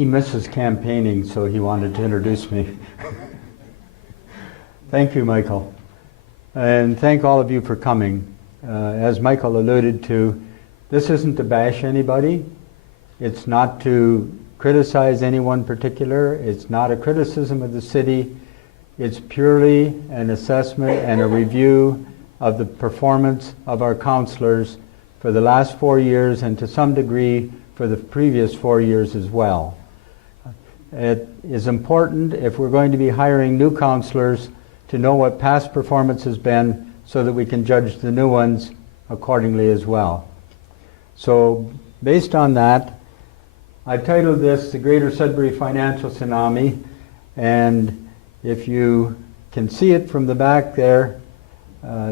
He misses campaigning, so he wanted to introduce me. Thank you, Michael. And thank all of you for coming. As Michael alluded to, this isn't to bash anybody. It's not to criticize anyone particular. It's not a criticism of the city. It's purely an assessment and a review of the performance of our councillors for the last 4 years, and to some degree for the previous 4 years as well. It is important, if we're going to be hiring new councillors, to know what past performance has been so that we can judge the new ones accordingly as well. So based on that, I've titled this The Greater Sudbury Financial Tsunami, and if you can see it from the back there,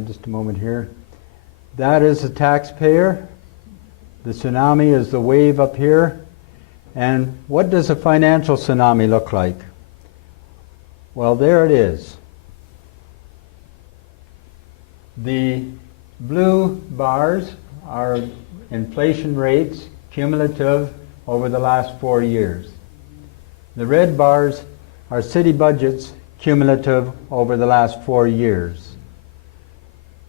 just a moment here, that is the taxpayer. The tsunami is the wave up here. And what does a financial tsunami look like? Well, there it is. The blue bars are inflation rates, cumulative, over the last 4 years. The red bars are city budgets, cumulative, over the last 4 years.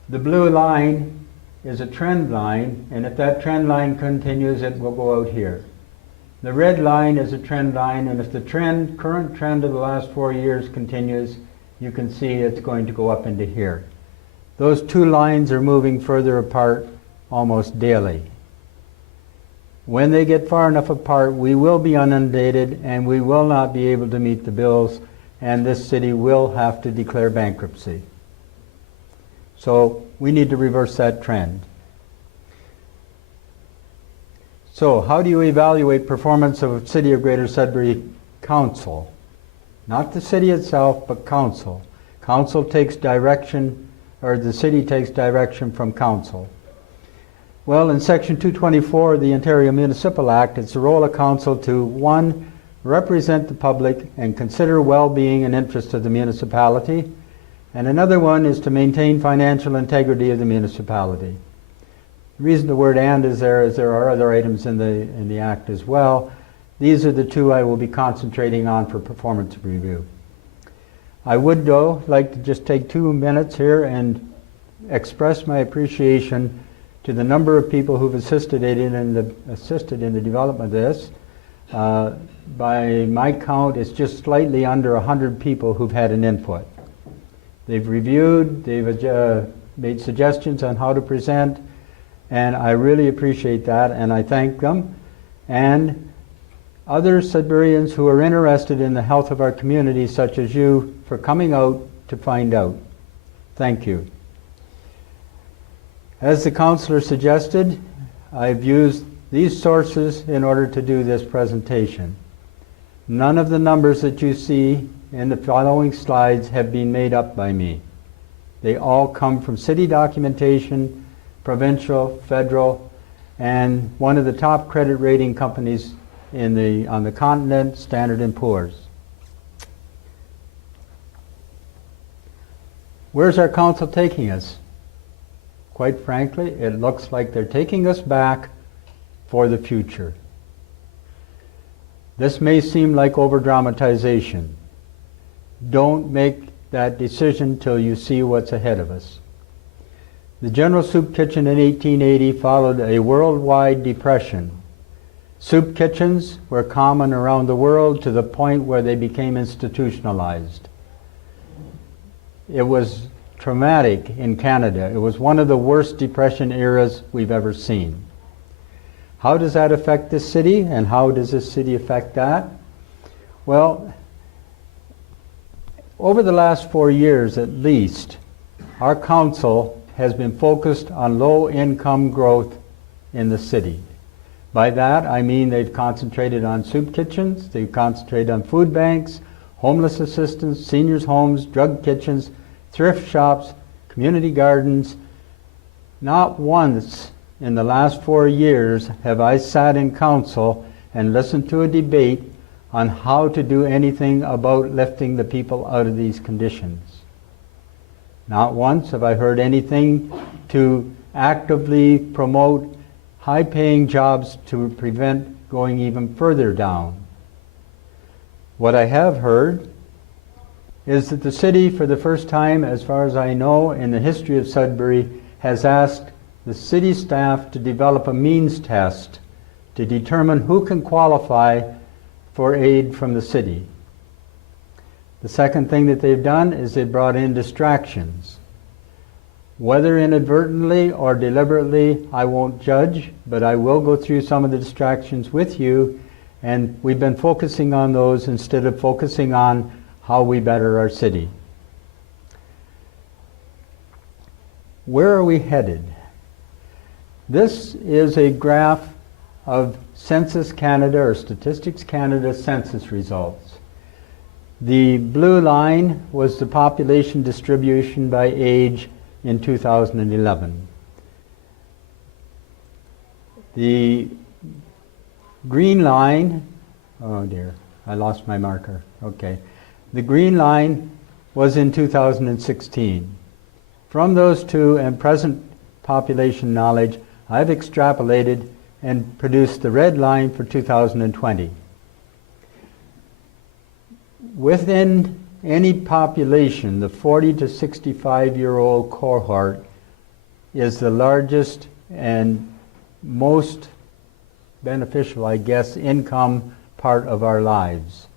The blue line is a trend line, and if that trend line continues, it will go out here. The red line is a trend line, and if the current trend of the last 4 years continues, you can see it's going to go up into here. Those two lines are moving further apart almost daily. When they get far enough apart, we will be inundated and we will not be able to meet the bills, and this city will have to declare bankruptcy. So we need to reverse that trend. So how do you evaluate performance of City of Greater Sudbury Council? Not the city itself, but council. Council takes direction, or the city takes direction from council. Well, in Section 224 of the Ontario Municipal Act, it's the role of council to, 1, represent the public and consider well-being and interest of the municipality, and another one is to maintain financial integrity of the municipality. The reason the word "and" is there are other items in the Act as well. These are the two I will be concentrating on for performance review. I would, though, like to just take 2 minutes here and express my appreciation to the number of people who've assisted in the development of this. By my count, it's just slightly under 100 people who've had an input. They've reviewed, they've made suggestions on how to present, and I really appreciate that, and I thank them. And other Sudburians who are interested in the health of our community, such as you, for coming out to find out. Thank you. As the councillor suggested, I've used these sources in order to do this presentation. None of the numbers that you see in the following slides have been made up by me. They all come from city documentation, provincial, federal, and one of the top credit rating companies on the continent, Standard & Poor's. Where's our council taking us? Quite frankly, it looks like they're taking us back for the future. This may seem like over-dramatization. Don't make that decision till you see what's ahead of us. The General Soup Kitchen in 1880 followed a worldwide depression. Soup kitchens were common around the world to the point where they became institutionalized. It was traumatic in Canada. It was one of the worst depression eras we've ever seen. How does that affect this city, and how does this city affect that? Well, over the last 4 years at least, our council has been focused on low-income growth in the city. By that, I mean they've concentrated on soup kitchens, they've concentrated on food banks, homeless assistance, seniors' homes, drug kitchens, thrift shops, community gardens. Not once in the last 4 years have I sat in council and listened to a debate on how to do anything about lifting the people out of these conditions. Not once have I heard anything to actively promote high-paying jobs to prevent going even further down. What I have heard is that the city, for the first time, as far as I know, in the history of Sudbury, has asked the city staff to develop a means test to determine who can qualify for aid from the city. The second thing that they've done is they brought in distractions. Whether inadvertently or deliberately, I won't judge, but I will go through some of the distractions with you, and we've been focusing on those instead of focusing on how we better our city. Where are we headed? This is a graph of Census Canada or Statistics Canada census results. The blue line was the population distribution by age in 2011. The green line, oh dear, I lost my marker. Okay. The green line was in 2016. From those two and present population knowledge, I've extrapolated and produced the red line for 2020. Within any population, the 40 to 65-year-old cohort is the largest and most beneficial, I guess, income part of our lives.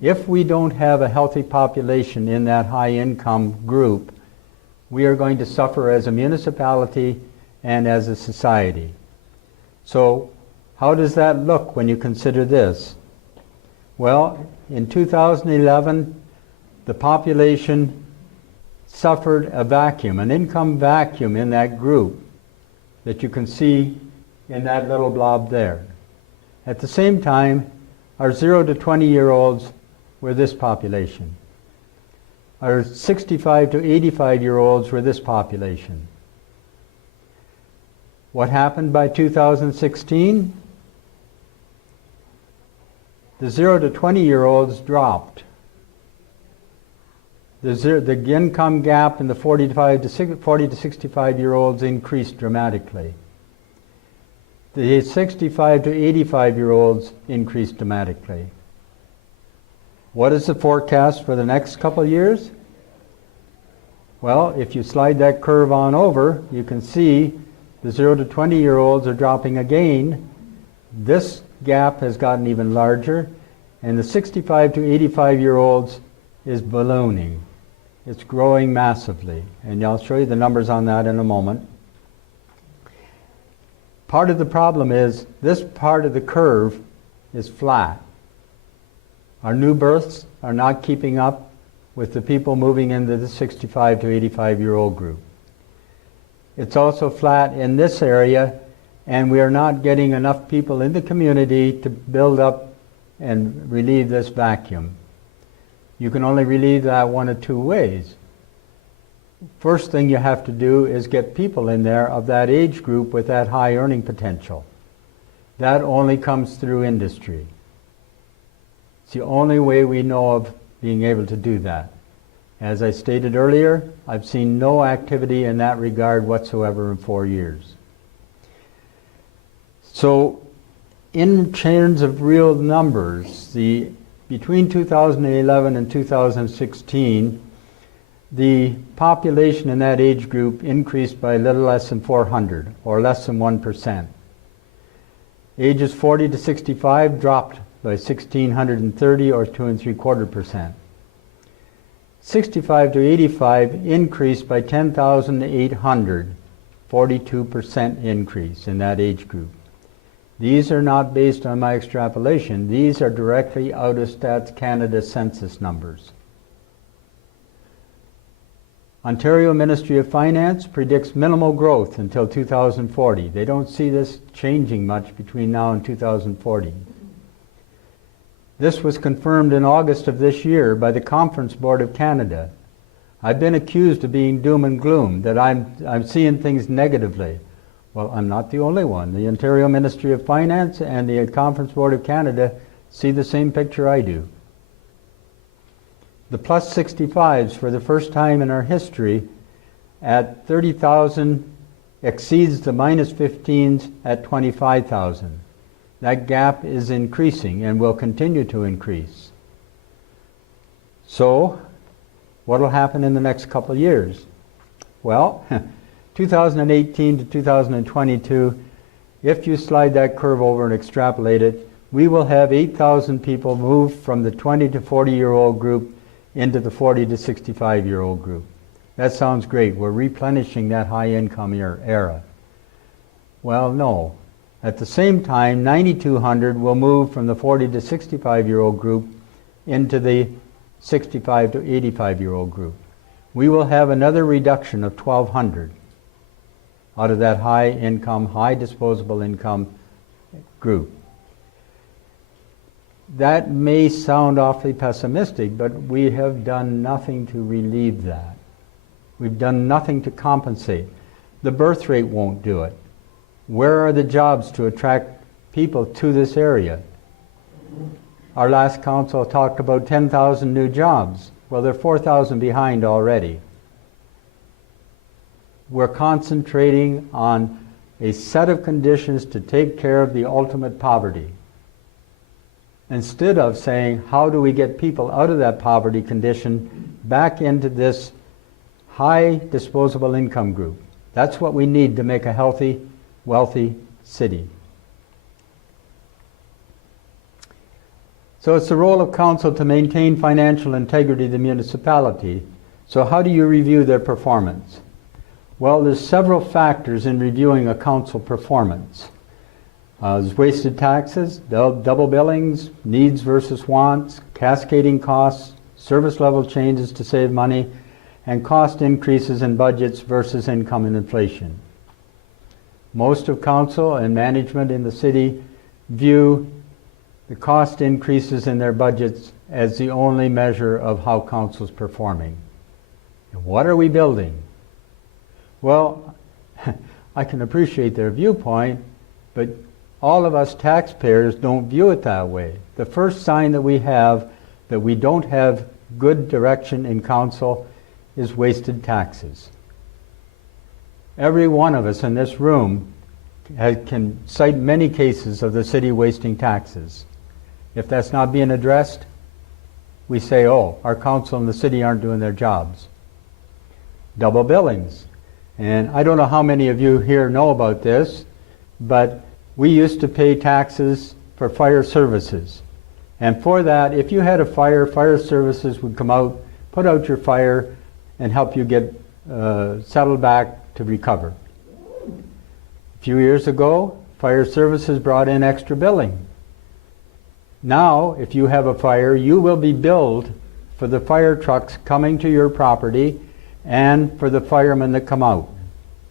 If we don't have a healthy population in that high income group, we are going to suffer as a municipality and as a society. So how does that look when you consider this? Well, in 2011, the population suffered a vacuum, an income vacuum in that group that you can see in that little blob there. At the same time, our 0 to 20-year-olds were this population. Our 65 to 85-year-olds were this population. What happened by 2016? The 0 to 20-year-olds dropped. The income gap in the 40 to 65-year-olds increased dramatically. The 65 to 85-year-olds increased dramatically. What is the forecast for the next couple of years? Well, if you slide that curve on over, you can see the 0 to 20-year-olds are dropping again. This gap has gotten even larger, and the 65 to 85-year-olds is ballooning. It's growing massively, and I'll show you the numbers on that in a moment. Part of the problem is this part of the curve is flat. Our new births are not keeping up with the people moving into the 65 to 85-year-old group. It's also flat in this area, and we are not getting enough people in the community to build up and relieve this vacuum. You can only relieve that one of two ways. First thing you have to do is get people in there of that age group with that high earning potential. That only comes through industry. It's the only way we know of being able to do that. As I stated earlier, I've seen no activity in that regard whatsoever in 4 years. So, in terms of real numbers, between 2011 and 2016, the population in that age group increased by a little less than 400, or less than 1%. Ages 40 to 65 dropped by 1,630, or 2.75%. 65 to 85 increased by 10,800, 42% increase in that age group. These are not based on my extrapolation. These are directly out of Stats Canada census numbers. Ontario Ministry of Finance predicts minimal growth until 2040. They don't see this changing much between now and 2040. This was confirmed in August of this year by the Conference Board of Canada. I've been accused of being doom and gloom, that I'm seeing things negatively. Well, I'm not the only one. The Ontario Ministry of Finance and the Conference Board of Canada see the same picture I do. The plus 65s, for the first time in our history, at 30,000 exceeds the minus 15s at 25,000. That gap is increasing and will continue to increase. So, what will happen in the next couple of years? Well, 2018 to 2022, if you slide that curve over and extrapolate it, we will have 8,000 people move from the 20 to 40-year-old group into the 40 to 65-year-old group. That sounds great. We're replenishing that high-income era. Well, no. At the same time, 9,200 will move from the 40 to 65-year-old group into the 65 to 85-year-old group. We will have another reduction of 1,200 out of that high-income, high disposable income group. That may sound awfully pessimistic, but we have done nothing to relieve that. We've done nothing to compensate. The birth rate won't do it. Where are the jobs to attract people to this area? Our last council talked about 10,000 new jobs. Well, they're 4,000 behind already. We're concentrating on a set of conditions to take care of the ultimate poverty, instead of saying, how do we get people out of that poverty condition back into this high disposable income group? That's what we need to make a healthy, wealthy city. So it's the role of council to maintain financial integrity of the municipality. So how do you review their performance? Well, there's several factors in reviewing a council performance. There's wasted taxes, double billings, needs versus wants, cascading costs, service level changes to save money, and cost increases in budgets versus income and inflation. Most of council and management in the city view the cost increases in their budgets as the only measure of how council is performing. And what are we building? Well, I can appreciate their viewpoint, but all of us taxpayers don't view it that way. The first sign that we have that we don't have good direction in council is wasted taxes. Every one of us in this room can cite many cases of the city wasting taxes. If that's not being addressed, we say, oh, our council and the city aren't doing their jobs. Double billings. And I don't know how many of you here know about this, but we used to pay taxes for fire services. And for that, if you had a fire, fire services would come out, put out your fire, and help you get settled back to recover. A few years ago, fire services brought in extra billing. Now, if you have a fire, you will be billed for the fire trucks coming to your property and for the firemen that come out,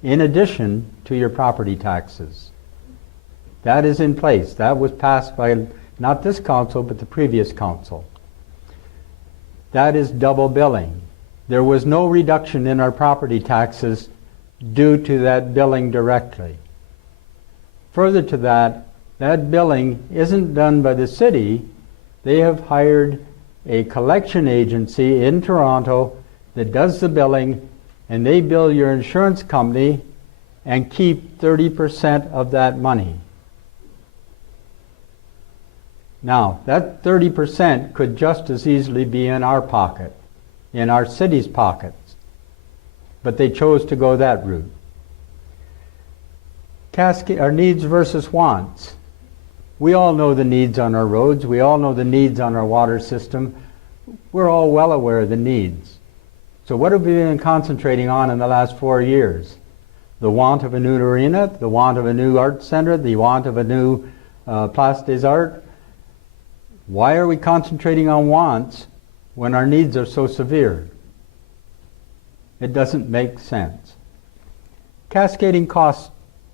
in addition to your property taxes. That is in place. That was passed by not this council, but the previous council. That is double billing. There was no reduction in our property taxes due to that billing directly. Further to that, that billing isn't done by the city. They have hired a collection agency in Toronto that does the billing, and they bill your insurance company and keep 30% of that money. Now, that 30% could just as easily be in our pocket, in our city's pockets, but they chose to go that route. Our needs versus wants. We all know the needs on our roads. We all know the needs on our water system. We're all well aware of the needs. So what have we been concentrating on in the last 4 years? The want of a new arena, the want of a new art center, the want of a new Place des Arts. Why are we concentrating on wants when our needs are so severe? It doesn't make sense. Cascading costs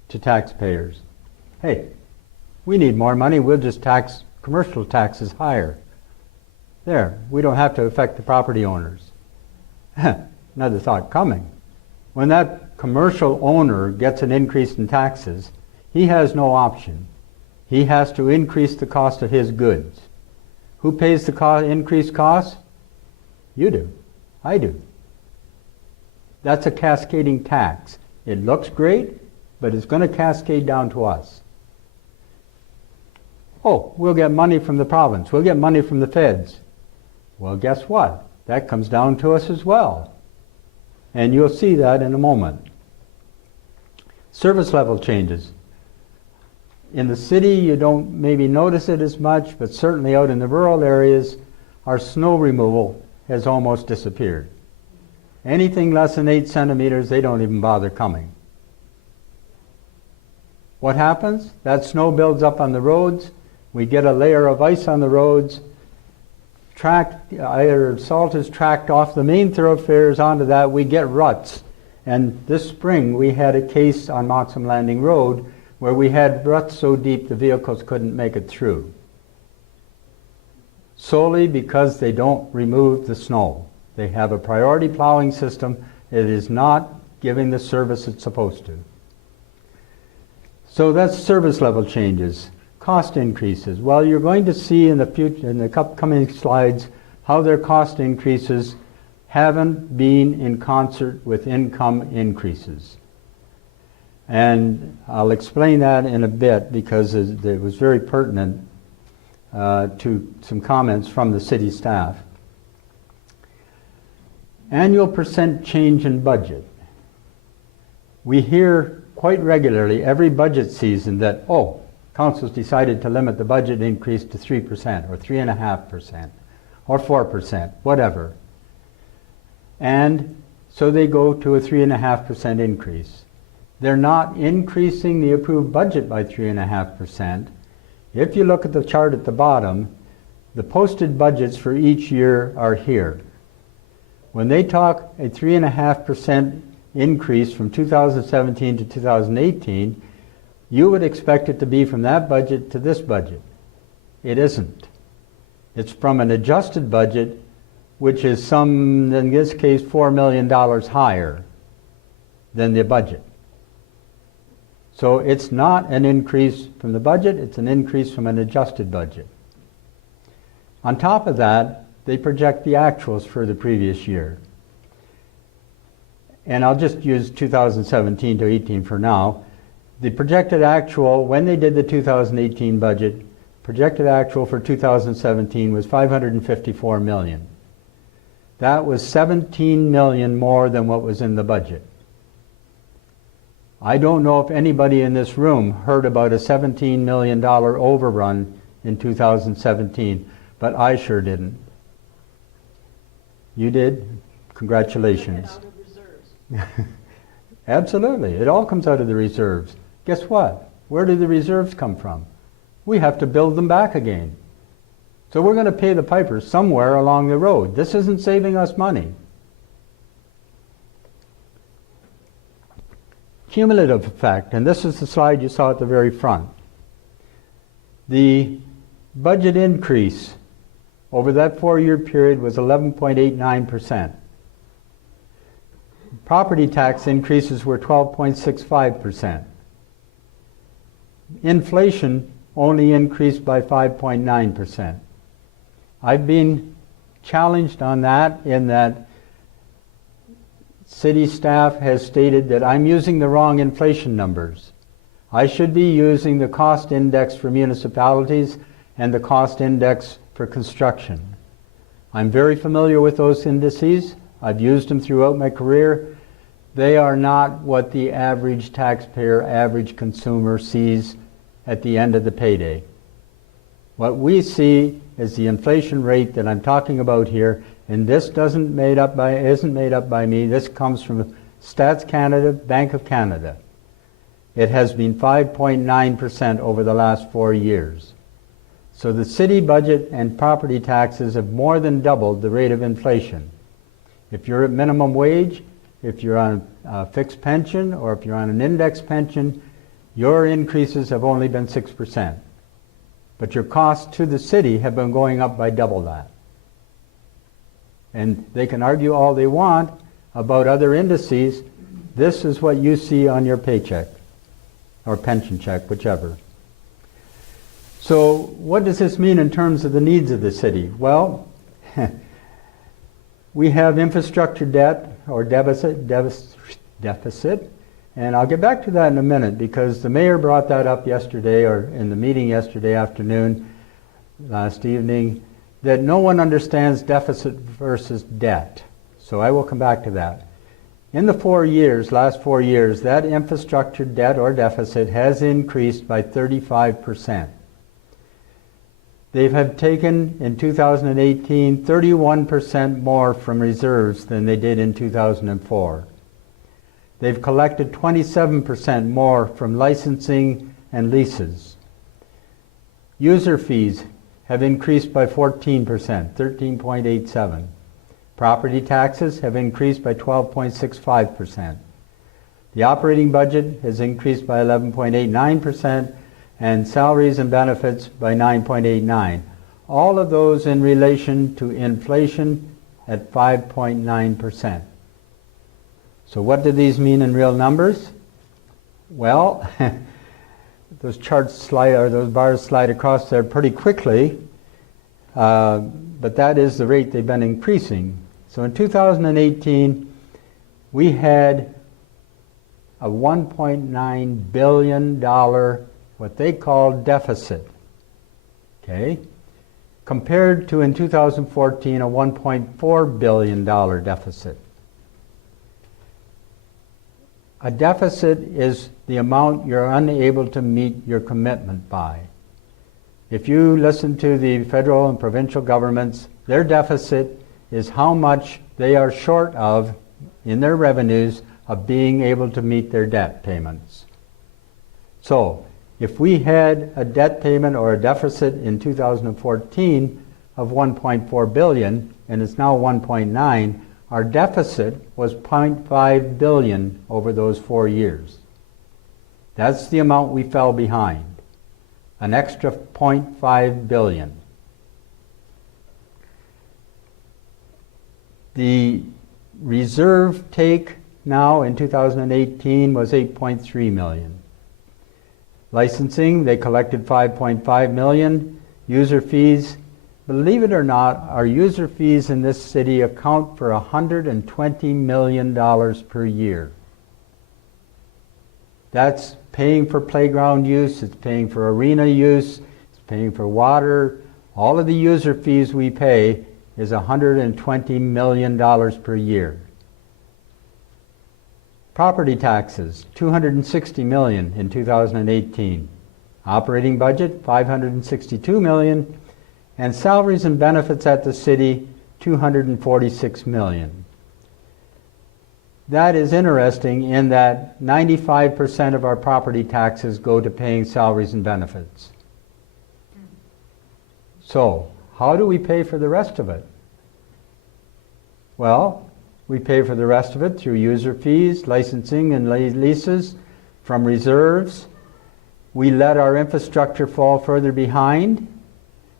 to taxpayers. Hey, we need more money, we'll just tax commercial taxes higher. There, we don't have to affect the property owners. Another thought coming. When that commercial owner gets an increase in taxes, he has no option. He has to increase the cost of his goods. Who pays the increased cost? You do. I do. That's a cascading tax. It looks great, but it's going to cascade down to us. oh, we'll get money from the province, we'll get money from the feds. Well, guess what? That comes down to us as well. And you'll see that in a moment. Service level changes. In the city, you don't maybe notice it as much, but certainly out in the rural areas, our snow removal has almost disappeared. Anything less than 8 centimeters, they don't even bother coming. What happens? That snow builds up on the roads. We get a layer of ice on the roads. Either salt is tracked off the main thoroughfares onto that. We get ruts. And this spring, we had a case on Moxham Landing Road where we had ruts so deep the vehicles couldn't make it through. Solely because they don't remove the snow. They have a priority plowing system. It is not giving the service it's supposed to. So that's service level changes. Cost increases. Well, you're going to see in the future, in the upcoming slides, how their cost increases haven't been in concert with income increases. And I'll explain that in a bit because it was very pertinent to some comments from the city staff. Annual percent change in budget. We hear quite regularly every budget season that, oh, council's decided to limit the budget increase to 3% or 3.5% or 4%, whatever. And so they go to a 3.5% increase. They're not increasing the approved budget by 3.5%. If you look at the chart at the bottom, the posted budgets for each year are here. When they talk a 3.5% increase from 2017 to 2018, you would expect it to be from that budget to this budget. It isn't. It's from an adjusted budget, which is in this case, $4 million higher than the budget. So it's not an increase from the budget, it's an increase from an adjusted budget. On top of that, they project the actuals for the previous year. And I'll just use 2017 to 18 for now. The projected actual, when they did the 2018 budget, projected actual for 2017 was $554 million. That was $17 million more than what was in the budget. I don't know if anybody in this room heard about a $17 million overrun in 2017, but I sure didn't. You did? Congratulations. Out of reserves. Absolutely. It all comes out of the reserves. Guess what? Where do the reserves come from? We have to build them back again. So we're going to pay the pipers somewhere along the road. This isn't saving us money. Cumulative effect, and this is the slide you saw at the very front. The budget increase over that 4-year period was 11.89%. Property tax increases were 12.65%. Inflation only increased by 5.9%. I've been challenged on that in that city staff has stated that I'm using the wrong inflation numbers. I should be using the cost index for municipalities and the cost index for construction. I'm very familiar with those indices. I've used them throughout my career. They are not what the average taxpayer, average consumer sees at the end of the payday. What we see is the inflation rate that I'm talking about here, and this isn't made up by me. This comes from Stats Canada, Bank of Canada. It has been 5.9% over the last 4 years. So the city budget and property taxes have more than doubled the rate of inflation. If you're at minimum wage, if you're on a fixed pension, or if you're on an index pension, your increases have only been 6%. But your costs to the city have been going up by double that. And they can argue all they want about other indices. This is what you see on your paycheck, or pension check, whichever. So what does this mean in terms of the needs of the city? Well, we have infrastructure debt or deficit, And I'll get back to that in a minute because the mayor brought that up yesterday, or in the meeting yesterday afternoon, last evening, that no one understands deficit versus debt. So I will come back to that. In the last 4 years, that infrastructure debt or deficit has increased by 35%. They have taken, in 2018, 31% more from reserves than they did in 2004. They've collected 27% more from licensing and leases. User fees have increased by 14%, 13.87. Property taxes have increased by 12.65%. The operating budget has increased by 11.89%, and salaries and benefits by 9.89. All of those in relation to inflation at 5.9%. So what do these mean in real numbers? Well, those bars slide across there pretty quickly, but that is the rate they've been increasing. So in 2018, we had a $1.9 billion, what they call deficit, okay, compared to in 2014 a $1.4 billion deficit. A deficit is the amount you're unable to meet your commitment by. If you listen to the federal and provincial governments, their deficit is how much they are short of in their revenues of being able to meet their debt payments. So, if we had a debt payment or a deficit in 2014 of 1.4 billion and it's now 1.9, our deficit was 0.5 billion over those 4 years. That's the amount we fell behind. An extra 0.5 billion. The reserve take now in 2018 was 8.3 million. Licensing, they collected 5.5 million. User fees, believe it or not, our user fees in this city account for $120 million per year. That's paying for playground use, it's paying for arena use, it's paying for water. All of the user fees we pay is $120 million per year. Property taxes, $260 million in 2018. Operating budget, $562 million. And salaries and benefits at the city, $246 million. That is interesting in that 95% of our property taxes go to paying salaries and benefits. So, how do we pay for the rest of it? Well, we pay for the rest of it through user fees, licensing and leases, from reserves. We let our infrastructure fall further behind,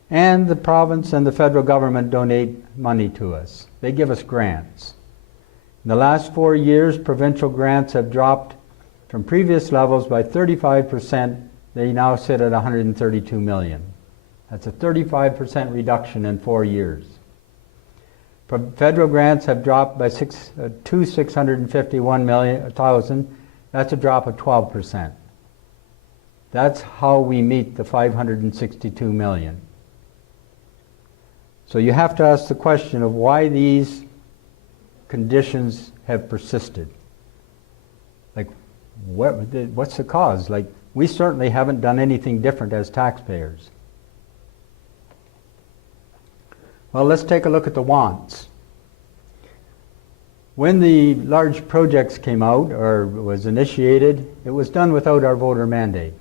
and the province and the federal government donate money to us. They give us grants. In the last 4 years, provincial grants have dropped from previous levels by 35%. They now sit at $132 million. That's a 35% reduction in 4 years. Federal grants have dropped by to $651,000. That's a drop of 12%. That's how we meet the $562 million. So you have to ask the question of why these conditions have persisted. Like, what's the cause? Like, we certainly haven't done anything different as taxpayers. Well, let's take a look at the wants. When the large projects came out or was initiated, it was done without our voter mandate.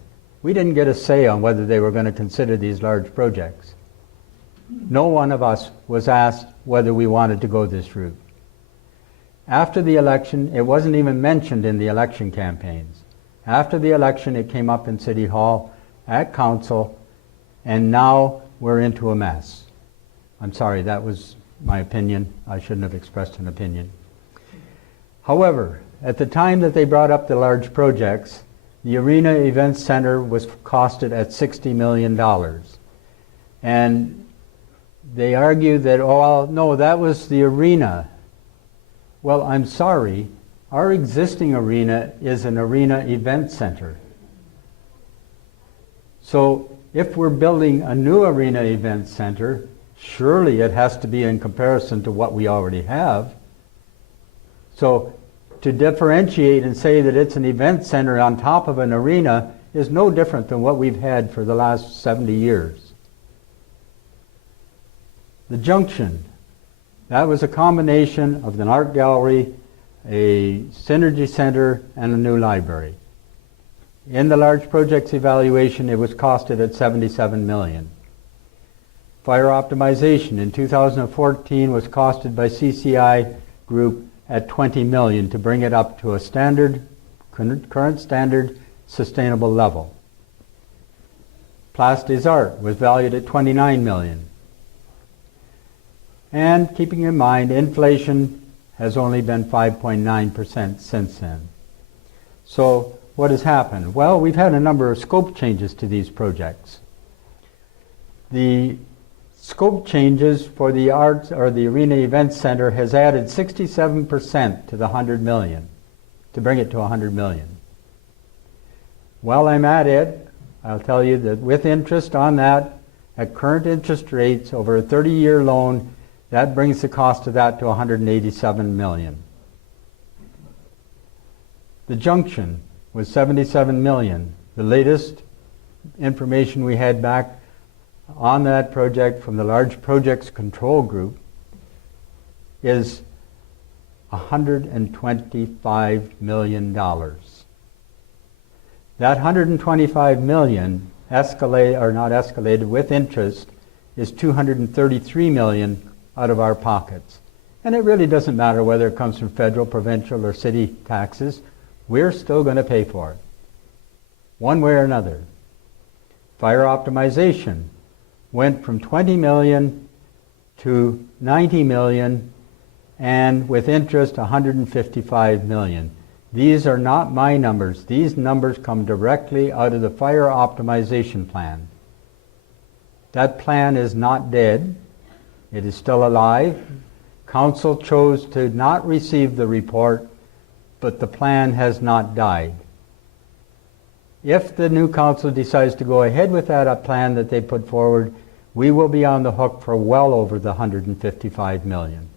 We didn't get a say on whether they were going to consider these large projects. No one of us was asked whether we wanted to go this route. After the election, it wasn't even mentioned in the election campaigns. After the election, it came up in City Hall, at Council, and now we're into a mess. I'm sorry, that was my opinion. I shouldn't have expressed an opinion. However, at the time that they brought up the large projects, the Arena Events Center was costed at $60 million. And they argued that, oh, no, that was the arena. Well, I'm sorry, Our existing arena is an arena event center. So if we're building a new arena event center, surely it has to be in comparison to what we already have. So to differentiate and say that it's an event center on top of an arena is no different than what we've had for the last 70 years. The Junction, that was a combination of an art gallery, a synergy center, and a new library. In the large projects evaluation, it was costed at $77 million. Fire optimization in 2014 was costed by CCI Group at $20 million to bring it up to a standard, current standard, sustainable level. Place des Arts was valued at $29 million. And keeping in mind, inflation has only been 5.9% since then. So what has happened? Well, we've had a number of scope changes to these projects. The scope changes for the arts or the Arena Event Center has added 67% to the 100 million, to bring it to 100 million. While I'm at it, I'll tell you that with interest on that, at current interest rates over a 30-year loan, that brings the cost of that to 187 million. The Junction was 77 million. The latest information we had back on that project from the Large Projects Control Group is $125 million. That 125 million escalate or not escalated with interest is 233 million out of our pockets. And it really doesn't matter whether it comes from federal, provincial, or city taxes. We're still going to pay for it, one way or another. Fire optimization went from 20 million to 90 million, and with interest 155 million. These are not my numbers. These numbers come directly out of the fire optimization plan. That plan is not dead. It is still alive. Council chose to not receive the report, but the plan has not died. If the new council decides to go ahead with that plan that they put forward, we will be on the hook for well over the 155 million.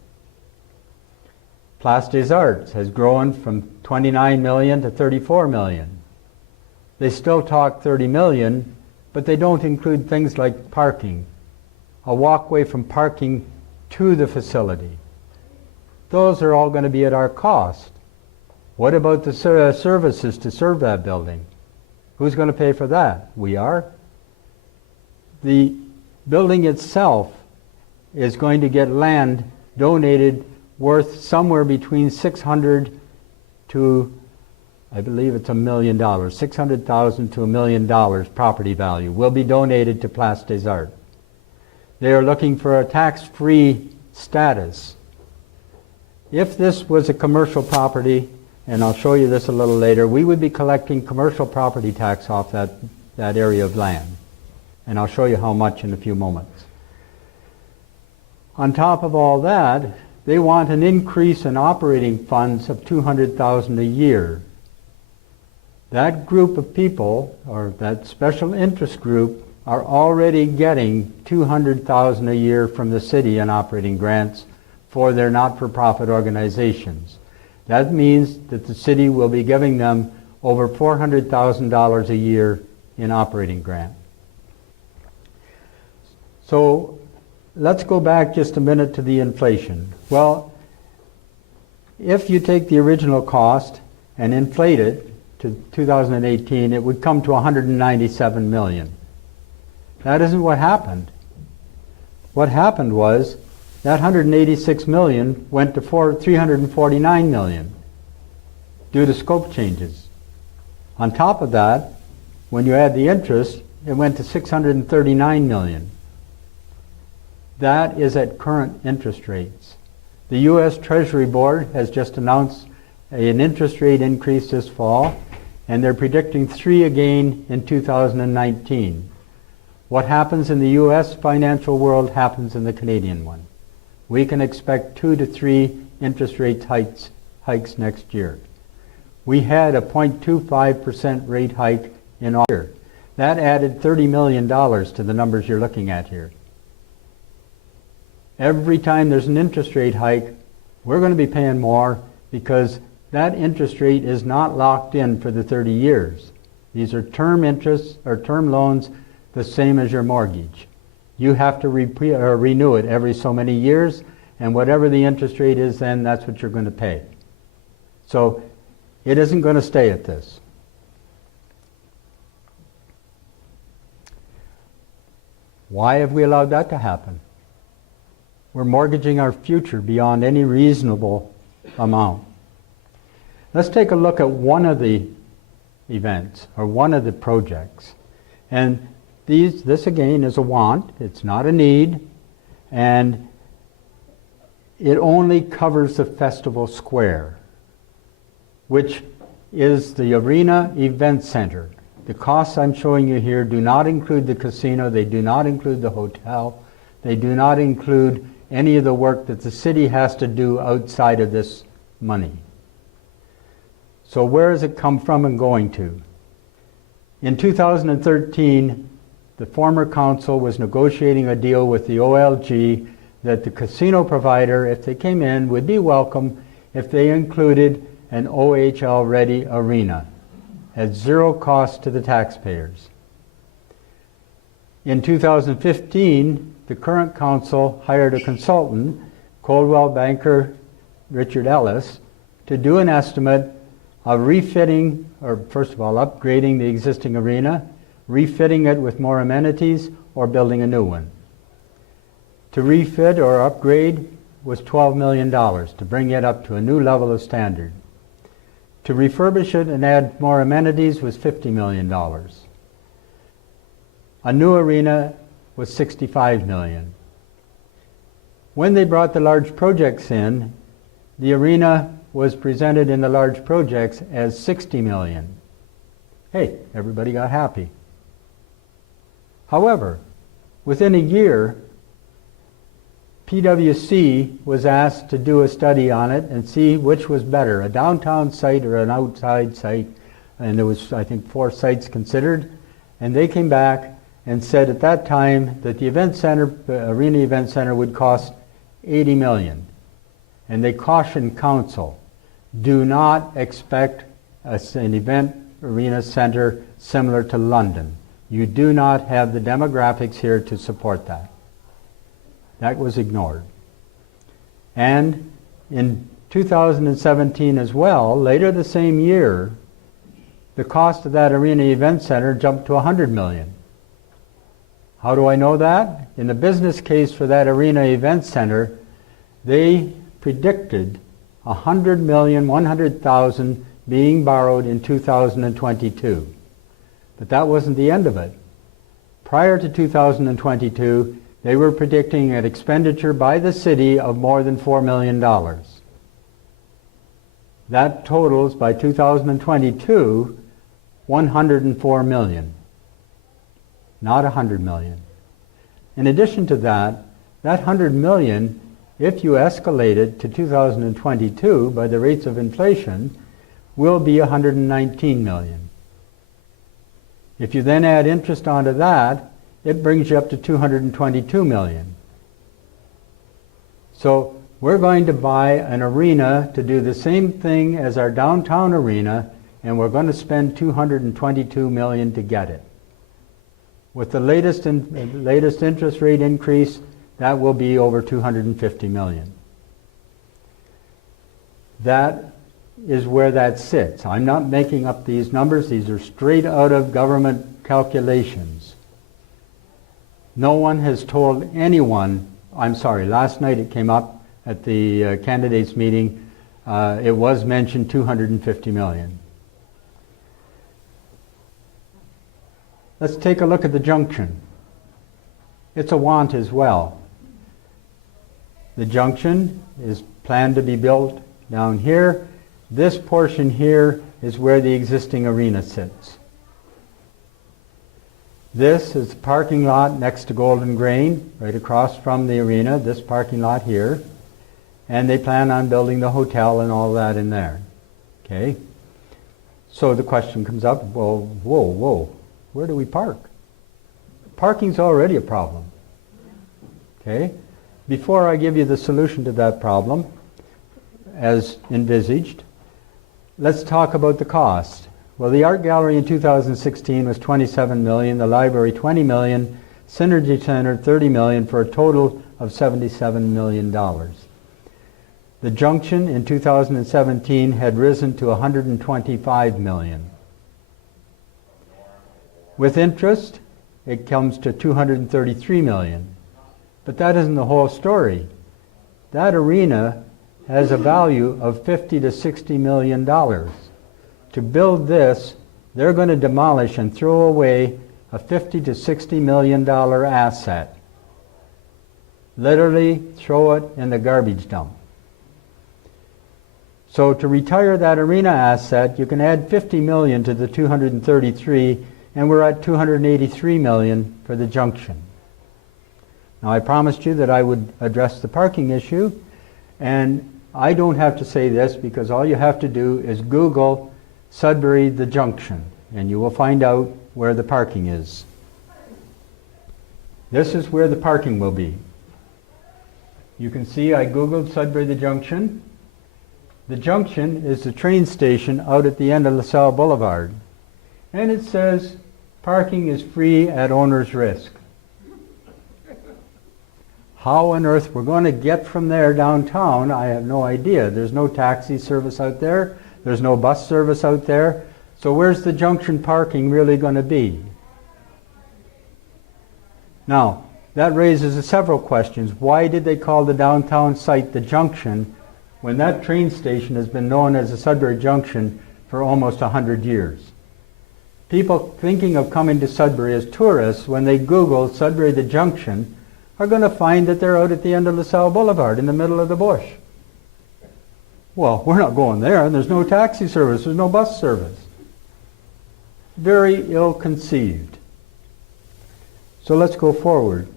Place des Arts has grown from 29 million to 34 million. They still talk 30 million, but they don't include things like parking, a walkway from parking to the facility. Those are all going to be at our cost. What about the services to serve that building? Who's going to pay for that? We are. The building itself is going to get land donated worth somewhere between 600 to, I believe it's $1 million, $600,000 to $1 million property value will be donated to Place des Arts. They are looking for a tax-free status. If this was a commercial property, and I'll show you this a little later, we would be collecting commercial property tax off that area of land. And I'll show you how much in a few moments. On top of all that, they want an increase in operating funds of $200,000 a year. That group of people, or that special interest group, are already getting $200,000 a year from the city in operating grants for their not-for-profit organizations. That means that the city will be giving them over $400,000 a year in operating grant. So let's go back just a minute to the inflation. Well, if you take the original cost and inflate it to 2018, it would come to 197 million. That isn't what happened. What happened was that 186 million went to 349 million due to scope changes. On top of that, when you add the interest, it went to 639 million. That is at current interest rates. The U.S. Treasury Board has just announced an interest rate increase this fall, and they're predicting 3 again in 2019. What happens in the U.S. financial world happens in the Canadian one. We can expect 2 to 3 interest rate hikes next year. We had a 0.25% rate hike in our year. That added $30 million to the numbers you're looking at here. Every time there's an interest rate hike, we're going to be paying more because that interest rate is not locked in for the 30 years. These are term interests or term loans, the same as your mortgage. You have to renew it every so many years, and whatever the interest rate is then, that's what you're going to pay. So it isn't going to stay at this. Why have we allowed that to happen? We're mortgaging our future beyond any reasonable amount. Let's take a look at one of the events or one of the projects. And this again is a want, it's not a need, and it only covers the festival square, which is the Arena Event Center. The costs I'm showing you here do not include the casino, they do not include the hotel, they do not include any of the work that the city has to do outside of this money. So where does it come from and going to? In 2013, the former council was negotiating a deal with the OLG that the casino provider, if they came in, would be welcome if they included an OHL-ready arena at zero cost to the taxpayers. In 2015, the current council hired a consultant, Coldwell Banker Richard Ellis, to do an estimate of refitting, or first of all, upgrading the existing arena, refitting it with more amenities, or building a new one. To refit or upgrade was $12 million to bring it up to a new level of standard. To refurbish it and add more amenities was $50 million. A new arena was $65 million. When they brought the large projects in, the arena was presented in the large projects as $60 million. Hey, everybody got happy. However, within a year, PwC was asked to do a study on it and see which was better, a downtown site or an outside site. And there was, I think, 4 sites considered. And they came back and said at that time that the event center, the Arena Event Center, would cost $80 million. And they cautioned council, do not expect an event arena center similar to London. You do not have the demographics here to support that. That was ignored. And in 2017 as well, later the same year, the cost of that Arena Event Center jumped to $100 million. How do I know that? In the business case for that Arena Event Center, they predicted 100,100,000 being borrowed in 2022. But that wasn't the end of it. Prior to 2022, they were predicting an expenditure by the city of more than $4 million. That totals, by 2022, $104 million, not $100 million. In addition to that, that $100 million, if you escalate it to 2022 by the rates of inflation, will be $119 million. If you then add interest onto that, it brings you up to $222 million. So we're going to buy an arena to do the same thing as our downtown arena, and we're going to spend $222 million to get it. With the latest interest rate increase, that will be over $250 million. That is where that sits. I'm not making up these numbers. These are straight out of government calculations. No one has told anyone, I'm sorry, last night it came up at the candidates meeting, it was mentioned $250 million. Let's take a look at the junction. It's a want as well. The junction is planned to be built down here. This portion here is where the existing arena sits. This is the parking lot next to Golden Grain, right across from the arena, this parking lot here. And they plan on building the hotel and all that in there. Okay? So the question comes up, well, whoa, where do we park? Parking's already a problem. Okay? Before I give you the solution to that problem, as envisaged, let's talk about the cost. Well, the art gallery in 2016 was $27 million, the library $20 million, Synergy Center $30 million, for a total of $77 million. The junction in 2017 had risen to $125 million. With interest, it comes to $233 million. But that isn't the whole story. That arena has a value of $50 to $60 million. To build this, they're going to demolish and throw away a $50 to $60 million asset. Literally throw it in the garbage dump. So to retire that arena asset, you can add $50 million to the 233, and we're at $283 million for the junction. Now, I promised you that I would address the parking issue, and I don't have to say this because all you have to do is Google Sudbury the Junction, and you will find out where the parking is. This is where the parking will be. You can see I Googled Sudbury the Junction. The junction is the train station out at the end of LaSalle Boulevard, and it says parking is free at owner's risk. How on earth we're going to get from there downtown, I have no idea. There's no taxi service out there. There's no bus service out there. So where's the junction parking really going to be? Now, that raises several questions. Why did they call the downtown site the junction when that train station has been known as the Sudbury Junction for almost 100 years? People thinking of coming to Sudbury as tourists, when they Google Sudbury the Junction, are going to find that they're out at the end of LaSalle Boulevard in the middle of the bush. Well, we're not going there, and there's no taxi service, there's no bus service. Very ill-conceived. So let's go forward.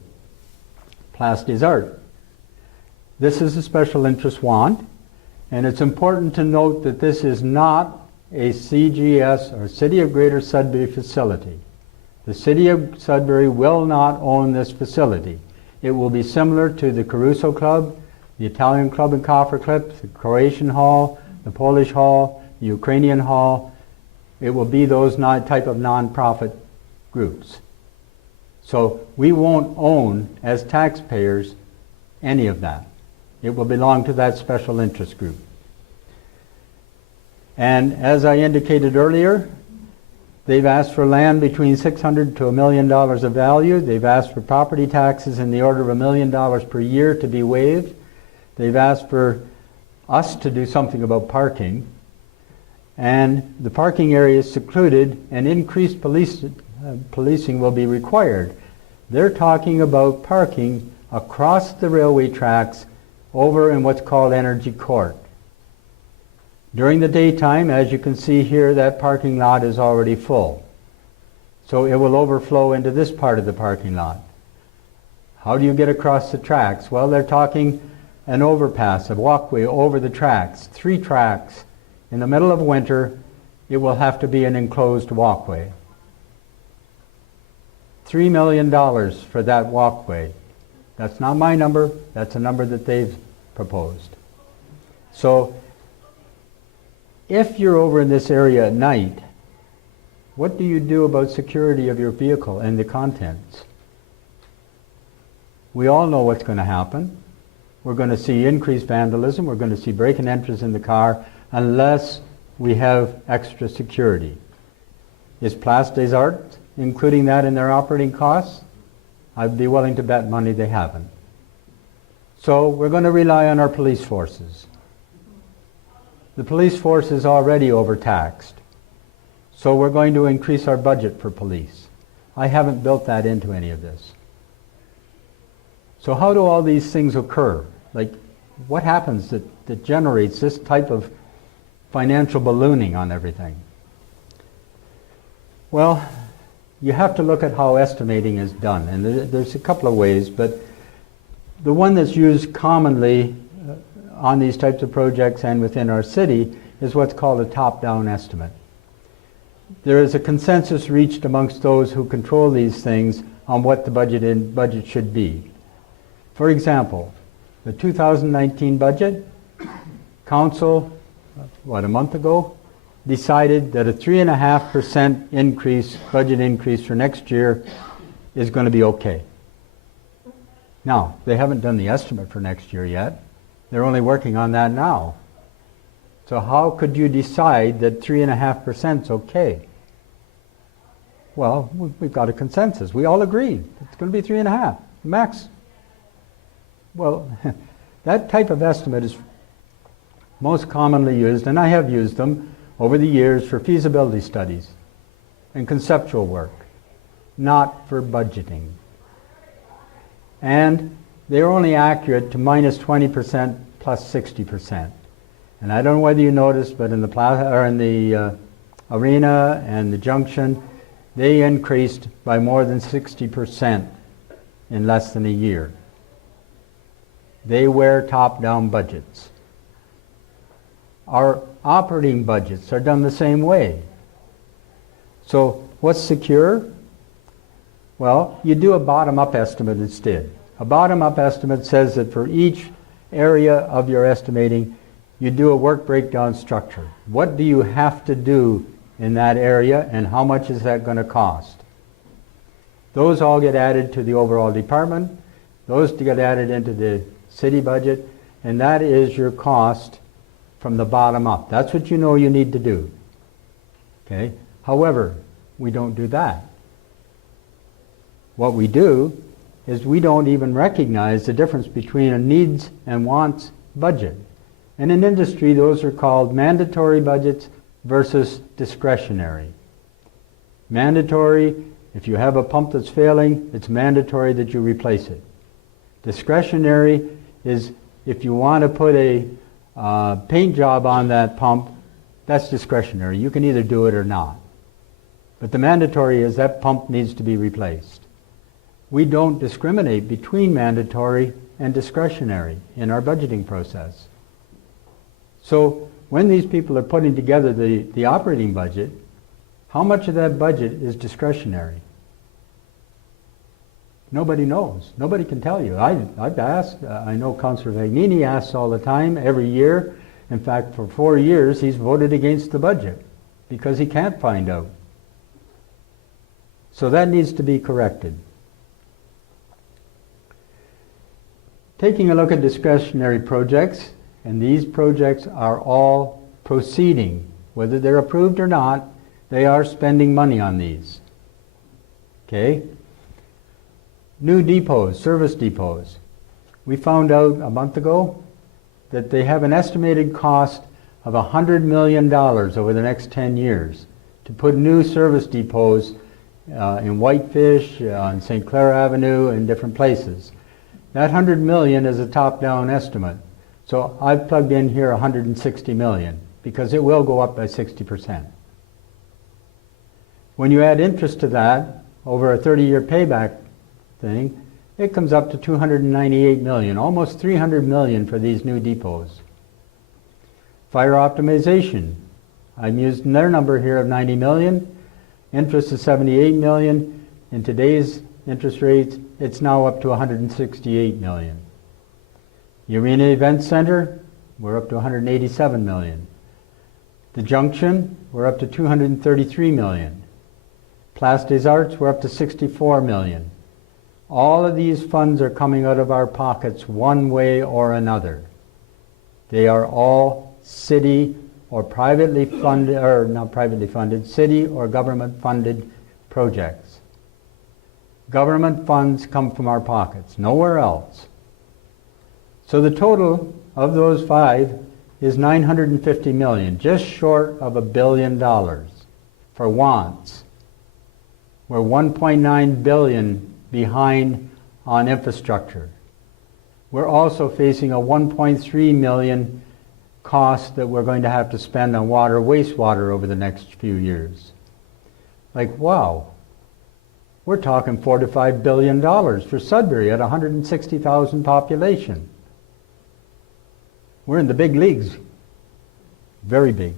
Place des Arts. This is a special interest want, and it's important to note that this is not a CGS or City of Greater Sudbury facility. The City of Sudbury will not own this facility. It will be similar to the Caruso Club, the Italian Club in Coppercliff, the Croatian Hall, the Polish Hall, the Ukrainian Hall. It will be those type of non-profit groups. So we won't own, as taxpayers, any of that. It will belong to that special interest group. And as I indicated earlier, they've asked for land between $600,000 to $1 million of value. They've asked for property taxes in the order of $1 million per year to be waived. They've asked for us to do something about parking. And the parking area is secluded, and increased policing will be required. They're talking about parking across the railway tracks over in what's called Energy Court. During the daytime, as you can see here, that parking lot is already full. So it will overflow into this part of the parking lot. How do you get across the tracks? Well, they're talking an overpass, a walkway over the tracks, 3 tracks. In the middle of winter, it will have to be an enclosed walkway. $3 million for that walkway. That's not my number, that's a number that they've proposed. So, if you're over in this area at night, what do you do about security of your vehicle and the contents? We all know what's going to happen. We're going to see increased vandalism. We're going to see break and enters in the car unless we have extra security. Is Place des Arts including that in their operating costs? I'd be willing to bet money they haven't. So we're going to rely on our police forces. The police force is already overtaxed. So we're going to increase our budget for police. I haven't built that into any of this. So how do all these things occur? Like, what happens that generates this type of financial ballooning on everything? Well, you have to look at how estimating is done. And there's a couple of ways, but the one that's used commonly on these types of projects and within our city is what's called a top-down estimate. there is a consensus reached amongst those who control these things on what the budget should be. For example, the 2019 budget, Council, a month ago, decided that a 3.5% increase, budget increase for next year is going to be okay. Now, they haven't done the estimate for next year yet. They're only working on that now. So how could you decide that 3.5% is okay? Well, we've got a consensus. We all agreed it's going to be 3.5 max. Well, that type of estimate is most commonly used, and I have used them over the years for feasibility studies and conceptual work, not for budgeting. And they're only accurate to minus 20% plus 60%. And I don't know whether you noticed, but in the plaza or in the arena and the junction, they increased by more than 60% in less than a year. They wear top-down budgets. Our operating budgets are done the same way. So what's secure? Well, you do a bottom-up estimate instead. A bottom-up estimate says that for each area of your estimating, you do a work breakdown structure. What do you have to do in that area, and how much is that going to cost? Those all get added to the overall department. Those get added into the city budget, and that is your cost from the bottom up. That's what you know you need to do. Okay? However, we don't do that. What we do is we don't even recognize the difference between a needs and wants budget. And in industry, those are called mandatory budgets versus discretionary. Mandatory, if you have a pump that's failing, it's mandatory that you replace it. Discretionary is if you want to put a paint job on that pump, that's discretionary. You can either do it or not. But the mandatory is that pump needs to be replaced. We don't discriminate between mandatory and discretionary in our budgeting process. So when these people are putting together the operating budget, how much of that budget is discretionary? Nobody knows. Nobody can tell you. I've asked. I know Councillor Vagnini asks all the time, every year. In fact, for 4 years, he's voted against the budget because he can't find out. So that needs to be corrected. Taking a look at discretionary projects, and these projects are all proceeding. Whether they're approved or not, they are spending money on these. Okay? New depots, service depots. We found out a month ago that they have an estimated cost of $100 million over the next 10 years to put new service depots in Whitefish, on St. Clair Avenue, and different places. That $100 million is a top-down estimate. So I've plugged in here $160 million because it will go up by 60%. When you add interest to that over a 30-year payback thing, it comes up to $298 million, almost $300 million for these new depots. Fire optimization, I'm using their number here of $90 million. Interest is $78 million. In today's interest rates, it's now up to $168 million. The Arena Event Center, we're up to $187 million. The Junction, we're up to $233 million. Place des Arts, we're up to $64 million. All of these funds are coming out of our pockets one way or another. They are all city or privately funded, or not privately funded, city or government funded projects. Government funds come from our pockets, nowhere else. So the total of those 5 is $950 million, just short of $1 billion for wants. We're $1.9 billion behind on infrastructure. We're also facing a $1.3 million cost that we're going to have to spend on water, wastewater over the next few years. Like, wow, we're talking $4 to $5 billion for Sudbury at 160,000 population. We're in the big leagues, very big.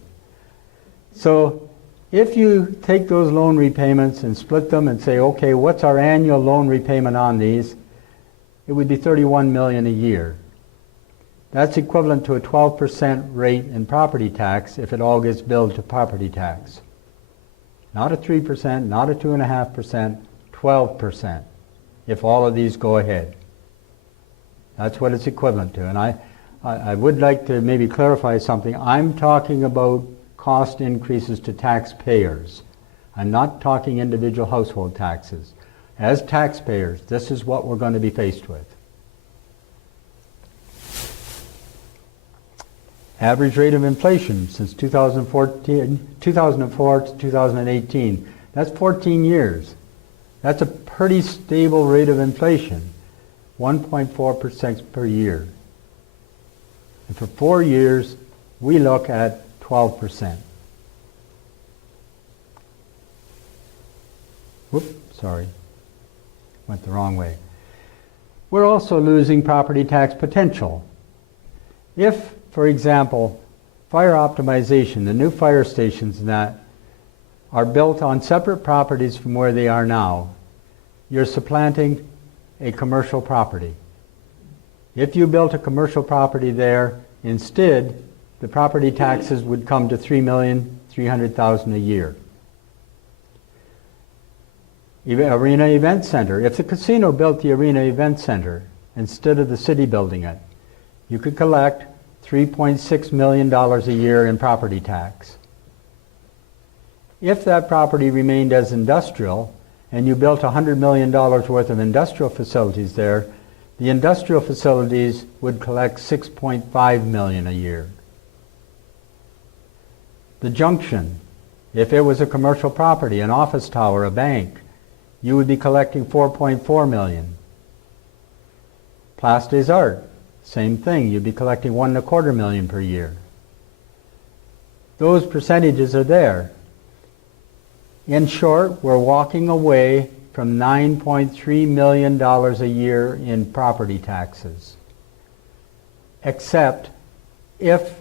So If you take those loan repayments and split them and say, okay, what's our annual loan repayment on these? It would be $31 million a year. That's equivalent to a 12% rate in property tax if it all gets billed to property tax. Not a 3%, not a 2.5%, 12% if all of these go ahead. That's what it's equivalent to. And I would like to maybe clarify something. I'm talking about cost increases to taxpayers. I'm not talking individual household taxes. As taxpayers, this is what we're going to be faced with. Average rate of inflation since 2004 to 2018. That's 14 years. That's a pretty stable rate of inflation, 1.4% per year. And for 4 years, we look at 12%. Whoop, sorry. Went the wrong way. We're also losing property tax potential. If, for example, fire optimization, the new fire stations and that, are built on separate properties from where they are now, you're supplanting a commercial property. If you built a commercial property there, instead, the property taxes would come to $3,300,000 a year. Arena Event Center. If the casino built the Arena Event Center instead of the city building it, you could collect $3.6 million a year in property tax. If that property remained as industrial and you built $100 million worth of industrial facilities there, the industrial facilities would collect $6.5 million a year. The Junction, if it was a commercial property, an office tower, a bank, you would be collecting $4.4 million. Place des Arts, same thing, you'd be collecting $1.25 million per year. Those percentages are there. In short, we're walking away from $9.3 million a year in property taxes. Except if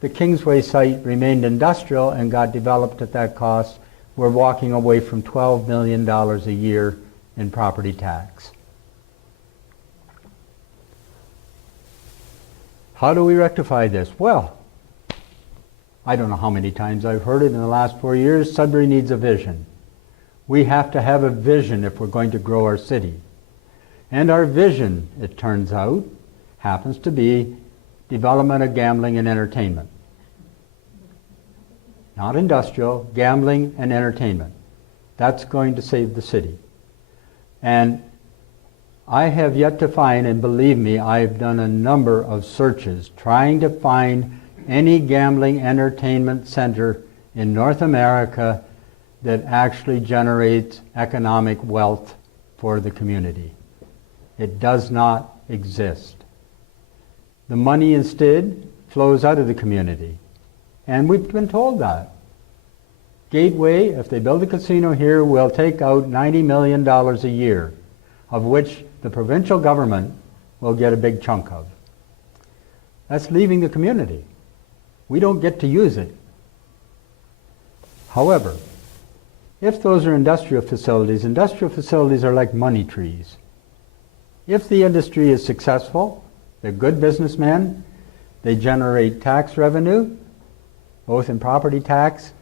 the Kingsway site remained industrial and got developed at that cost, we're walking away from $12 million a year in property tax. How do we rectify this? Well, I don't know how many times I've heard it in the last 4 years. Sudbury needs a vision. We have to have a vision if we're going to grow our city. And our vision, it turns out, happens to be development of gambling and entertainment. Not industrial, gambling and entertainment. That's going to save the city. And I have yet to find, and believe me, I've done a number of searches trying to find any gambling entertainment center in North America that actually generates economic wealth for the community. It does not exist. The money instead flows out of the community. And we've been told that. Gateway, if they build a casino here, will take out $90 million a year, of which the provincial government will get a big chunk of. That's leaving the community. We don't get to use it. However, if those are industrial facilities are like money trees. If the industry is successful, they're good businessmen, they generate tax revenue, both in property tax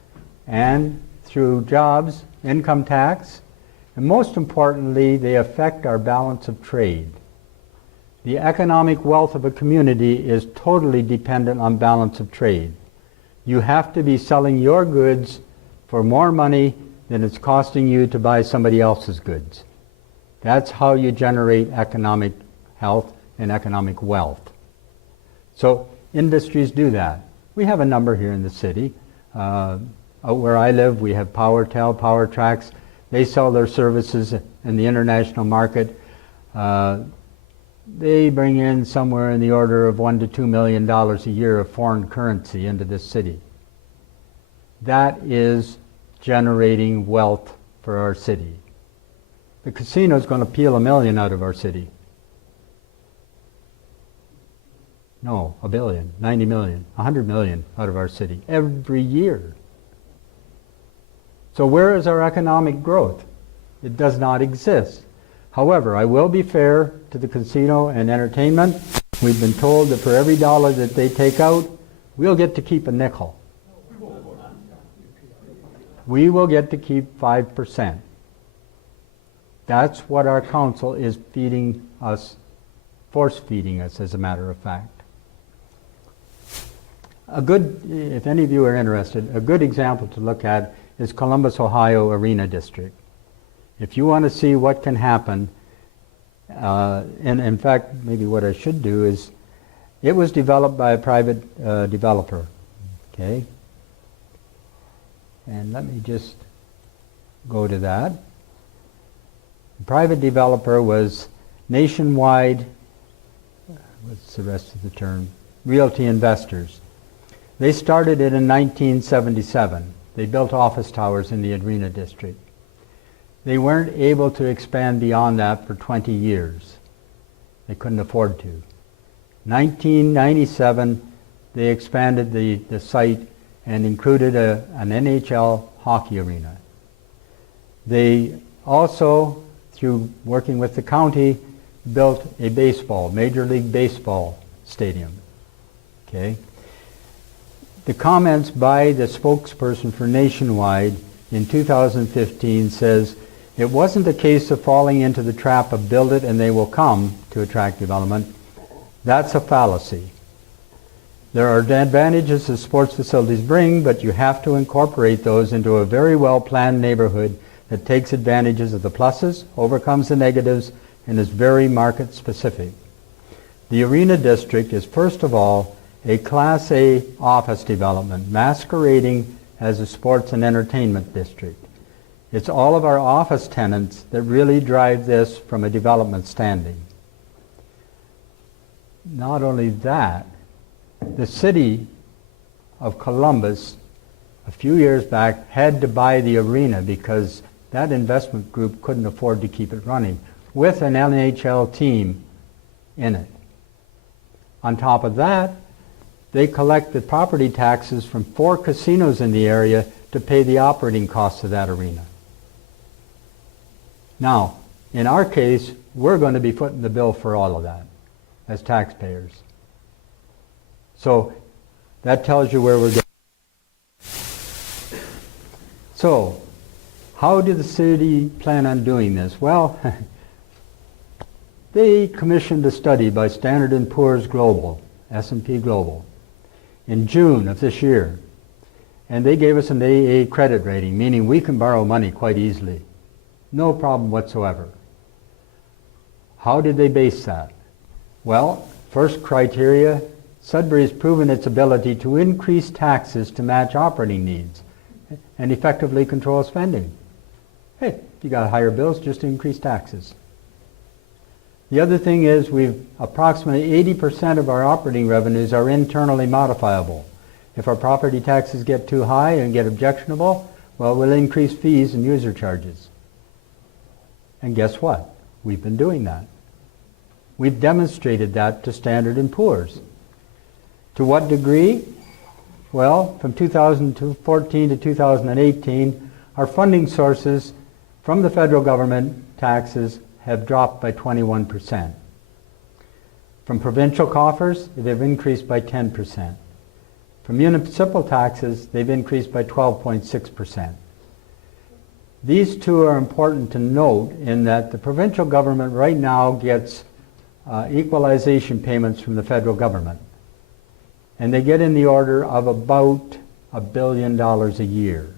and through jobs, income tax, and most importantly, they affect our balance of trade. The economic wealth of a community is totally dependent on balance of trade. You have to be selling your goods for more money than it's costing you to buy somebody else's goods. That's how you generate economic health and economic wealth. So industries do that. We have a number here in the city. Out where I live, we have PowerTel, PowerTrax. They sell their services in the international market. They bring in somewhere in the order of $1 to $2 million a year of foreign currency into this city. That is generating wealth for our city. The casino is going to peel $1 million out of our city. No, $1 billion, 90 million, 100 million out of our city every year. So where is our economic growth? It does not exist. However, I will be fair to the casino and entertainment. We've been told that for every dollar that they take out, we'll get to keep a nickel. We will get to keep 5%. That's what our council is feeding us, force feeding us, as a matter of fact. A good, if any of you are interested, a good example to look at is Columbus, Ohio Arena District. If you want to see what can happen, and in fact, maybe what I should do is, it was developed by a private developer, okay? And let me just go to that. The private developer was Nationwide, what's the rest of the term? Realty Investors. They started it in 1977. They built office towers in the Arena District. They weren't able to expand beyond that for 20 years. They couldn't afford to. 1997, they expanded the site and included an NHL hockey arena. They also, through working with the county, built a Major League Baseball stadium. Okay. The comments by the spokesperson for Nationwide in 2015 says, it wasn't a case of falling into the trap of build it and they will come to attract development. That's a fallacy. There are advantages that sports facilities bring, but you have to incorporate those into a very well-planned neighborhood that takes advantages of the pluses, overcomes the negatives, and is very market-specific. The Arena District is, first of all, a Class A office development masquerading as a sports and entertainment district. It's all of our office tenants that really drive this from a development standing. Not only that, the city of Columbus, a few years back, had to buy the arena because that investment group couldn't afford to keep it running, with an NHL team in it. On top of that, they collect the property taxes from 4 casinos in the area to pay the operating costs of that arena. Now, in our case, we're going to be footing the bill for all of that as taxpayers. So that tells you where we're going. So, how did the city plan on doing this? Well, they commissioned a study by Standard & Poor's Global, S&P Global, in June of this year. And they gave us an AA credit rating, meaning we can borrow money quite easily. No problem whatsoever. How did they base that? Well, first criteria, Sudbury has proven its ability to increase taxes to match operating needs and effectively control spending. Hey, if you got higher bills, just increase taxes. The other thing is we've approximately 80% of our operating revenues are internally modifiable. If our property taxes get too high and get objectionable, well, we'll increase fees and user charges. And guess what? We've been doing that. We've demonstrated that to Standard & Poor's. To what degree? Well, from 2014 to 2018, our funding sources from the federal government taxes have dropped by 21%. From provincial coffers, they've increased by 10%. From municipal taxes, they've increased by 12.6%. These two are important to note in that the provincial government right now gets equalization payments from the federal government. And they get in the order of about $1 billion a year.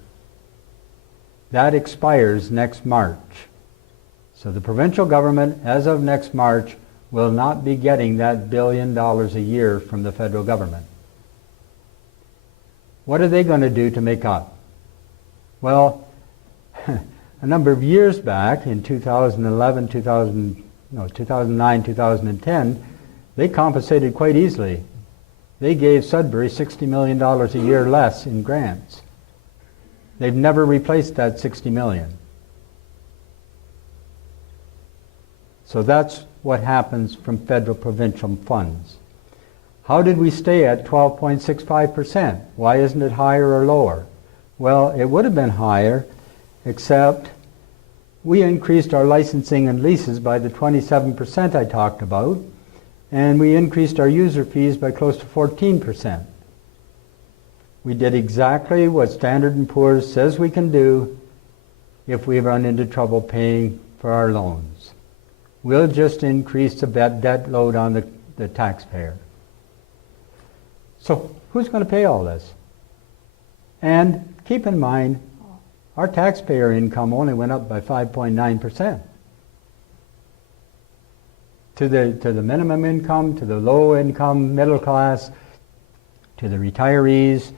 That expires next March. So the provincial government, as of next March, will not be getting that $1 billion a year from the federal government. What are they going to do to make up? Well, a number of years back, in 2009, 2010, they compensated quite easily. They gave Sudbury $60 million a year less in grants. They've never replaced that $60 million. So that's what happens from federal provincial funds. How did we stay at 12.65%? Why isn't it higher or lower? Well, it would have been higher except we increased our licensing and leases by the 27% I talked about, and we increased our user fees by close to 14%. We did exactly what Standard & Poor's says we can do if we run into trouble paying for our loans. We'll just increase the debt load on the taxpayer. So who's going to pay all this? And keep in mind, our taxpayer income only went up by 5.9%. To the minimum income, to the low income, middle class, to the retirees,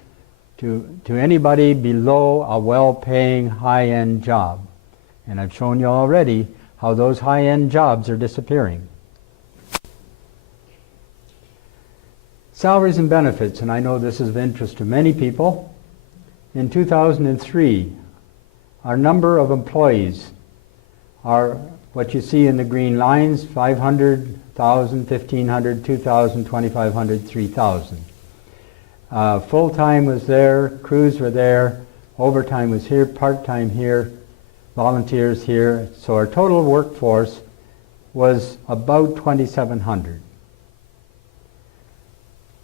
to anybody below a well-paying high-end job. And I've shown you already how those high-end jobs are disappearing. Salaries and benefits, and I know this is of interest to many people. In 2003, our number of employees are what you see in the green lines: 500, 1,000, 1,500, 2,000, 2,500, 3,000. Full-time was there, crews were there, overtime was here, part-time here, volunteers here. So our total workforce was about 2,700.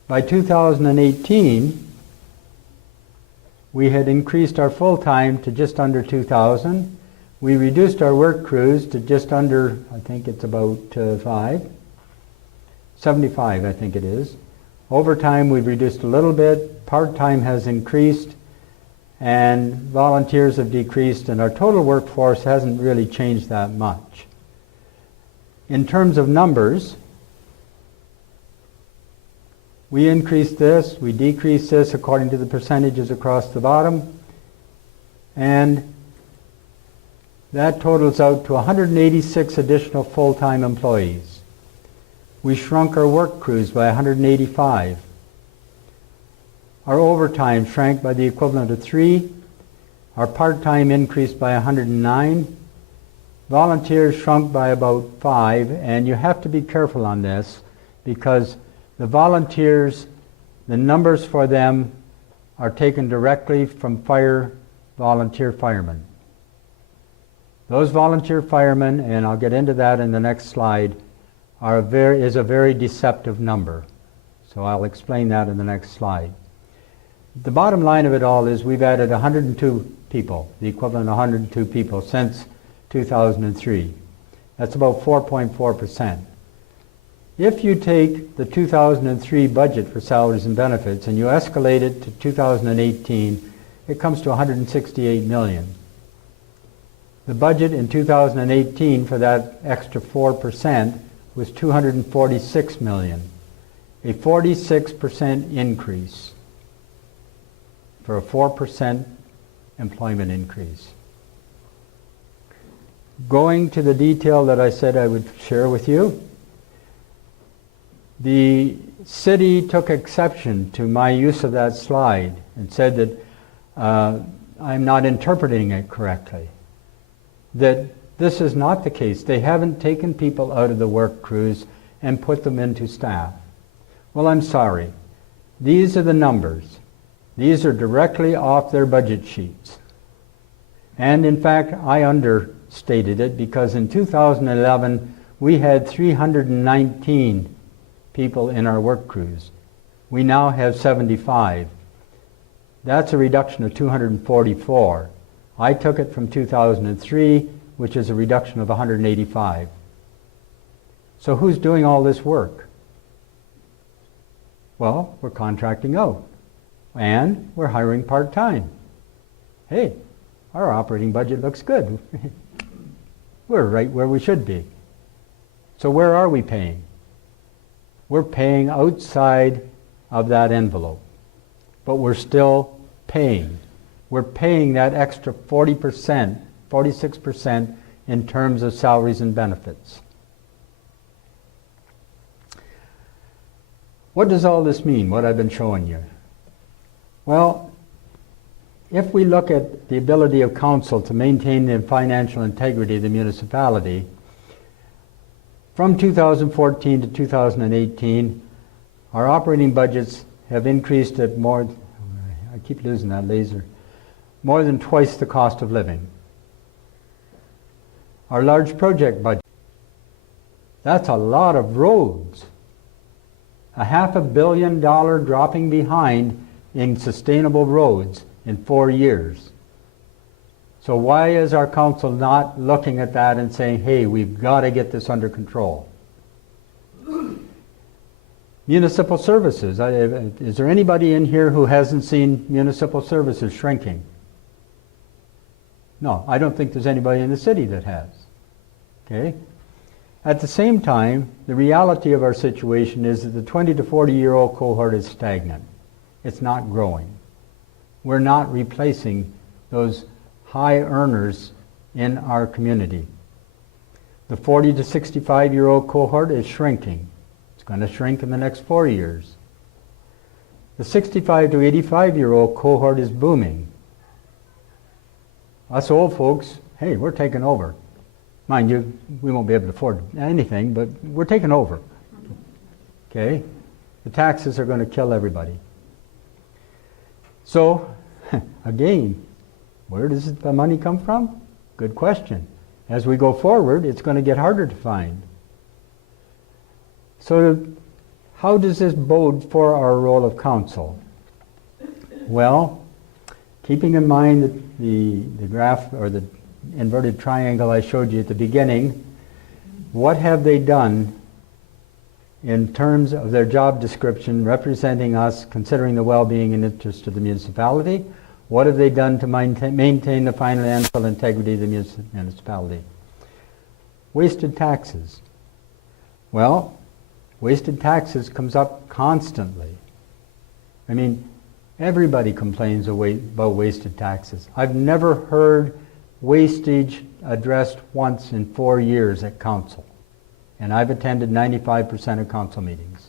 By 2018, we had increased our full-time to just under 2,000. We reduced our work crews to just under, I think it's about 75, I think it is. Overtime we've reduced a little bit, part-time has increased, and volunteers have decreased, and our total workforce hasn't really changed that much. In terms of numbers, we increased this, we decreased this according to the percentages across the bottom, and that totals out to 186 additional full-time employees. We shrunk our work crews by 185. Our overtime shrank by the equivalent of 3. Our part-time increased by 109. Volunteers shrunk by about 5, and you have to be careful on this because the volunteers, the numbers for them are taken directly from volunteer firemen. Those volunteer firemen, and I'll get into that in the next slide, is a very deceptive number. So I'll explain that in the next slide. The bottom line of it all is we've added 102 people, the equivalent of 102 people since 2003. That's about 4.4%. If you take the 2003 budget for salaries and benefits and you escalate it to 2018, it comes to 168 million. The budget in 2018 for that extra 4% was 246 million, a 46% increase for a 4% employment increase. Going to the detail that I said I would share with you, the city took exception to my use of that slide and said that I'm not interpreting it correctly, that this is not the case. They haven't taken people out of the work crews and put them into staff. Well, I'm sorry. These are the numbers. These are directly off their budget sheets. And in fact, I understated it because in 2011, we had 319 people in our work crews. We now have 75. That's a reduction of 244. I took it from 2003, which is a reduction of 185. So who's doing all this work? Well, we're contracting out, and we're hiring part-time. Hey, our operating budget looks good. We're right where we should be. So where are we paying? We're paying outside of that envelope, but we're still paying. We're paying that extra 40%, 46% in terms of salaries and benefits. What does all this mean, what I've been showing you? Well, if we look at the ability of council to maintain the financial integrity of the municipality, from 2014 to 2018, our operating budgets have increased at more than twice the cost of living. our large project budget. That's a lot of roads. $500 million dropping behind in sustainable roads in 4 years. So why is our council not looking at that and saying, hey, we've got to get this under control? Municipal services. Is there anybody in here who hasn't seen municipal services shrinking? No, I don't think there's anybody in the city that has. Okay? At the same time, the reality of our situation is that the 20 to 40-year-old cohort is stagnant. It's not growing. We're not replacing those high earners in our community. The 40 to 65-year-old cohort is shrinking. It's going to shrink in the next 4 years. The 65 to 85-year-old cohort is booming. Us old folks, hey, we're taking over. Mind you, we won't be able to afford anything, but we're taking over. Okay? The taxes are going to kill everybody. So, again, where does the money come from? Good question. As we go forward, it's going to get harder to find. So, how does this bode for our role of council? Well, keeping in mind that the graph or the inverted triangle I showed you at the beginning, what have they done in terms of their job description representing us, considering the well-being and interest of the municipality? What have they done to maintain the financial integrity of the municipality? Wasted taxes. Well, wasted taxes comes up constantly. I mean, everybody complains about wasted taxes. I've never heard wastage addressed once in 4 years at council. And I've attended 95% of council meetings.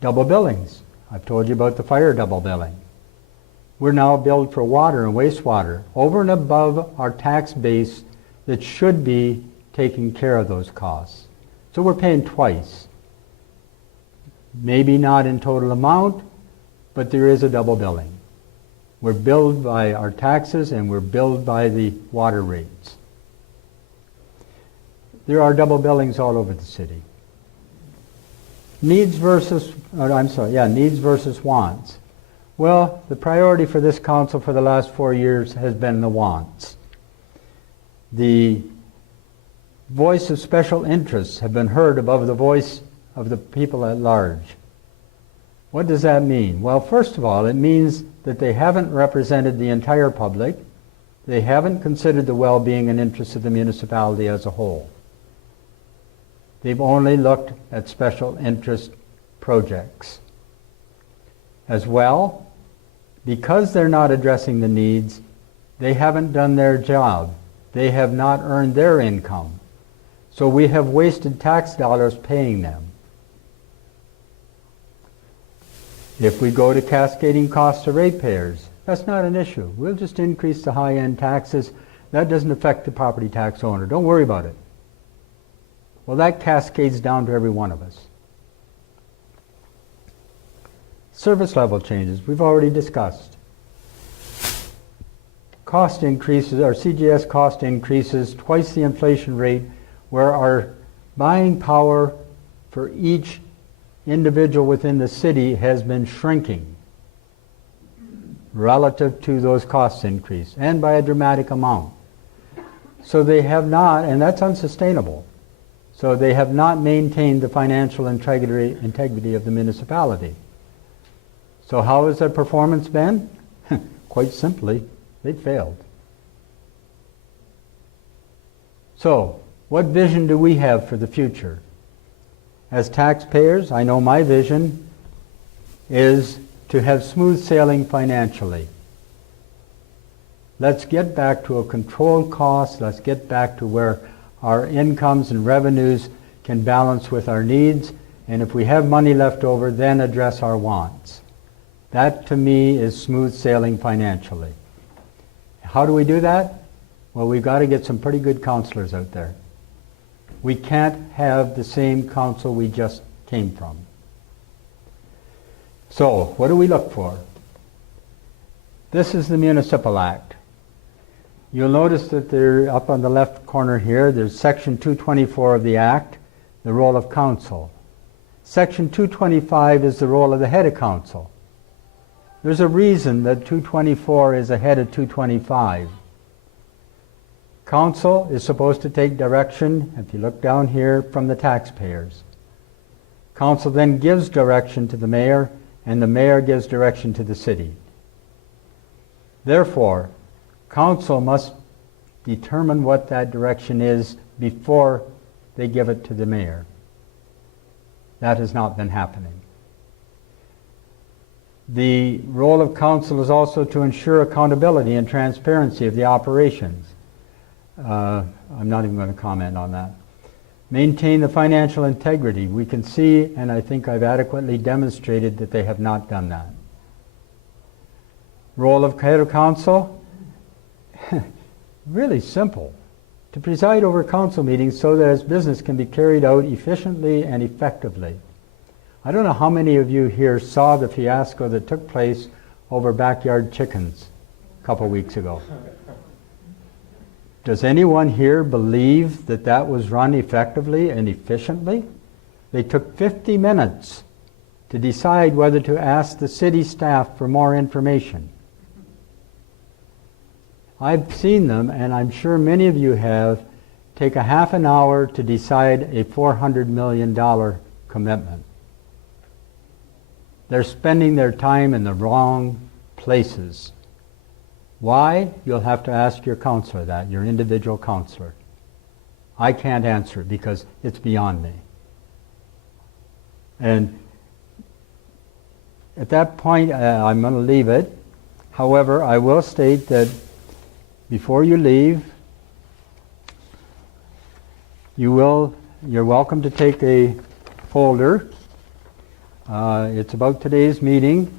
Double billings. I've told you about the fire double billing. We're now billed for water and wastewater over and above our tax base that should be taking care of those costs. So we're paying twice. Maybe not in total amount, but there is a double billing. We're billed by our taxes and we're billed by the water rates. There are double billings all over the city. Needs versus wants. Well, the priority for this council for the last 4 years has been the wants. The voice of special interests have been heard above the voice of the people at large. What does that mean? Well, first of all, it means that they haven't represented the entire public. They haven't considered the well-being and interests of the municipality as a whole. They've only looked at special interest projects. As well, because they're not addressing the needs, they haven't done their job. They have not earned their income. So we have wasted tax dollars paying them. If we go to cascading costs to ratepayers, that's not an issue. We'll just increase the high-end taxes. That doesn't affect the property tax owner. Don't worry about it. Well, that cascades down to every one of us. Service level changes, we've already discussed. Cost increases, our CGS cost increases twice the inflation rate, where our buying power for each individual within the city has been shrinking relative to those cost increase, and by a dramatic amount. So they have not, and that's unsustainable. So they have not maintained the financial integrity of the municipality. So how has their performance been? Quite simply, they failed. So, what vision do we have for the future? As taxpayers, I know my vision is to have smooth sailing financially. Let's get back to a controlled cost. Let's get back to where our incomes and revenues can balance with our needs. And if we have money left over, then address our wants. That, to me, is smooth sailing financially. How do we do that? Well, we've got to get some pretty good counselors out there. We can't have the same council we just came from. So, what do we look for? This is the Municipal Act. You'll notice that they're up on the left corner here, there's Section 224 of the Act, the role of council. Section 225 is the role of the head of council. There's a reason that 224 is ahead of 225. Council is supposed to take direction, if you look down here, from the taxpayers. Council then gives direction to the mayor, and the mayor gives direction to the city. Therefore, council must determine what that direction is before they give it to the mayor. That has not been happening. The role of council is also to ensure accountability and transparency of the operations. I'm not even going to comment on that. Maintain the financial integrity. We can see, and I think I've adequately demonstrated that they have not done that. Role of head of council? Really simple. To preside over council meetings so that its business can be carried out efficiently and effectively. I don't know how many of you here saw the fiasco that took place over backyard chickens a couple weeks ago. Does anyone here believe that that was run effectively and efficiently? They took 50 minutes to decide whether to ask the city staff for more information. I've seen them, and I'm sure many of you have, take a half an hour to decide a $400 million commitment. They're spending their time in the wrong places. Why? You'll have to ask your counselor that, your individual counselor. I can't answer it because it's beyond me. And at that point, I'm going to leave it. However, I will state that before you leave, you're welcome to take a folder. It's about today's meeting.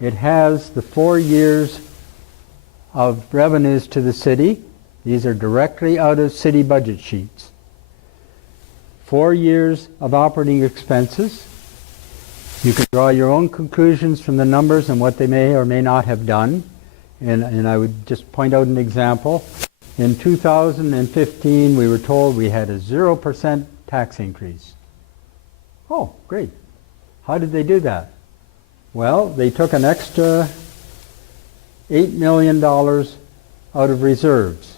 It has the 4 years of revenues to the city. These are directly out of city budget sheets. 4 years of operating expenses. You can draw your own conclusions from the numbers and what they may or may not have done. And I would just point out an example. In 2015, we were told we had a 0% tax increase. Oh, great. How did they do that? Well, they took an extra $8 million out of reserves.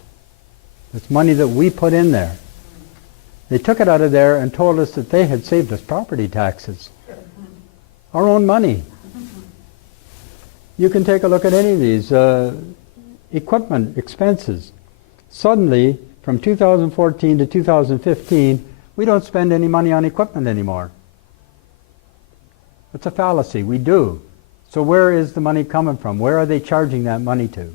It's money that we put in there. They took it out of there and told us that they had saved us property taxes. Our own money. You can take a look at any of these equipment expenses. Suddenly, from 2014 to 2015, we don't spend any money on equipment anymore. It's a fallacy. We do. So where is the money coming from? Where are they charging that money to?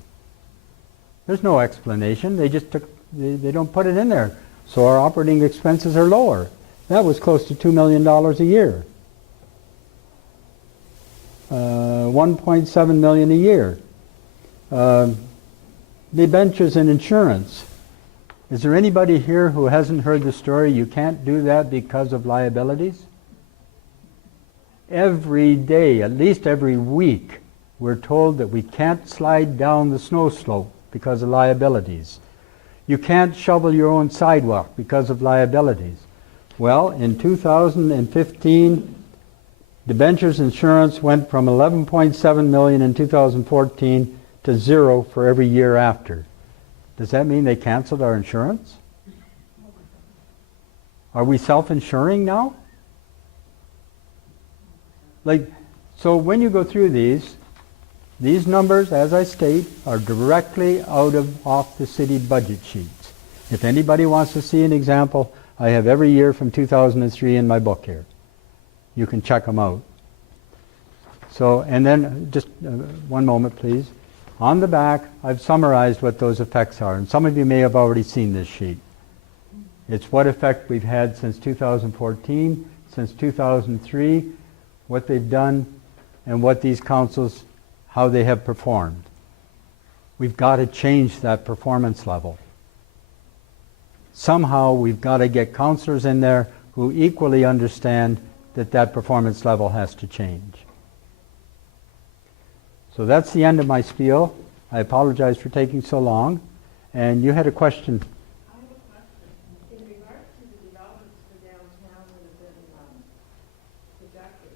There's no explanation. They just they don't put it in there. So our operating expenses are lower. That was close to $2 million a year. 1.7 million a year. Debentures and insurance. Is there anybody here who hasn't heard the story? You can't do that because of liabilities? Every day, at least every week, we're told that we can't slide down the snow slope because of liabilities. You can't shovel your own sidewalk because of liabilities. Well, in 2015, debentures insurance went from 11.7 million in 2014 to 0 for every year after. Does that mean they canceled our insurance? Are we self-insuring now? So when you go through these numbers, as I state, are directly off the city budget sheets. If anybody wants to see an example, I have every year from 2003 in my book here. You can check them out. So, and then just one moment, please. On the back, I've summarized what those effects are, and some of you may have already seen this sheet. It's what effect we've had since 2014, since 2003, what they've done, and what these councils, how they have performed. We've got to change that performance level. Somehow we've got to get counselors in there who equally understand that performance level has to change. So that's the end of my spiel. I apologize for taking so long. And you had a question. I have a question. In regards to the developments for downtown that have been projected,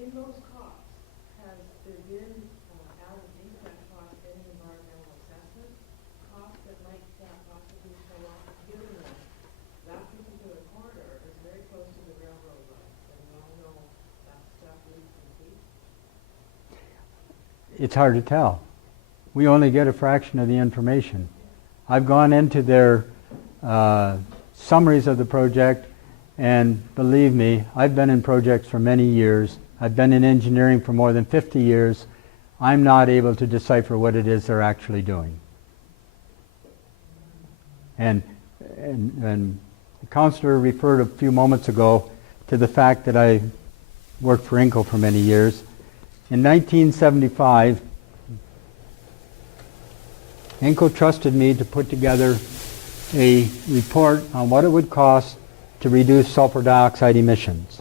in those costs, has there been added into that cost any environmental assessment cost that might possibly show up, given that that particular corridor is very close to the railroad lines, and we all know that stuff leaks and seeps? It's hard to tell. We only get a fraction of the information. I've gone into their summaries of the project, and believe me, I've been in projects for many years. I've been in engineering for more than 50 years. I'm not able to decipher what it is they're actually doing. And the councillor referred a few moments ago to the fact that I worked for INCO for many years. In 1975, INCO trusted me to put together a report on what it would cost to reduce sulfur dioxide emissions.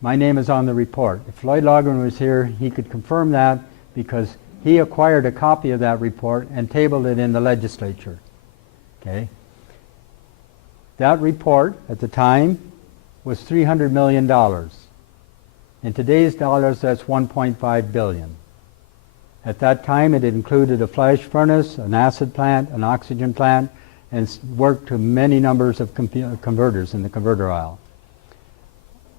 My name is on the report. If Floyd Logren was here, he could confirm that because he acquired a copy of that report and tabled it in the legislature. Okay? That report at the time was $300 million. In today's dollars, that's $1.5 billion. At that time, it included a flash furnace, an acid plant, an oxygen plant, and worked to many numbers of converters in the converter aisle.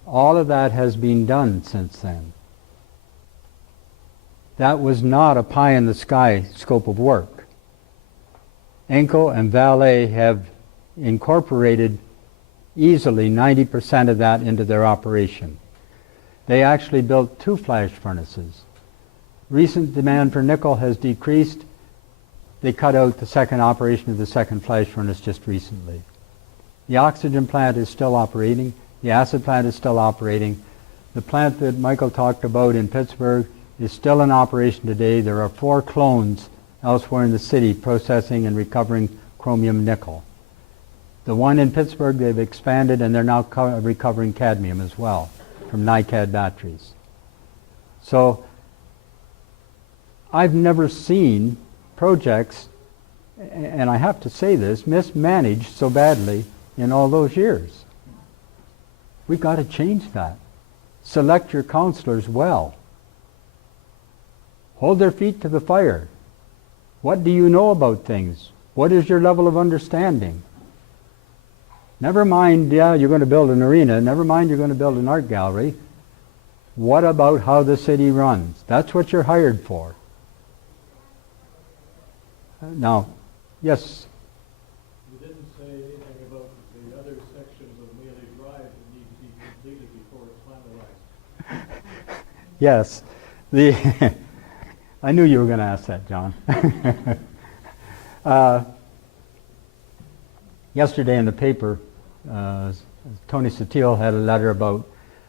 All of that has been done since then. That was not a pie-in-the-sky scope of work. INCO and Vale have incorporated easily 90% of that into their operation. They actually built 2 flash furnaces. Recent demand for nickel has decreased. They cut out the second operation of the second flash furnace just recently. The oxygen plant is still operating. The acid plant is still operating. The plant that Michael talked about in Pittsburgh is still in operation today. There are 4 clones elsewhere in the city processing and recovering chromium nickel. The one in Pittsburgh they've expanded, and they're now recovering cadmium as well from NiCad batteries. So I've never seen projects, and I have to say this, mismanaged so badly in all those years. We've got to change that. Select your counselors well. Hold their feet to the fire. What do you know about things? What is your level of understanding? Never mind, yeah, you're going to build an arena. Never mind you're going to build an art gallery. What about how the city runs? That's what you're hired for. Now, yes? You didn't say anything about the other sections of Mealy Drive that need to be completed before it's finalized. Yes. I knew you were going to ask that, John. Yesterday in the paper, Tony Satile had a letter about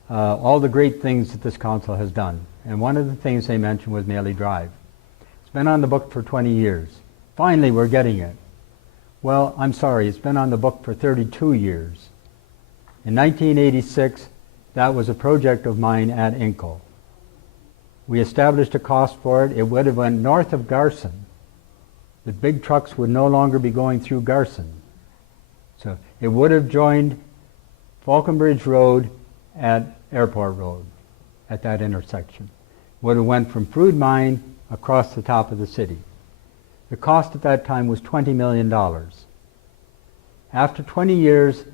all the great things that this council has done. And one of the things they mentioned was Mealy Drive. It's been on the book for 20 years. Finally, we're getting it. Well, I'm sorry, it's been on the book for 32 years. In 1986, that was a project of mine at INCO. We established a cost for it. It would have went north of Garson. The big trucks would no longer be going through Garson. So it would have joined Falconbridge Road at Airport Road at that intersection. Would have went from Fruit Mine across the top of the city. The cost at that time was $20 million. After 20 years,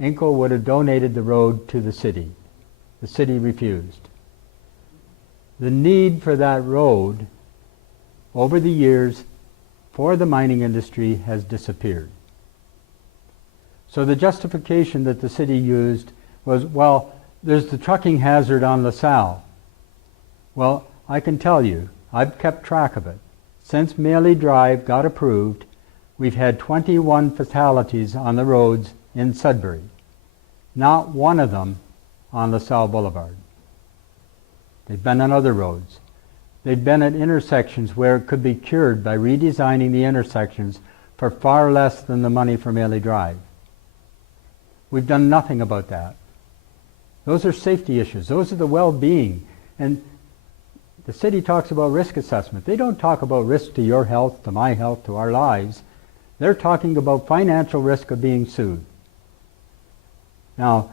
INCO would have donated the road to the city. The city refused. The need for that road over the years for the mining industry has disappeared. So the justification that the city used was, well, there's the trucking hazard on LaSalle. Well, I can tell you, I've kept track of it. Since Mealy Drive got approved, we've had 21 fatalities on the roads in Sudbury. Not one of them on LaSalle Boulevard. They've been on other roads. They've been at intersections where it could be cured by redesigning the intersections for far less than the money for Mealy Drive. We've done nothing about that. Those are safety issues. Those are the well-being. And The city talks about risk assessment. They don't talk about risk to your health, to my health, to our lives. They're talking about financial risk of being sued. Now,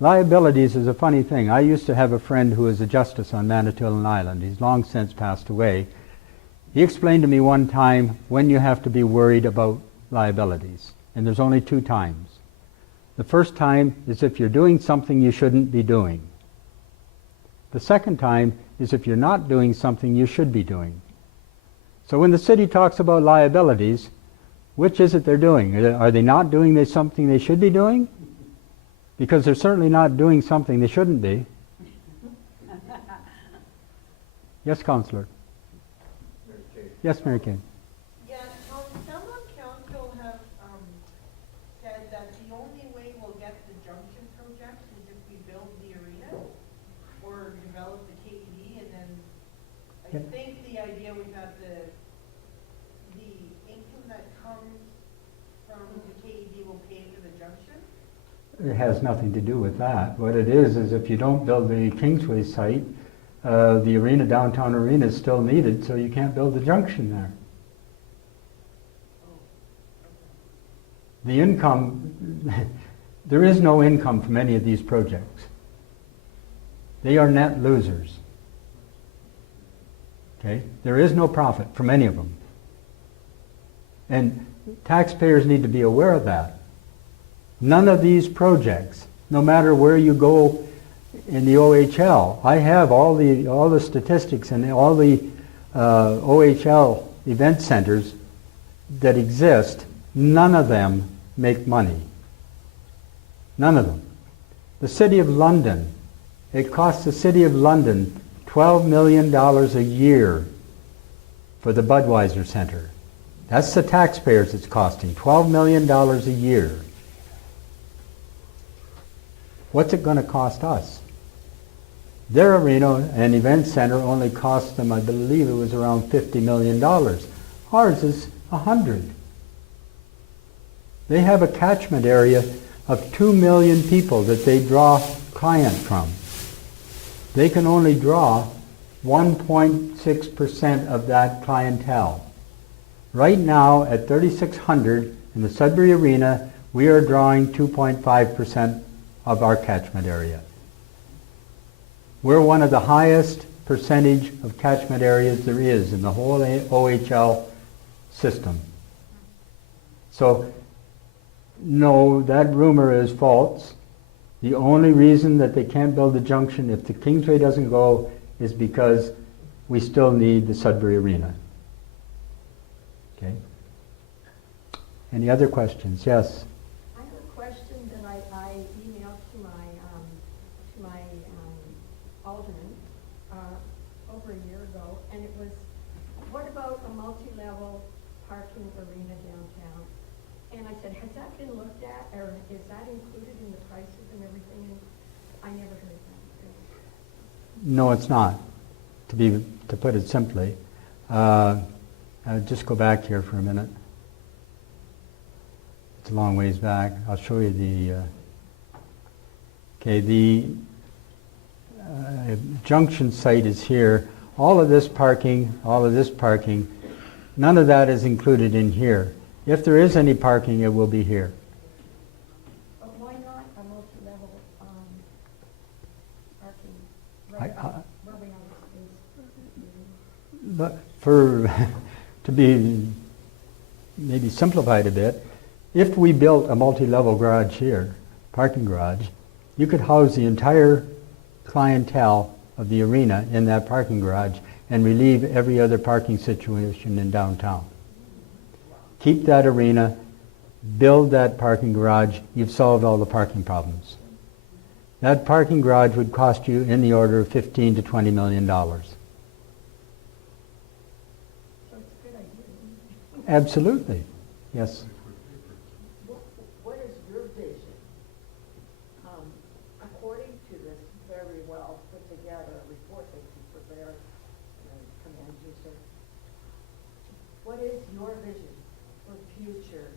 liabilities is a funny thing. I used to have a friend who was a justice on Manitoulin Island. He's long since passed away. He explained to me one time when you have to be worried about liabilities. And there's only 2 times. The first time is if you're doing something you shouldn't be doing. The second time is if you're not doing something you should be doing. So when the city talks about liabilities, which is it they're doing? Are they not doing something they should be doing? Because they're certainly not doing something they shouldn't be. Yes, Councillor. Yes, Mary Kay. Yeah, some on council have said that the only way we'll get the junction project is if we build the arena or develop the KED, and then I Yep. think the idea was that the income that comes from the KED will pay for the junction. It has nothing to do with that. What it is if you don't build the Kingsway site, the arena, downtown arena, is still needed, so you can't build the junction there. The income, there is no income from any of these projects. They are net losers. Okay? There is no profit from any of them. And taxpayers need to be aware of that. None of these projects, no matter where you go in the OHL, I have all the statistics and all the OHL event centers that exist. None of them make money. None of them. The City of London, it costs the City of London $12 million a year for the Budweiser Center. That's the taxpayers it's costing, $12 million a year. What's it going to cost us? Their arena and event center only cost them, I believe it was around $50 million. Ours is $100. They have a catchment area of 2 million people that they draw client from. They can only draw 1.6% of that clientele. Right now at 3,600 in the Sudbury Arena, we are drawing 2.5% of our catchment area. We're one of the highest percentage of catchment areas there is in the whole OHL system. So, no, that rumor is false. The only reason that they can't build the junction if the Kingsway doesn't go is because we still need the Sudbury Arena. Okay? Any other questions? Yes? I have a question that I emailed to my alderman over a year ago, and it was, what about a multi-level parking arena downtown? And I said, has that been looked at, or is that included in the prices and everything? And I never heard that. No, it's not. To put it simply, I'll just go back here for a minute. It's a long ways back. I'll show you the. The junction site is here. All of this parking, none of that is included in here. If there is any parking, it will be here. But why not a multi-level parking where we have space? But to be maybe simplified a bit, if we built a multi-level garage here, parking garage, you could house the entire clientele of the arena in that parking garage and relieve every other parking situation in downtown. Keep that arena, build that parking garage, you've solved all the parking problems. That parking garage would cost you in the order of $15 to $20 million. So it's a good idea. Absolutely. Yes. What is your vision? According to this very well put together report that you prepared, and I commend you, sir. What is your vision for future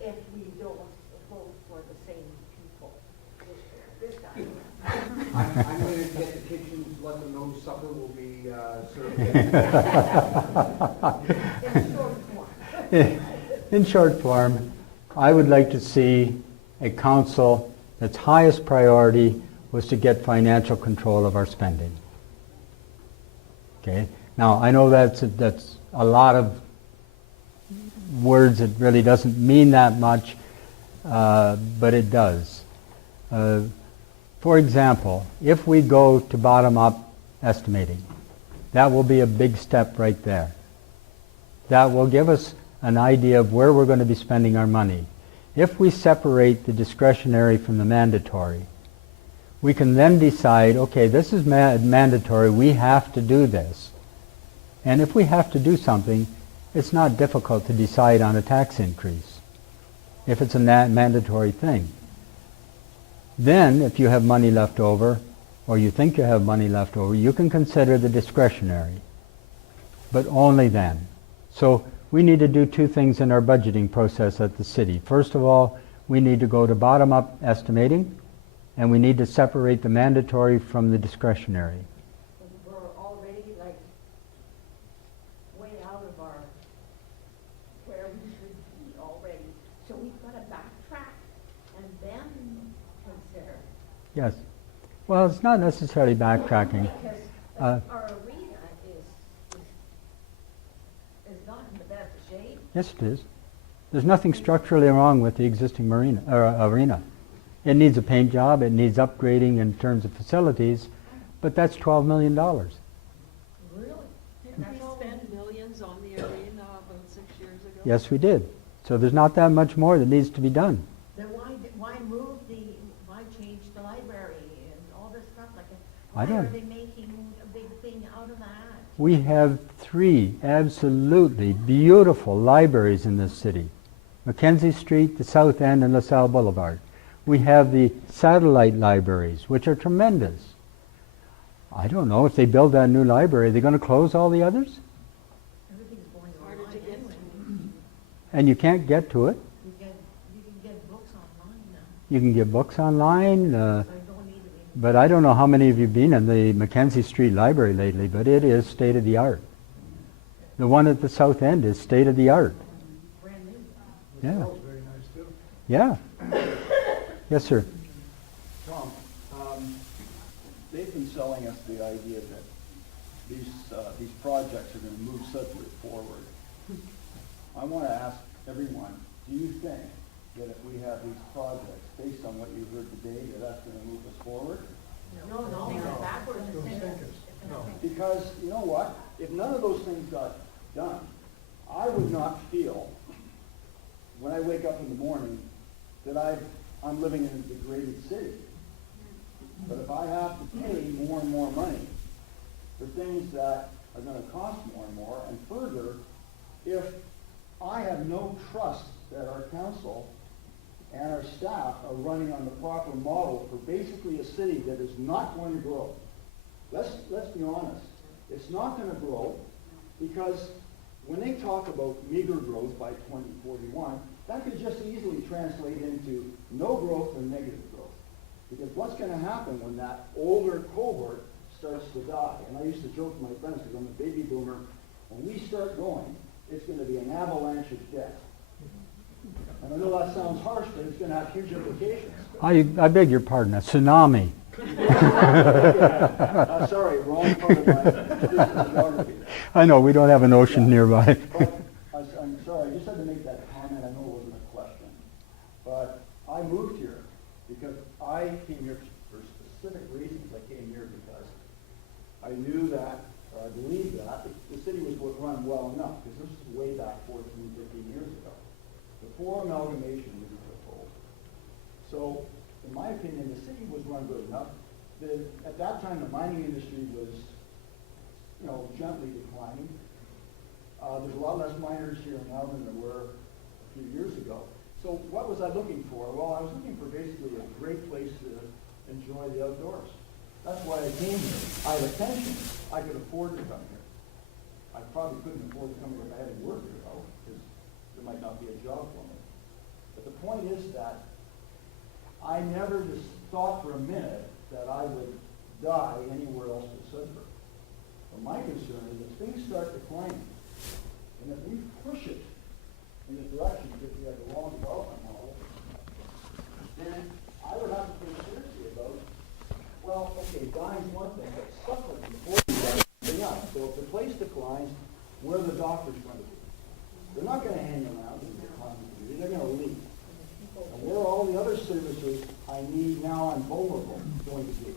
if we don't vote for the same people this time? I'm going to supper will be served. In short form. In short form, I would like to see a council that's highest priority was to get financial control of our spending. Okay. Now I know that's a lot of words. It really doesn't mean that much, but it does. For example, if we go to bottom-up estimating, that will be a big step right there. That will give us an idea of where we're going to be spending our money. If we separate the discretionary from the mandatory, we can then decide, okay, this is mandatory, we have to do this. And if we have to do something, it's not difficult to decide on a tax increase if it's a mandatory thing. Then, if you have money left over, or you think you have money left over, you can consider the discretionary, but only then. So we need to do two things in our budgeting process at the city. First of all, we need to go to bottom-up estimating, and we need to separate the mandatory from the discretionary. We're already like way out of our, where we should be already. So we've got to backtrack and then consider. Yes. Well, it's not necessarily backtracking. Because our arena is not in the best shape. Yes, it is. There's nothing structurally wrong with the existing arena. It needs a paint job, it needs upgrading in terms of facilities, but that's $12 million. Really? Didn't we spend millions on the arena about 6 years ago? Yes, we did. So there's not that much more that needs to be done. Then why change the library and all this stuff like that? I Why are don't- they making a big thing out of that? We have 3 absolutely beautiful libraries in this city. Mackenzie Street, the South End, and LaSalle Boulevard. We have the satellite libraries, which are tremendous. I don't know, if they build that new library, are they going to close all the others? Everything's going Harder online to get anyway. And you can't get to it. You can get books online now. You can get books online, So you don't need to be but I don't know how many of you have been in the Mackenzie Street Library lately, but it is state-of-the-art. The one at the South End is state-of-the-art. brand new. Yeah. Smells very nice too. Yeah. Yes, sir. Tom, they've been selling us the idea that these projects are going to move Sudbury forward. I want to ask everyone, do you think that if we have these projects, based on what you heard today, that that's going to move us forward? No, backwards. No. Because, you know what? If none of those things got done, I would not feel, when I wake up in the morning, that I'm living in a degraded city. But if I have to pay more and more money for things that are going to cost more and more, and further, if I have no trust that our council and our staff are running on the proper model for basically a city that is not going to grow. Let's be honest. It's not going to grow because when they talk about meager growth by 2041, that could just easily translate into no growth and negative growth. Because what's going to happen when that older cohort starts to die? And I used to joke with my friends, because I'm a baby boomer, when we start going, it's going to be an avalanche of death. And I know that sounds harsh, but it's going to have huge implications. I beg your pardon, a tsunami. Sorry, wrong part of my geography. I know, we don't have an ocean nearby. But I'm sorry, I just had to make that comment. I know it wasn't a question. But I moved here because I came here for specific reasons. I came here because I knew that, or I believed that, the city was run well enough, because this is way back 14, 15 years ago, before amalgamation was even told. So, in my opinion, the city was run good enough. At that time, the mining industry was, gently declining. There's a lot less miners here now than there were a few years ago. So what was I looking for? Well, I was looking for basically a great place to enjoy the outdoors. That's why I came here. I had a pension. I could afford to come here. I probably couldn't afford to come here if I had to work here, though, because there might not be a job for me. But the point is that I never just thought for a minute that I would die anywhere else but Sudbury. But my concern is if things start declining, and if we push it in the direction because we have the wrong development model, then I would have to think seriously about, well, okay, dying's one thing, but suffering before you die is something else. So if the place declines, where are the doctors going to be? They're not going to hang around in the economy community, they're going to leave. And where are all the other services I need now I'm vulnerable going to be?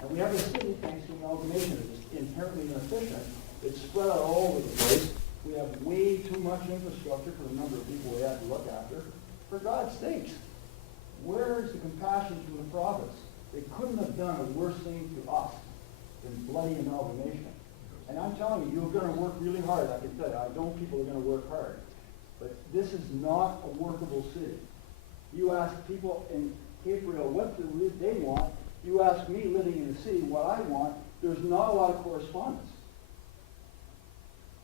And we have a city, thanks to amalgamation, that's inherently inefficient. It's spread out all over the place. We have way too much infrastructure for the number of people we have to look after. For God's sakes, where is the compassion to the province? They couldn't have done a worse thing to us than bloody amalgamation. And I'm telling you, you're going to work really hard. I can tell you, I know people are going to work hard. But this is not a workable city. You ask people in Gabriel what they want. You ask me living in the city what I want. There's not a lot of correspondence.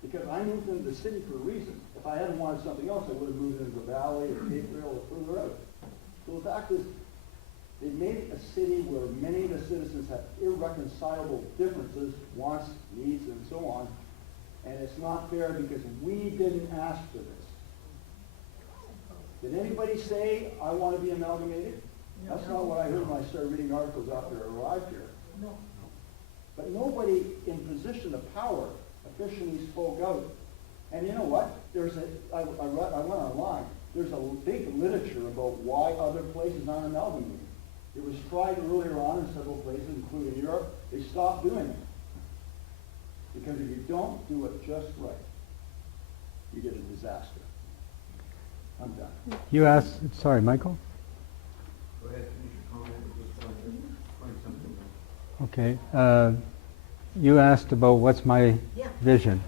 Because I moved into the city for a reason. If I hadn't wanted something else, I would have moved into the valley or Gabriel or further out. So the fact is, they made it a city where many of the citizens have irreconcilable differences, wants, needs, and so on. And it's not fair because we didn't ask for this. Did anybody say, I want to be amalgamated? No. That's not what I heard when I started reading articles after I arrived here. No. But nobody in position of power officially spoke out. And you know what? I went online. There's a big literature about why other places aren't amalgamated. It was tried earlier on in several places, including Europe. They stopped doing it. Because if you don't do it just right, you get a disaster. I'm done. You asked, sorry, Michael? Go ahead, finish your comment. Just find something. Okay. You asked about what's my vision.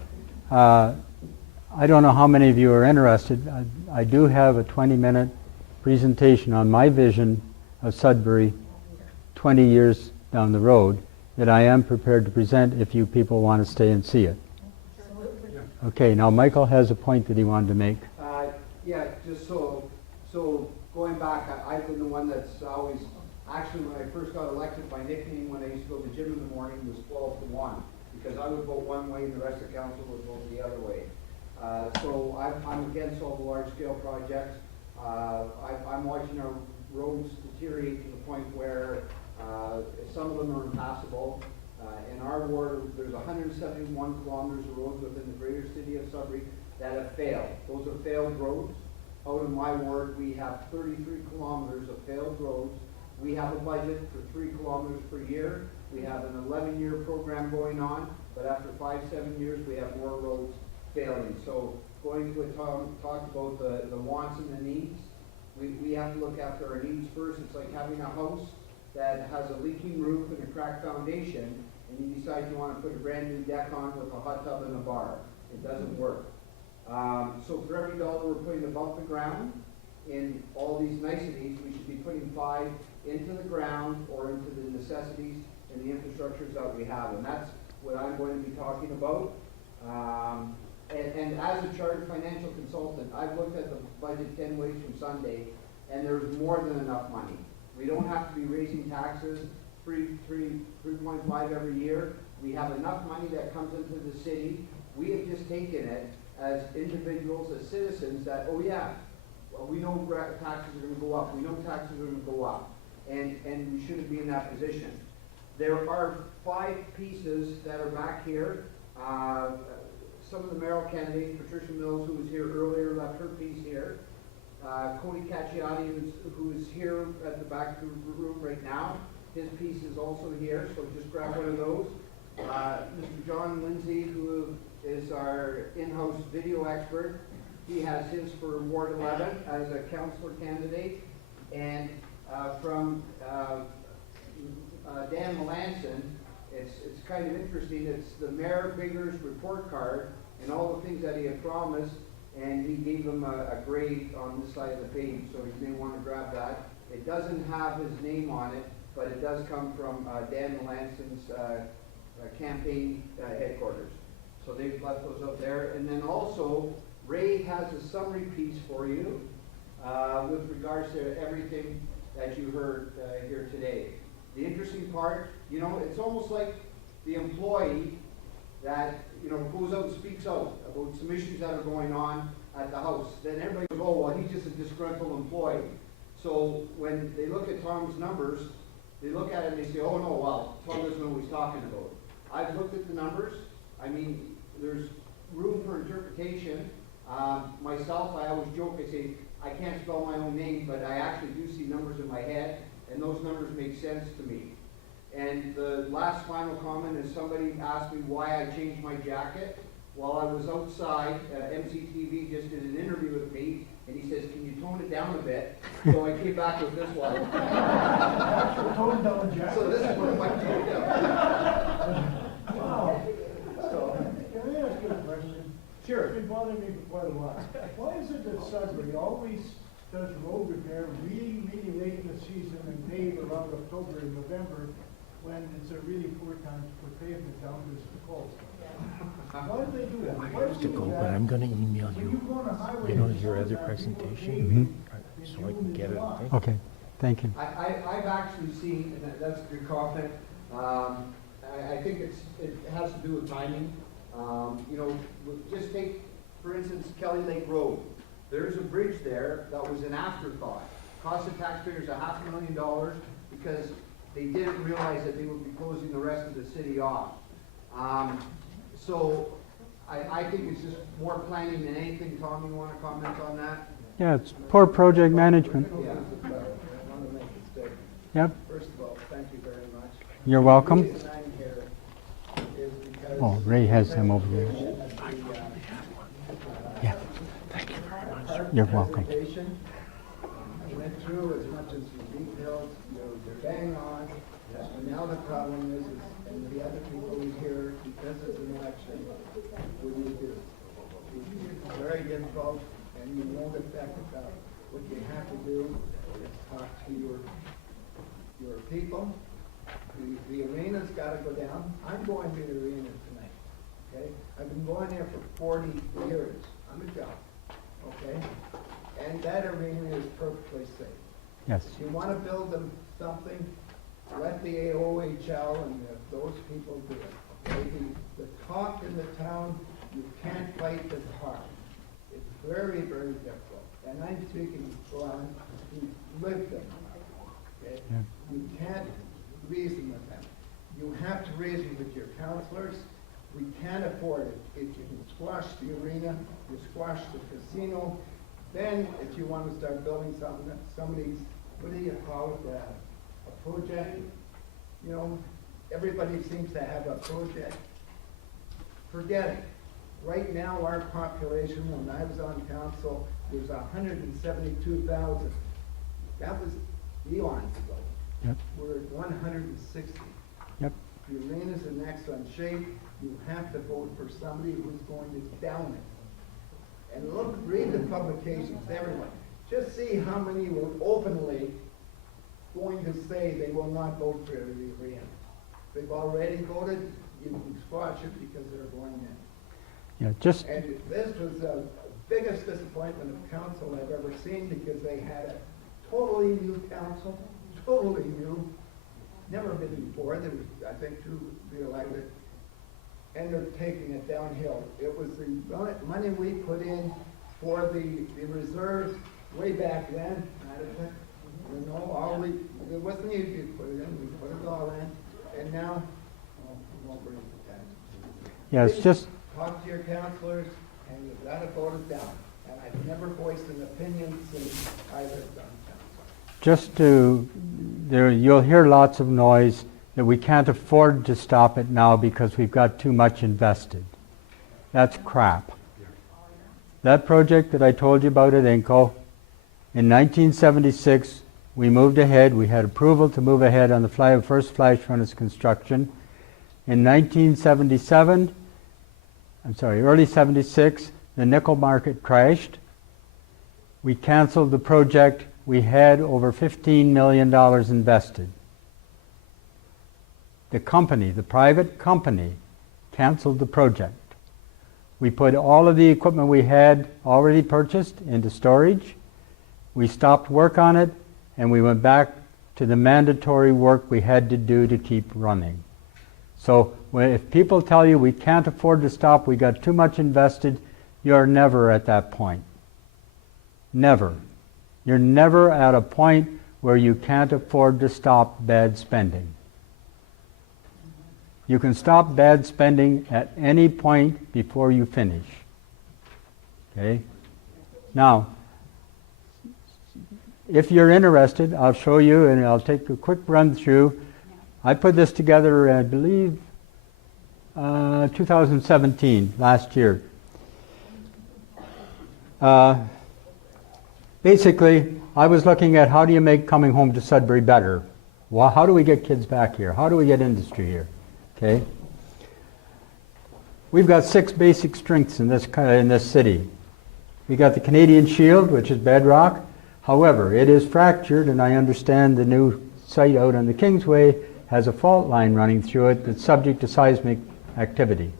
I don't know how many of you are interested. I do have a 20-minute presentation on my vision of Sudbury 20 years down the road that I am prepared to present if you people want to stay and see it. Okay, now Michael has a point that he wanted to make. Yeah, just so going back, I've been the one that's always, actually when I first got elected, my nickname when I used to go to the gym in the morning was 12-1, because I would vote one way and the rest of the council would vote the other way. So I'm against all the large-scale projects. I'm watching our roads deteriorate to the point where some of them are impassable. In our ward, there's 171 kilometers of roads within the greater city of Sudbury that have failed. Those are failed roads. Out in my ward, we have 33 kilometers of failed roads. We have a budget for 3 kilometers per year. We have an 11-year program going on, but after 5-7 years, we have more roads failing. So going to what Tom talked about, the wants and the needs, we have to look after our needs first. It's like having a house that has a leaking roof and a cracked foundation, and you decide you want to put a brand new deck on with a hot tub and a bar. It doesn't work. So for every dollar we're putting above the ground in all these niceties, we should be putting 5 into the ground or into the necessities and the infrastructures that we have. And that's what I'm going to be talking about. And as a chartered financial consultant, I've looked at the budget 10 ways from Sunday, and there's more than enough money. We don't have to be raising taxes 3.5 every year. We have enough money that comes into the city. We have just taken it as individuals, as citizens, that, oh yeah, well, we know taxes are going to go up. We know taxes are going to go up. And we shouldn't be in that position. There are 5 pieces that are back here. Some of the mayoral candidates, Patricia Mills, who was here earlier, left her piece here. Cody Cacciati, who is here at the back of the room right now, his piece is also here, so just grab one of those. Mr. John Lindsay, who is our in-house video expert, he has his for Ward 11 as a councillor candidate. And from Dan Melanson, it's kind of interesting. It's the Mayor Bigger's report card and all the things that he had promised, and he gave them a grade on this side of the page, so you may want to grab that. It doesn't have his name on it, but it does come from Dan Melanson's campaign headquarters. So they've left those out there. And then also, Ray has a summary piece for you with regards to everything that you heard here today. The interesting part, you know, it's almost like the employee that, you know, goes out and speaks out about some issues that are going on at the house, then everybody goes, oh, well, he's just a disgruntled employee. So when they look at Tom's numbers, they look at it and they say, oh no, well, Tom doesn't know what he's talking about. I've looked at the numbers. I mean, there's room for interpretation. Myself, I always joke, I say, I can't spell my own name, but I actually do see numbers in my head, and those numbers make sense to me. And the last final comment is somebody asked me why I changed my jacket. While I was outside, MCTV just did an interview with me, and he says, can you tone it down a bit? So I came back with this one. Tone down jacket. So this is one of my tone down. Wow. So, Can I ask you a question? sure. It's been bothering me for quite a while. Why is it that Sudbury always does road repair really, really late in the season and pave around October and November when it's a really poor time to put pavement down because it's cold? Why do they do that? Why do they do But that? I'm gonna email When you, you go on a highway. you know, and your other sometimes people presentation, pave so I can get it. okay? Okay, thank you. I've actually seen, and that's a good comment, I think it has to do with timing. You know, just take, for instance, Kelly Lake Road. There's a bridge there that was an afterthought. Cost the taxpayers $500,000 because they didn't realize that they would be closing the rest of the city off. So I think it's just more planning than anything. Tom, you want to comment on that? Yeah, it's poor project management. Yeah. I want to make a statement. Yep, First of all, thank you very much. you're welcome. The reason I'm here is because. Oh, Ray has them over there. Yeah, thank you very much. You're welcome. I went through as much as the details, you're bang on. And now the problem is, and the other people who here, because it's an election, what do you do? It's very difficult, and you won't affect it. What you have to do is talk to your people. The arena's gotta go down. I'm going to the arena tonight, okay? I've been going there for 40 years. I'm a job, okay? And that arena is perfectly safe. Yes. If you wanna build them something, let the OHL and those people do it, okay? The talk in the town, you can't fight the talk. It's very, very difficult. And I'm speaking for one who lived them, okay? Yeah. You can't reason with them. You have to reason with your counselors. We can't afford it. If you can squash the arena, you squash the casino, then if you want to start building somebody's, what do you call it, a project? You know, everybody seems to have a project. Forget it. Right now, our population, when I was on council, was 172,000. That was eons ago. Yep. We're at 160. Yep. The arena's in excellent shape. You have to vote for somebody who's going to down it. And look, read the publications, everyone. Just see how many were openly going to say they will not vote for the arena. They've already voted, you can squash it because they're going in. Yeah, just, And this was the biggest disappointment of council I've ever seen because they had a totally new council, totally new, never been before. There was, I think, 2 re-elected, and they're taking it downhill. It was the money we put in for the reserves way back then. You know, it wasn't easy to put it in. We put it all in, and now, we won't bring it down. yeah, it's just, Talk to your counselors, and you've got to vote it down. And I've never voiced an opinion since I was on council. just to, there, you'll hear lots of noise that we can't afford to stop it now because we've got too much invested. That's crap. That project that I told you about at Inco, in 1976, we moved ahead. We had approval to move ahead on the first flash furnace construction. In 1977, early 76, the nickel market crashed. We canceled the project. We had over $15 million invested. The company, the private company, canceled the project. We put all of the equipment we had already purchased into storage. We stopped work on it, and we went back to the mandatory work we had to do to keep running. So if people tell you we can't afford to stop, we got too much invested, you're never at that point. Never. You're never at a point where you can't afford to stop bad spending. You can stop bad spending at any point before you finish. Okay? Now, if you're interested, I'll show you and I'll take a quick run through. I put this together, I believe, 2017, last year. Basically, I was looking at how do you make coming home to Sudbury better? Well, how do we get kids back here? How do we get industry here? Okay. We've got 6 basic strengths in this city. We got the Canadian Shield, which is bedrock. However, it is fractured, and I understand the new site out on the Kingsway has a fault line running through it that's subject to seismic activity.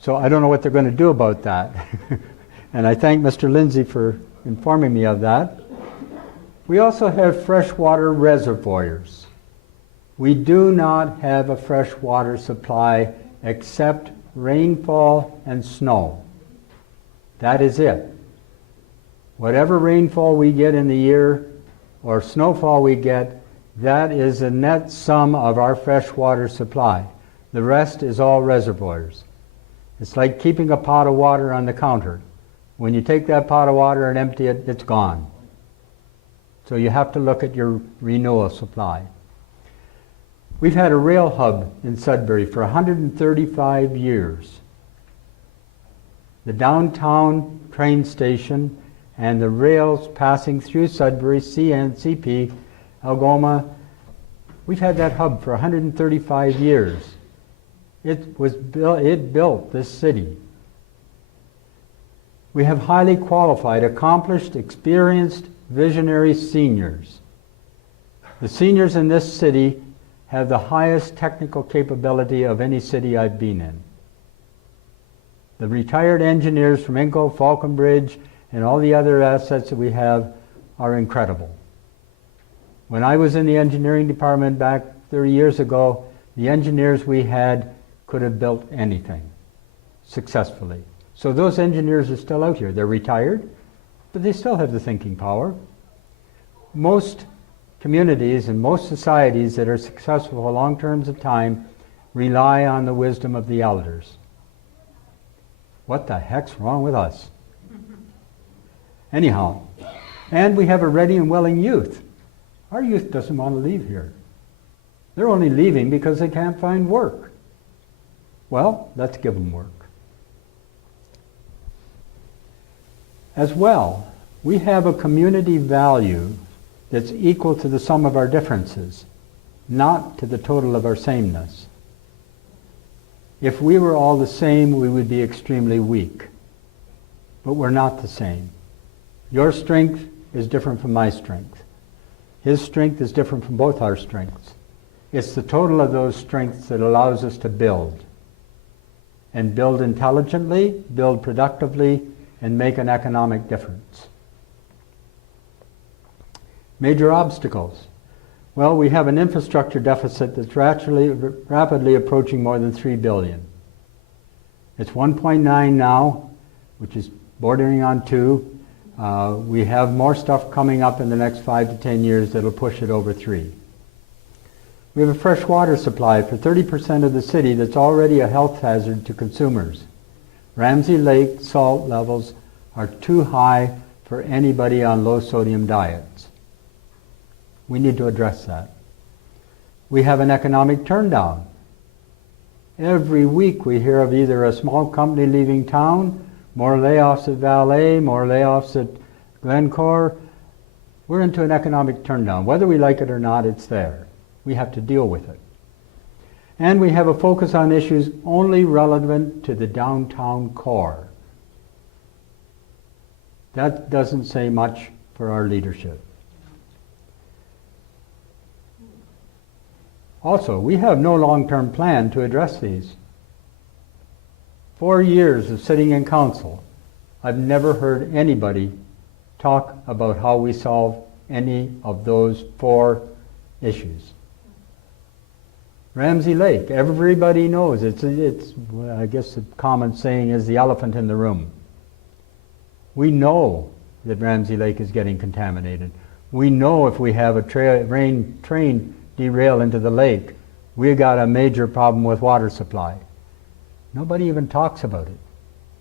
So I don't know what they're going to do about that. And I thank Mr. Lindsay for informing me of that. We also have freshwater reservoirs. We do not have a freshwater supply except rainfall and snow. That is it. Whatever rainfall we get in the year or snowfall we get, that is the net sum of our freshwater supply. The rest is all reservoirs. It's like keeping a pot of water on the counter. When you take that pot of water and empty it, it's gone. So you have to look at your renewal supply. We've had a rail hub in Sudbury for 135 years. The downtown train station and the rails passing through Sudbury, CN, CP, Algoma, we've had that hub for 135 years. It built this city. We have highly qualified, accomplished, experienced, visionary seniors. The seniors in this city have the highest technical capability of any city I've been in. The retired engineers from Inco, Falconbridge, and all the other assets that we have are incredible. When I was in the engineering department back 30 years ago, the engineers we had could have built anything successfully. So those engineers are still out here. They're retired, but they still have the thinking power. Most communities and most societies that are successful for long terms of time rely on the wisdom of the elders. What the heck's wrong with us? Anyhow, and we have a ready and willing youth. Our youth doesn't want to leave here. They're only leaving because they can't find work. Well, let's give them work. As well, we have a community value that's equal to the sum of our differences, not to the total of our sameness. If we were all the same, we would be extremely weak. But we're not the same. Your strength is different from my strength. His strength is different from both our strengths. It's the total of those strengths that allows us to build. And build intelligently, build productively, and make an economic difference. Major obstacles. Well, we have an infrastructure deficit that's rapidly approaching more than $3 billion. It's 1.9 now, which is bordering on 2. We have more stuff coming up in the next 5 to 10 years that'll push it over 3. We have a fresh water supply for 30% of the city that's already a health hazard to consumers. Ramsey Lake salt levels are too high for anybody on low sodium diets. We need to address that. We have an economic turndown. Every week we hear of either a small company leaving town, more layoffs at Valet, more layoffs at Glencore. We're into an economic turndown. Whether we like it or not, it's there. We have to deal with it. And we have a focus on issues only relevant to the downtown core. That doesn't say much for our leadership. Also, we have no long-term plan to address these. 4 years of sitting in council, I've never heard anybody talk about how we solve any of those 4 issues. Ramsey Lake, everybody knows. It's I guess the common saying is the elephant in the room. We know that Ramsey Lake is getting contaminated. We know if we have a train derail into the lake, we got a major problem with water supply. Nobody even talks about it.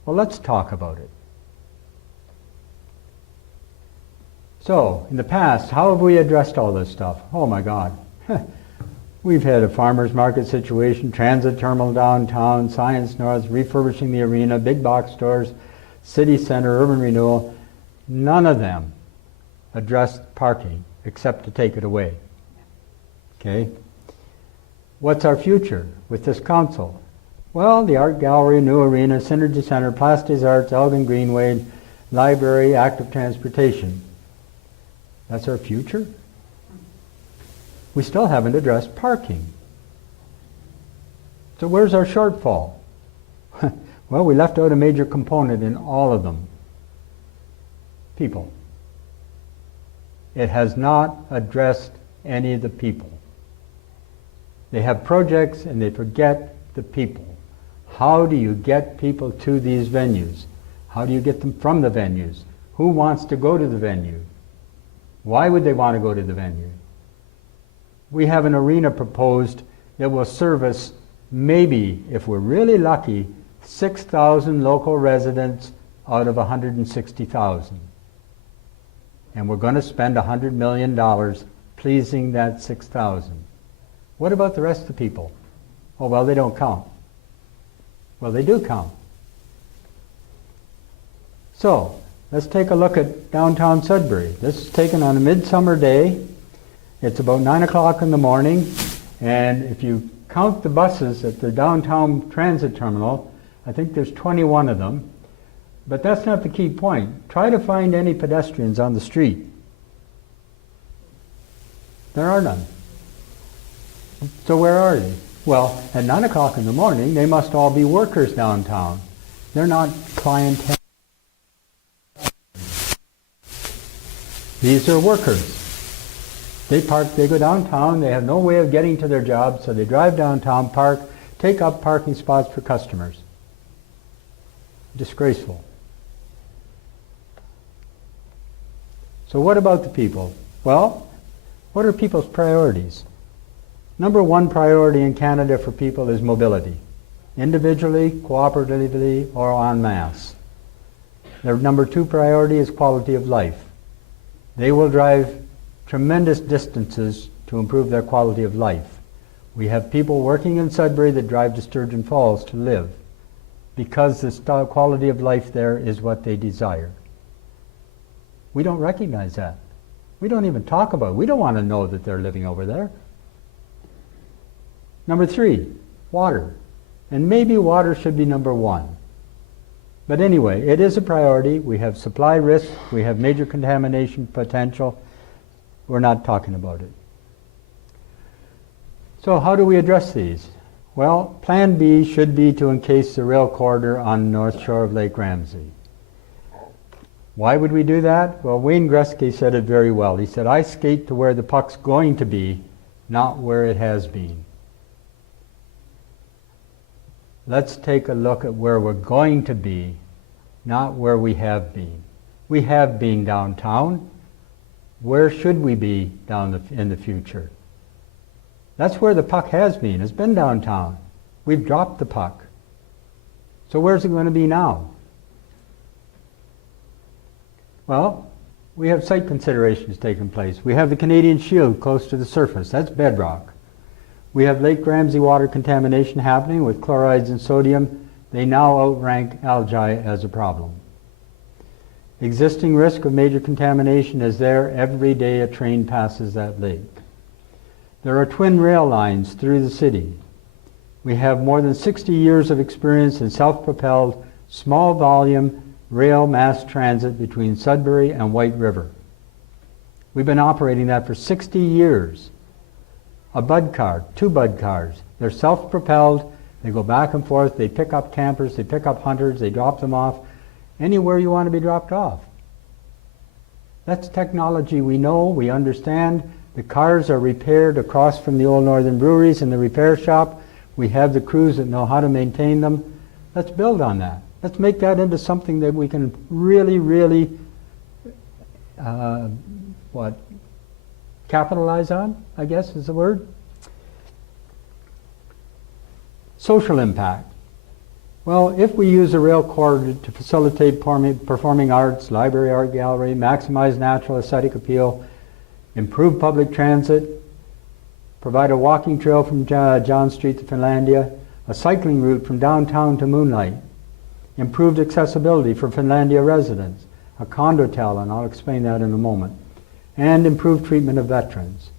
Well, let's talk about it. So, in the past, how have we addressed all this stuff? Oh my God. We've had a farmer's market situation, transit terminal downtown, Science North, refurbishing the arena, big box stores, city center, urban renewal. None of them addressed parking except to take it away. Okay? What's our future with this council? Well, the art gallery, new arena, Synergy Center, Plastics Arts, Elgin Greenway, library, active transportation. That's our future? We still haven't addressed parking. So where's our shortfall? Well, we left out a major component in all of them. People. It has not addressed any of the people. They have projects and they forget the people. How do you get people to these venues? How do you get them from the venues? Who wants to go to the venue? Why would they want to go to the venue? We have an arena proposed that will service maybe, if we're really lucky, 6,000 local residents out of 160,000. And we're going to spend $100 million pleasing that 6,000. What about the rest of the people? Oh, well, they don't count. Well, they do count. So, let's take a look at downtown Sudbury. This is taken on a midsummer day. It's about 9 o'clock in the morning, and if you count the buses at the downtown transit terminal, I think there's 21 of them. But that's not the key point. Try to find any pedestrians on the street. There are none. So where are they? Well, at 9 o'clock in the morning, they must all be workers downtown. They're not clientele. These are workers. They park, they go downtown, they have no way of getting to their jobs, so they drive downtown, park, take up parking spots for customers. Disgraceful. So what about the people? Well, what are people's priorities? Number one priority in Canada for people is mobility, individually, cooperatively, or en masse. Their number two priority is quality of life. They will drive tremendous distances to improve their quality of life. We have people working in Sudbury that drive to Sturgeon Falls to live because the quality of life there is what they desire. We don't recognize that. We don't even talk about it. We don't want to know that they're living over there. Number three, water. And maybe water should be number one. But anyway, it is a priority. We have supply risk. We have major contamination potential. We're not talking about it. So how do we address these? Well, Plan B should be to encase the rail corridor on the north shore of Lake Ramsey. Why would we do that? Well, Wayne Gretzky said it very well. He said, I skate to where the puck's going to be, not where it has been. Let's take a look at where we're going to be, not where we have been. We have been downtown. Where should we be in the future? That's where the puck has been. It's been downtown. We've dropped the puck. So where's it going to be now? Well, we have site considerations taking place. We have the Canadian Shield close to the surface. That's bedrock. We have Lake Ramsey water contamination happening with chlorides and sodium. They now outrank algae as a problem. Existing risk of major contamination is there every day a train passes that lake. There are twin rail lines through the city. We have more than 60 years of experience in self-propelled, small volume rail mass transit between Sudbury and White River. We've been operating that for 60 years. A bud car, 2 bud cars. They're self-propelled. They go back and forth. They pick up campers. They pick up hunters. They drop them off anywhere you want to be dropped off. That's technology we know, we understand. The cars are repaired across from the old Northern Breweries in the repair shop. We have the crews that know how to maintain them. Let's build on that. Let's make that into something that we can really, really, capitalize on, I guess is the word. Social impact. Well, if we use a rail corridor to facilitate performing arts, library, art gallery, maximize natural aesthetic appeal, improve public transit, provide a walking trail from John Street to Finlandia, a cycling route from downtown to Moonlight, improved accessibility for Finlandia residents, a condotel, and I'll explain that in a moment, and improved treatment of veterans.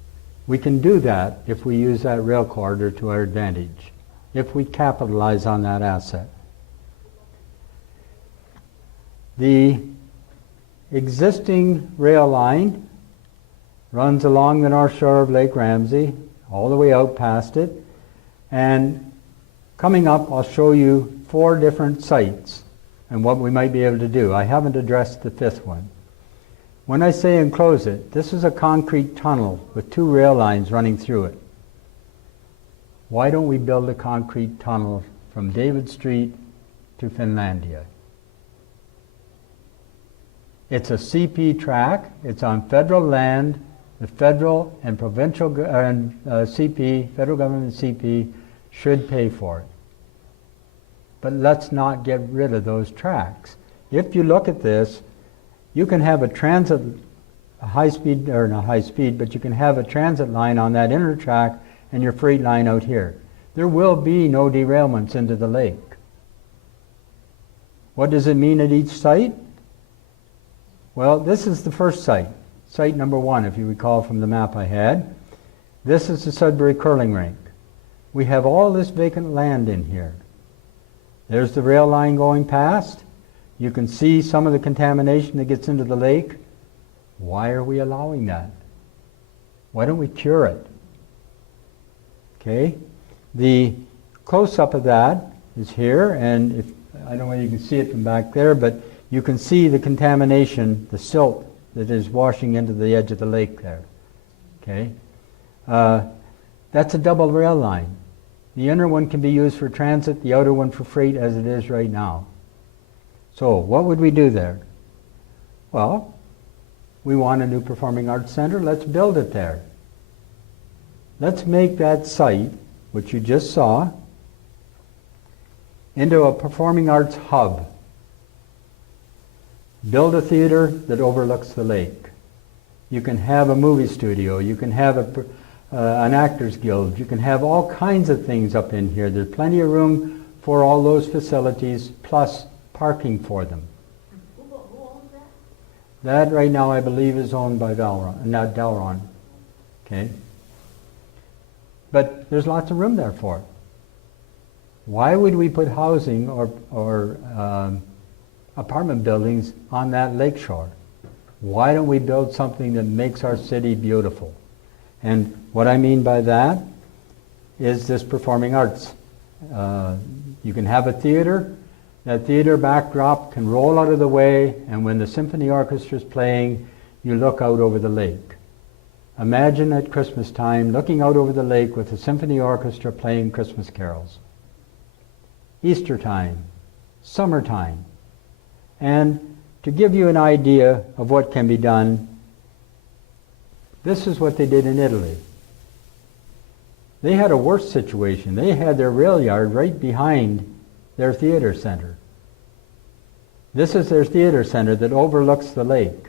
We can do that if we use that rail corridor to our advantage, if we capitalize on that asset. The existing rail line runs along the north shore of Lake Ramsey, all the way out past it, and coming up I'll show you 4 different sites and what we might be able to do. I haven't addressed the 5th one. When I say enclose it, this is a concrete tunnel with 2 rail lines running through it. Why don't we build a concrete tunnel from David Street to Finlandia? It's a CP track. It's on federal land. The federal and provincial CP, federal government CP, should pay for it. But let's not get rid of those tracks. If you look at this, you can have a transit, high speed, or not high speed, but you can have a transit line on that inner track and your freight line out here. There will be no derailments into the lake. What does it mean at each site? Well, this is the first site, site number 1, if you recall from the map I had. This is the Sudbury curling rink. We have all this vacant land in here. There's the rail line going past. You can see some of the contamination that gets into the lake. Why are we allowing that? Why don't we cure it? Okay, the close-up of that is here, and if, I don't know whether you can see it from back there, but you can see the contamination, the silt that is washing into the edge of the lake there. Okay, that's a double rail line. The inner one can be used for transit, the outer one for freight as it is right now. So what would we do there? Well, we want a new performing arts center. Let's build it there. Let's make that site, which you just saw, into a performing arts hub. Build a theater that overlooks the lake. You can have a movie studio. You can have an actors guild. You can have all kinds of things up in here. There's plenty of room for all those facilities, plus parking for them. Who owns that? That right now I believe is owned by Delron. Okay? But there's lots of room there for it. Why would we put housing or apartment buildings on that lakeshore? Why don't we build something that makes our city beautiful? And what I mean by that is this performing arts. You can have a theater. That theater backdrop can roll out of the way, and when the symphony orchestra is playing, you look out over the lake. Imagine at Christmas time looking out over the lake with the symphony orchestra playing Christmas carols. Easter time, summertime. And to give you an idea of what can be done, this is what they did in Italy. They had a worse situation. They had their rail yard right behind their theater center. This is their theater center that overlooks the lake.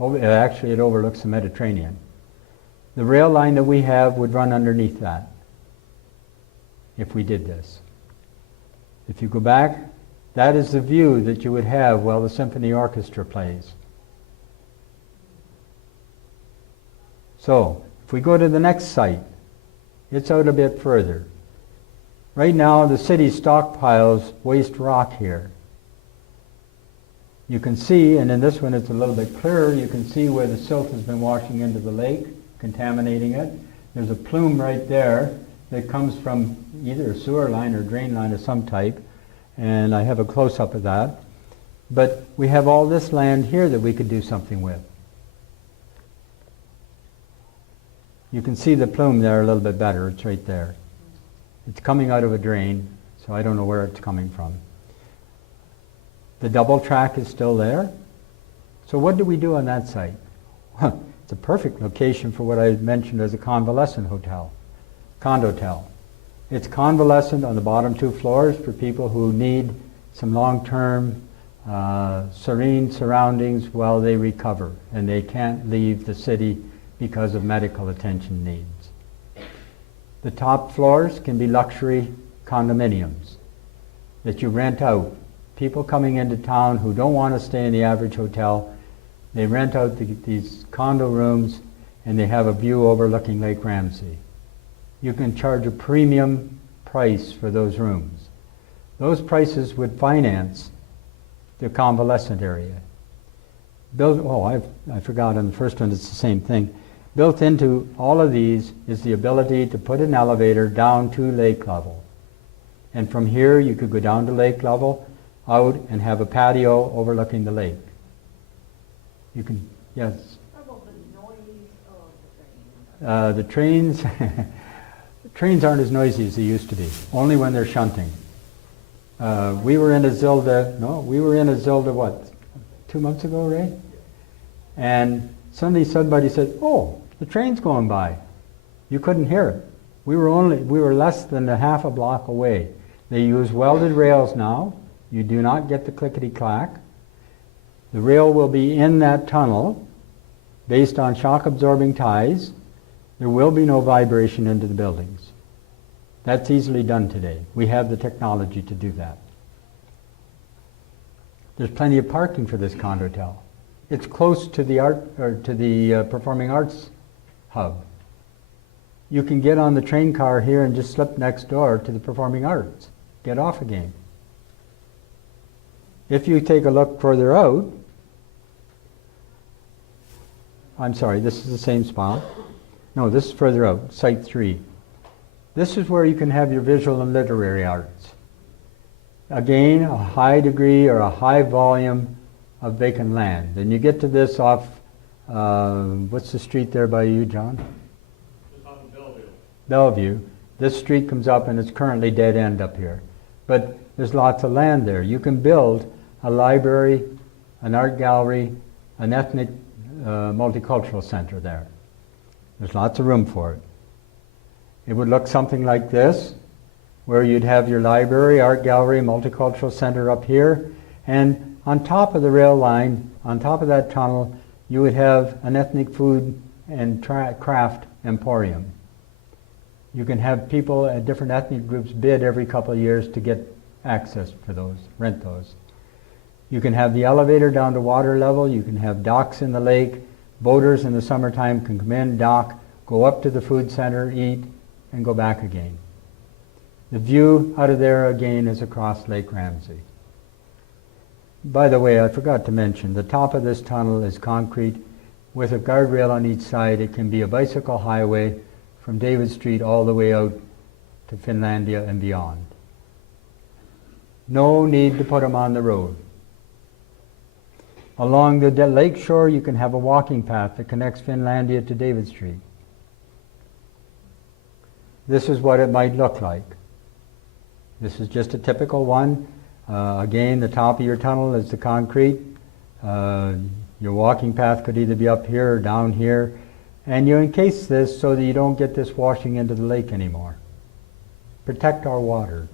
Actually, it overlooks the Mediterranean. The rail line that we have would run underneath that if we did this. If you go back, that is the view that you would have while the symphony orchestra plays. So, if we go to the next site, it's out a bit further. Right now, the city stockpiles waste rock here. You can see, and in this one it's a little bit clearer, you can see where the silt has been washing into the lake, contaminating it. There's a plume right there that comes from either a sewer line or drain line of some type, and I have a close-up of that. But we have all this land here that we could do something with. You can see the plume there a little bit better. It's right there. It's coming out of a drain, so I don't know where it's coming from. The double track is still there. So what do we do on that site? It's a perfect location for what I mentioned as a convalescent hotel, condotel. It's convalescent on the bottom 2 floors for people who need some long-term serene surroundings while they recover and they can't leave the city because of medical attention needs. The top floors can be luxury condominiums that you rent out. People coming into town who don't want to stay in the average hotel, they rent out these condo rooms and they have a view overlooking Lake Ramsey. You can charge a premium price for those rooms. Those prices would finance the convalescent area. I forgot on the first one, it's the same thing. Built into all of these is the ability to put an elevator down to lake level. And from here you could go down to lake level, out and have a patio overlooking the lake. You can, yes? How about the noise of the train? The trains, trains aren't as noisy as they used to be, only when they're shunting. We were in Azilda, what, 2 months ago, Ray? And suddenly somebody said, oh, the train's going by. You couldn't hear it. We were less than a half a block away. They use welded rails now. You do not get the clickety-clack. The rail will be in that tunnel based on shock-absorbing ties. There will be no vibration into the buildings. That's easily done today. We have the technology to do that. There's plenty of parking for this condotel. It's close to the performing arts hub. You can get on the train car here and just slip next door to the performing arts. Get off again. If you take a look further out, I'm sorry, this is the same spot. No, this is further out, Site 3. This is where you can have your visual and literary arts. Again, a high degree or a high volume of vacant land. And you get to this off, what's the street there by you, John? Just off of Bellevue. Bellevue. This street comes up and it's currently dead end up here. But there's lots of land there. You can build a library, an art gallery, an ethnic multicultural center there. There's lots of room for it. It would look something like this, where you'd have your library, art gallery, multicultural center up here, and on top of the rail line, on top of that tunnel, you would have an ethnic food and craft emporium. You can have people at different ethnic groups bid every couple of years to get access for those, rent those. You can have the elevator down to water level, you can have docks in the lake, boaters in the summertime can come in, dock, go up to the food center, eat, and go back again. The view out of there again is across Lake Ramsey. By the way, I forgot to mention, the top of this tunnel is concrete with a guardrail on each side. It can be a bicycle highway from David Street all the way out to Finlandia and beyond. No need to put them on the road. Along the lake shore, you can have a walking path that connects Finlandia to David Street. This is what it might look like. This is just a typical one. Again, the top of your tunnel is the concrete. Your walking path could either be up here or down here. And you encase this so that you don't get this washing into the lake anymore. Protect our water.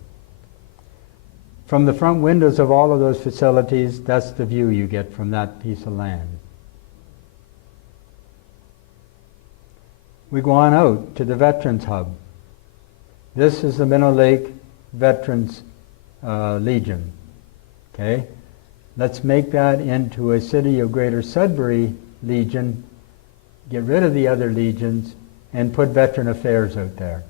From the front windows of all of those facilities, that's the view you get from that piece of land. We go on out to the Veterans Hub. This is the Minnow Lake Veterans Legion. Okay? Let's make that into a City of Greater Sudbury Legion, get rid of the other legions, and put Veteran Affairs out there.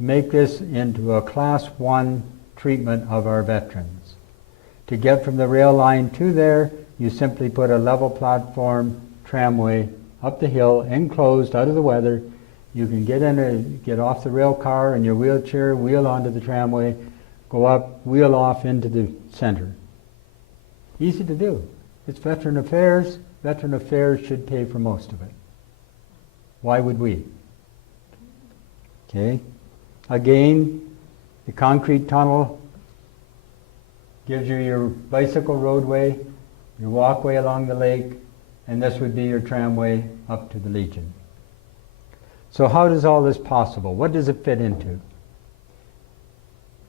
Make this into a Class 1 treatment of our veterans. To get from the rail line to there, you simply put a level platform tramway up the hill, enclosed, out of the weather. You can get off the rail car in your wheelchair, wheel onto the tramway, go up, wheel off into the center. Easy to do. It's Veteran Affairs. Veteran Affairs should pay for most of it. Why would we? Okay. Again, the concrete tunnel gives you your bicycle roadway, your walkway along the lake, and this would be your tramway up to the Legion. So how is all this possible? What does it fit into?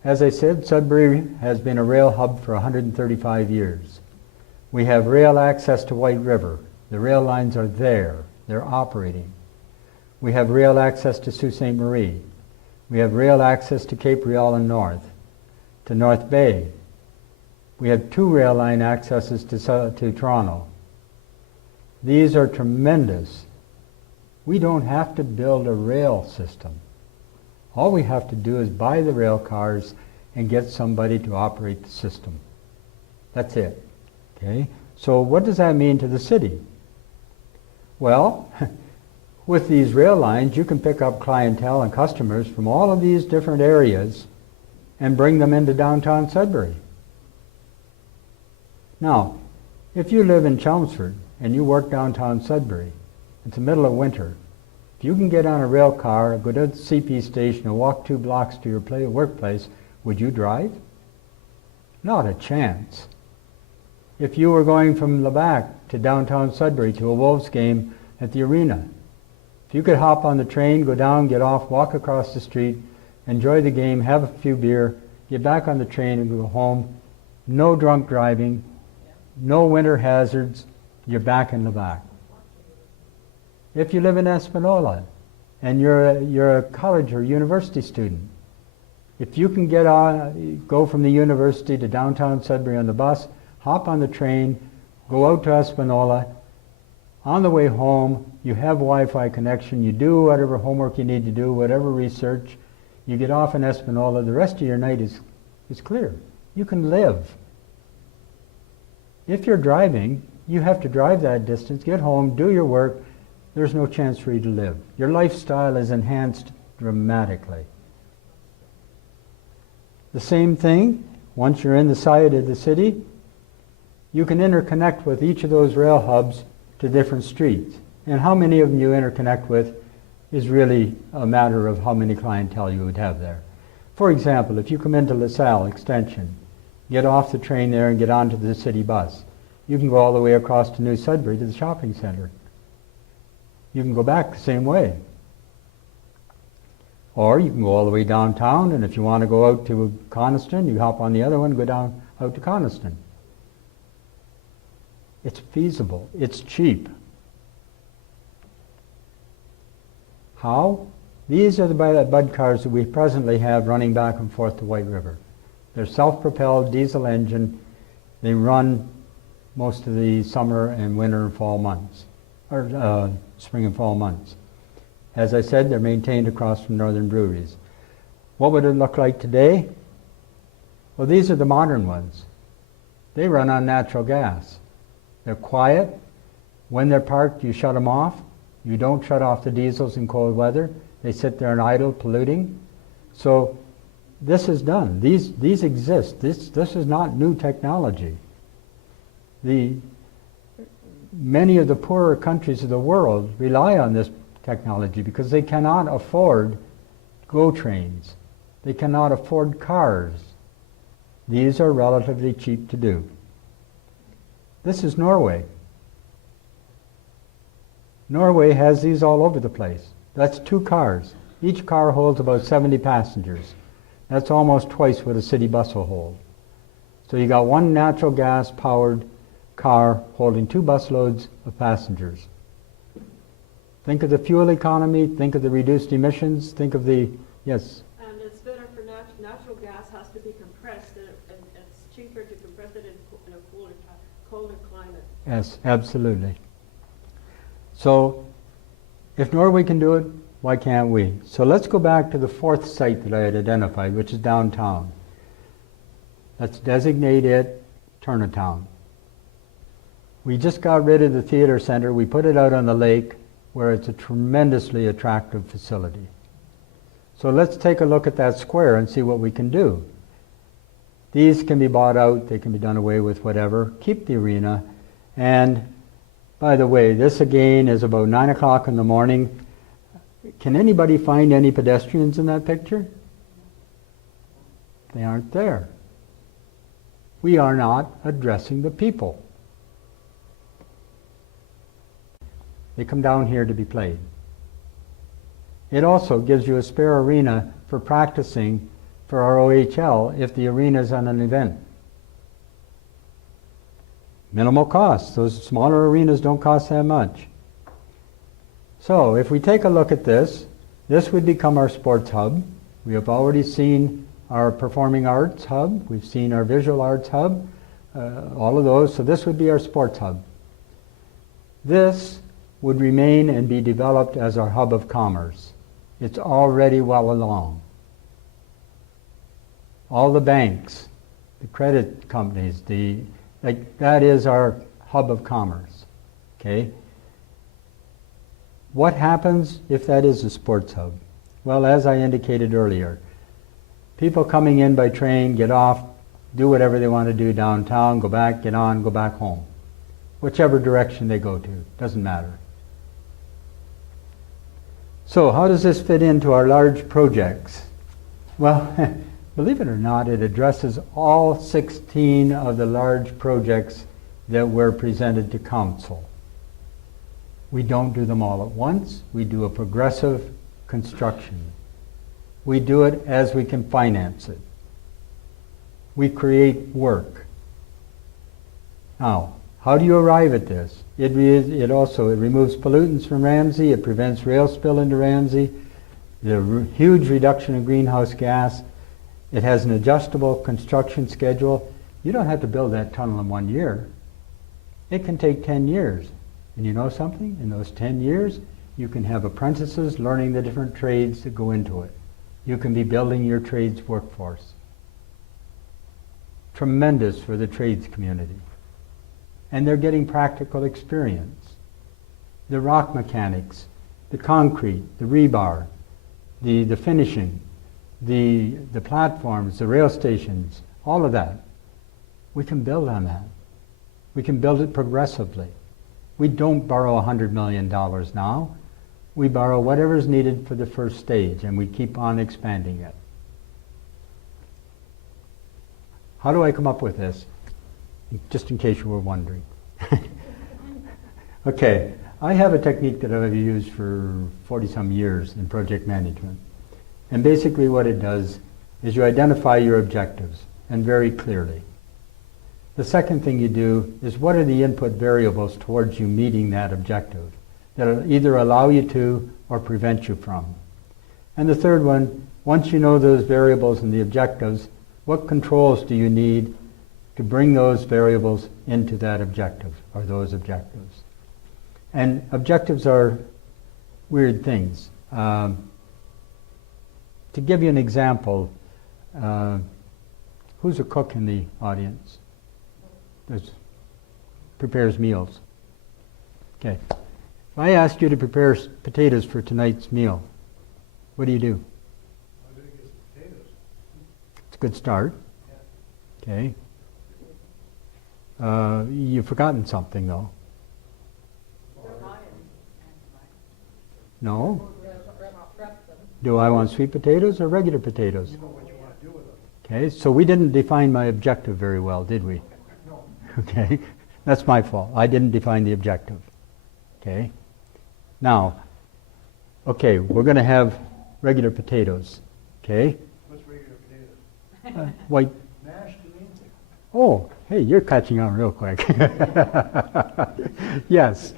As I said, Sudbury has been a rail hub for 135 years. We have rail access to White River. The rail lines are there. They're operating. We have rail access to Sault Ste. Marie. We have rail access to Cape Real and North, to North Bay. We have 2 rail line accesses to Toronto. These are tremendous. We don't have to build a rail system. All we have to do is buy the rail cars and get somebody to operate the system. That's it. Okay? So what does that mean to the city? Well, with these rail lines, you can pick up clientele and customers from all of these different areas and bring them into downtown Sudbury. Now, if you live in Chelmsford and you work downtown Sudbury, it's the middle of winter, if you can get on a rail car, go to the CP station and walk 2 blocks to your workplace, would you drive? Not a chance. If you were going from Labatt to downtown Sudbury to a Wolves game at the arena, if you could hop on the train, go down, get off, walk across the street, enjoy the game, have a few beer, get back on the train and go home, no drunk driving, no winter hazards, you're back in Labatt. If you live in Espanola and you're a college or university student, if you can go from the university to downtown Sudbury on the bus, hop on the train, go out to Espanola, on the way home, you have Wi-Fi connection, you do whatever homework you need to do, whatever research, you get off in Espanola, the rest of your night is clear. You can live. If you're driving, you have to drive that distance, get home, do your work, there's no chance for you to live. Your lifestyle is enhanced dramatically. The same thing, once you're in the side of the city, you can interconnect with each of those rail hubs to different streets. And how many of them you interconnect with is really a matter of how many clientele you would have there. For example, if you come into LaSalle Extension, get off the train there and get onto the city bus, you can go all the way across to New Sudbury to the shopping center. You can go back the same way. Or you can go all the way downtown, and if you want to go out to Coniston, you hop on the other one, go down out to Coniston. It's feasible. It's cheap. How? These are the Bud cars that we presently have running back and forth to White River. They're self-propelled diesel engine. They run most of the summer and winter and fall months, or spring and fall months. As I said, they're maintained across from Northern Breweries. What would it look like today? Well, these are the modern ones. They run on natural gas. They're quiet. When they're parked, you shut them off. You don't shut off the diesels in cold weather. They sit there and idle, polluting. So this is done. These exist. This is not new technology. Many of the poorer countries of the world rely on this technology because they cannot afford GO trains. They cannot afford cars. These are relatively cheap to do. This is Norway. Norway has these all over the place. That's 2 cars. Each car holds about 70 passengers. That's almost twice what a city bus will hold. So you got one natural gas powered car holding 2 busloads of passengers. Think of the fuel economy, think of the reduced emissions, think of the, yes? And it's better for natural gas has to be compressed, and it's cheaper to compress it in a colder climate. Yes, absolutely. So if Norway can do it, why can't we? So let's go back to the 4th site that I had identified, which is downtown. Let's designate it Turnatown. We just got rid of the theater center. We put it out on the lake where it's a tremendously attractive facility. So let's take a look at that square and see what we can do. These can be bought out. They can be done away with, whatever. Keep the arena. And by the way, this again is about 9 o'clock in the morning. Can anybody find any pedestrians in that picture? They aren't there. We are not addressing the people. They come down here to be played. It also gives you a spare arena for practicing for our OHL if the arena is on an event. Minimal cost. Those smaller arenas don't cost that much. So if we take a look at this, this would become our sports hub. We have already seen our performing arts hub. We've seen our visual arts hub, all of those. So this would be our sports hub. This would remain and be developed as our hub of commerce. It's already well along. All the banks, the credit companies, that is our hub of commerce. Okay? What happens if that is a sports hub? Well, as I indicated earlier, people coming in by train, get off, do whatever they want to do downtown, go back, get on, go back home. Whichever direction they go to, doesn't matter. So how does this fit into our large projects? Well, believe it or not, it addresses all 16 of the large projects that were presented to council. We don't do them all at once. We do a progressive construction. We do it as we can finance it. We create work. Now, how do you arrive at this? It removes pollutants from Ramsey. It prevents rail spill into Ramsey. The huge reduction in greenhouse gas. It has an adjustable construction schedule. You don't have to build that tunnel in 1 year. It can take 10 years. And you know something? In those 10 years, you can have apprentices learning the different trades that go into it. You can be building your trades workforce. Tremendous for the trades community. And they're getting practical experience. The rock mechanics, the concrete, the rebar, the finishing, the platforms, the rail stations, all of that. We can build on that. We can build it progressively. We don't borrow $100 million now. We borrow whatever's needed for the first stage, and we keep on expanding it. How do I come up with this? Just in case you were wondering. Okay, I have a technique that I've used for 40-some years in project management. And basically what it does is you identify your objectives, and very clearly. The second thing you do is what are the input variables towards you meeting that objective that will either allow you to or prevent you from. And the third one, once you know those variables and the objectives, what controls do you need to bring those variables into that objective or those objectives? And objectives are weird things. To give you an example, who's a cook in the audience? Prepares meals. Okay. If I ask you to prepare potatoes for tonight's meal, what do you do? I'm going to get some potatoes. It's a good start. Okay. You've forgotten something though. No? Do I want sweet potatoes or regular potatoes? You know what you want to do with them. Okay, so we didn't define my objective very well, did we? No. Okay, that's my fault. I didn't define the objective. Okay, now, okay, we're going to have regular potatoes. Okay, What's regular potatoes? white. Mashed and beans. Oh, hey, you're catching on real quick. Yes,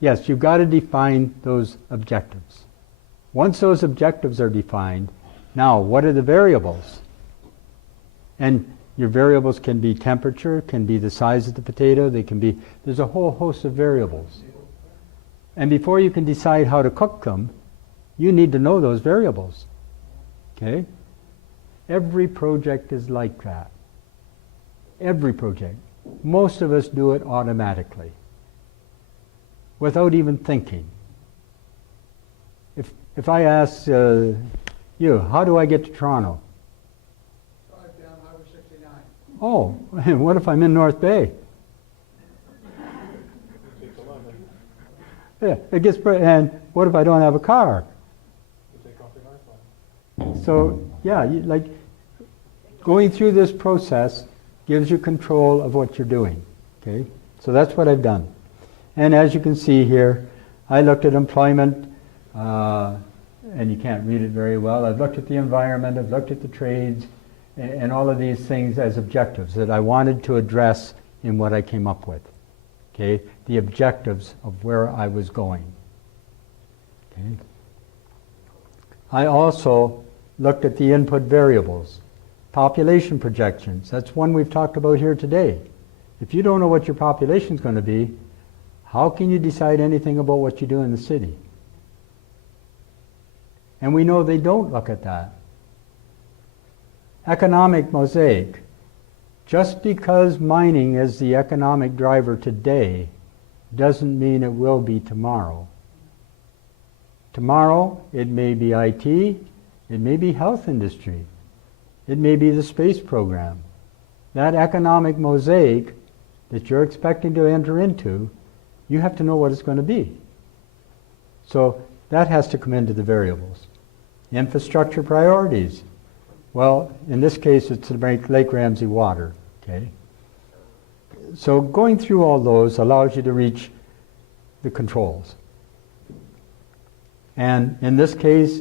you've got to define those objectives. Once those objectives are defined, now what are the variables? And your variables can be temperature, can be the size of the potato, there's a whole host of variables. And before you can decide how to cook them, you need to know those variables. Okay? Every project is like that. Every project. Most of us do it automatically, without even thinking. If I ask you, how do I get to Toronto? Drive down Highway 69. Oh, what if I'm in North Bay? Yeah, and what if I don't have a car? So, yeah, like going through this process gives you control of what you're doing. Okay? So that's what I've done. And as you can see here, I looked at employment, and you can't read it very well. I've looked at the environment, I've looked at the trades, and all of these things as objectives that I wanted to address in what I came up with. Okay? The objectives of where I was going. Okay? I also looked at the input variables. Population projections, that's one we've talked about here today. If you don't know what your population is going to be, how can you decide anything about what you do in the city? And we know they don't look at that. Economic mosaic. Just because mining is the economic driver today doesn't mean it will be tomorrow. Tomorrow, it may be IT, it may be health industry, it may be the space program. That economic mosaic that you're expecting to enter into, you have to know what it's going to be. So that has to come into the variables. Infrastructure priorities. Well, in this case, it's the Lake Ramsey water. Okay. So going through all those allows you to reach the controls. And in this case,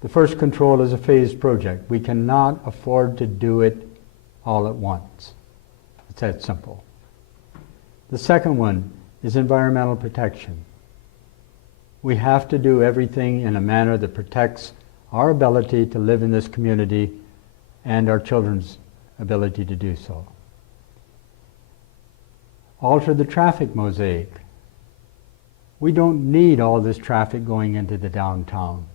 the first control is a phased project. We cannot afford to do it all at once. It's that simple. The second one is environmental protection. We have to do everything in a manner that protects our ability to live in this community and our children's ability to do so. Alter the traffic mosaic. We don't need all this traffic going into the downtown.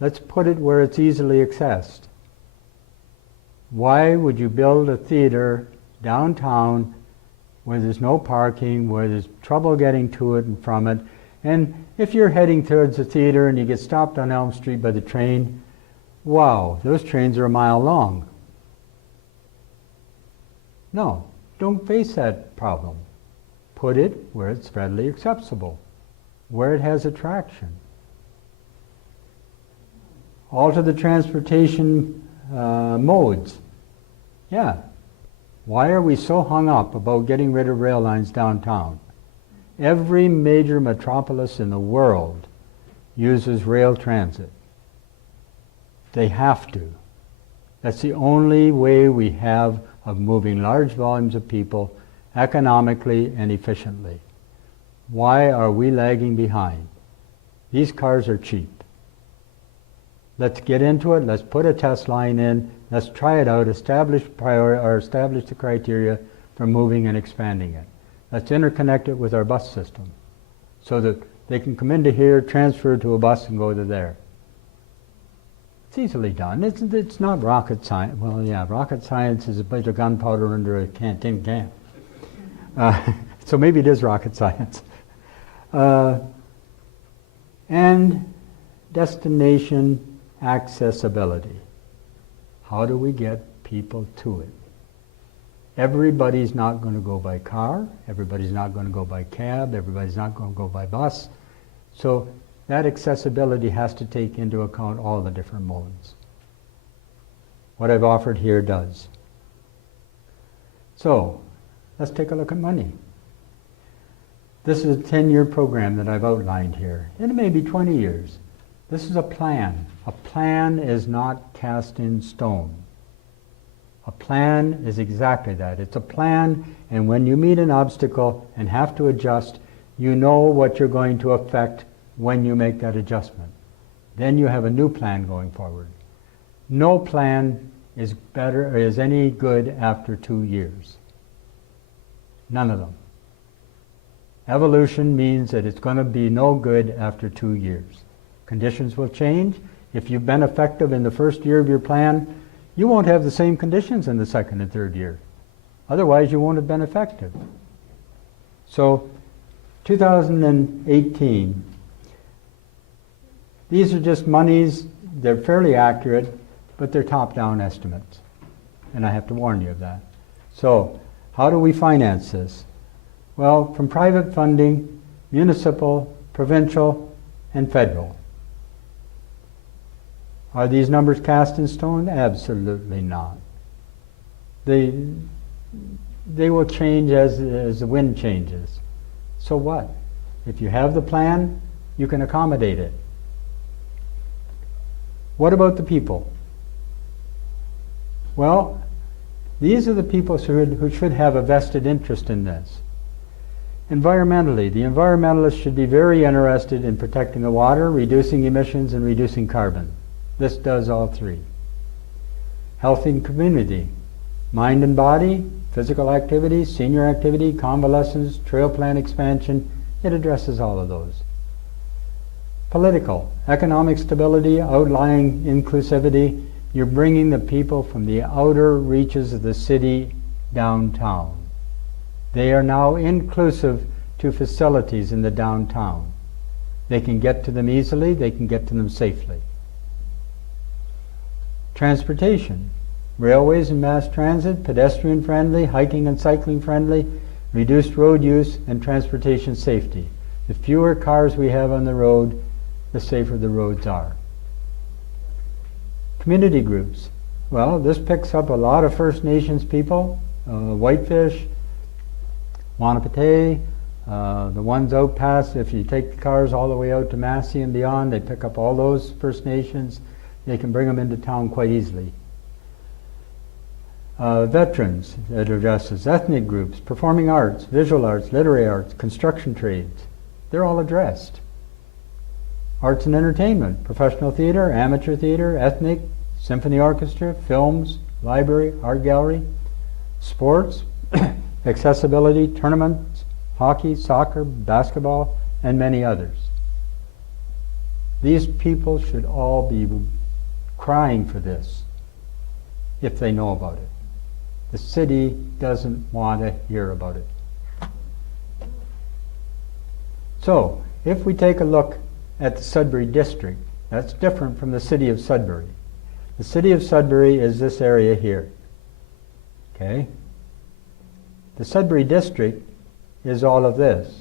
Let's put it where it's easily accessed. Why would you build a theater downtown where there's no parking, where there's trouble getting to it and from it? And if you're heading towards the theater and you get stopped on Elm Street by the train, wow, those trains are a mile long. No, don't face that problem. Put it where it's readily accessible, where it has attraction. Alter the transportation modes. Yeah. Why are we so hung up about getting rid of rail lines downtown? Every major metropolis in the world uses rail transit. They have to. That's the only way we have of moving large volumes of people economically and efficiently. Why are we lagging behind? These cars are cheap. Let's get into it. Let's put a test line in. Let's try it out. Establish the criteria for moving and expanding it. Let's interconnect it with our bus system so that they can come into here, transfer to a bus, and go to there. It's easily done. It's not rocket science. Well, yeah, rocket science is a bunch of gunpowder under a tin can. So maybe it is rocket science. And destination accessibility. How do we get people to it? Everybody's not going to go by car. Everybody's not going to go by cab. Everybody's not going to go by bus. So that accessibility has to take into account all the different modes. What I've offered here does. So let's take a look at money. This is a 10-year program that I've outlined here. And it may be 20 years. This is a plan. A plan is not cast in stone. A plan is exactly that. It's a plan, and when you meet an obstacle and have to adjust, you know what you're going to affect when you make that adjustment. Then you have a new plan going forward. No plan is better or is any good after 2 years. None of them. Evolution means that it's going to be no good after 2 years. Conditions will change. If you've been effective in the first year of your plan, you won't have the same conditions in the second and third year. Otherwise, you won't have been effective. So, 2018, these are just monies. They're fairly accurate, but they're top-down estimates. And I have to warn you of that. So, how do we finance this? Well, from private funding, municipal, provincial, and federal. Are these numbers cast in stone? Absolutely not. They will change as the wind changes. So what? If you have the plan, you can accommodate it. What about the people? Well, these are the people who should have a vested interest in this. Environmentally, the environmentalists should be very interested in protecting the water, reducing emissions, and reducing carbon. This does all three. Health and community, mind and body, physical activity, senior activity, convalescence, trail plan expansion, it addresses all of those. Political, economic stability, outlying inclusivity, you're bringing the people from the outer reaches of the city downtown. They are now inclusive to facilities in the downtown. They can get to them easily, they can get to them safely. Transportation, railways and mass transit, pedestrian friendly, hiking and cycling friendly, reduced road use, and transportation safety. The fewer cars we have on the road, the safer the roads are. Community groups. Well, this picks up a lot of First Nations people, Whitefish, Wanapate, the ones out past, if you take the cars all the way out to Massey and beyond, they pick up all those First Nations. They can bring them into town quite easily. Veterans, it addresses ethnic groups, performing arts, visual arts, literary arts, construction trades. They're all addressed. Arts and entertainment, professional theater, amateur theater, ethnic, symphony orchestra, films, library, art gallery, sports, accessibility, tournaments, hockey, soccer, basketball, and many others. These people should all be crying for this if they know about it. The city doesn't want to hear about it. So, if we take a look at the Sudbury district, that's different from the city of Sudbury. The city of Sudbury is this area here. Okay? The Sudbury district is all of this.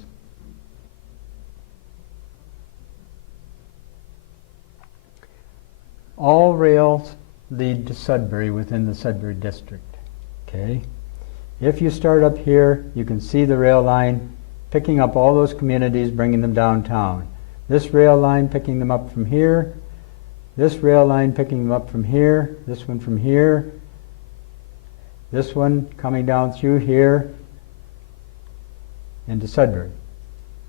All rails lead to Sudbury within the Sudbury district. Okay? If you start up here, you can see the rail line picking up all those communities, bringing them downtown. This rail line picking them up from here, this rail line picking them up from here, this one from here, this one coming down through here into Sudbury,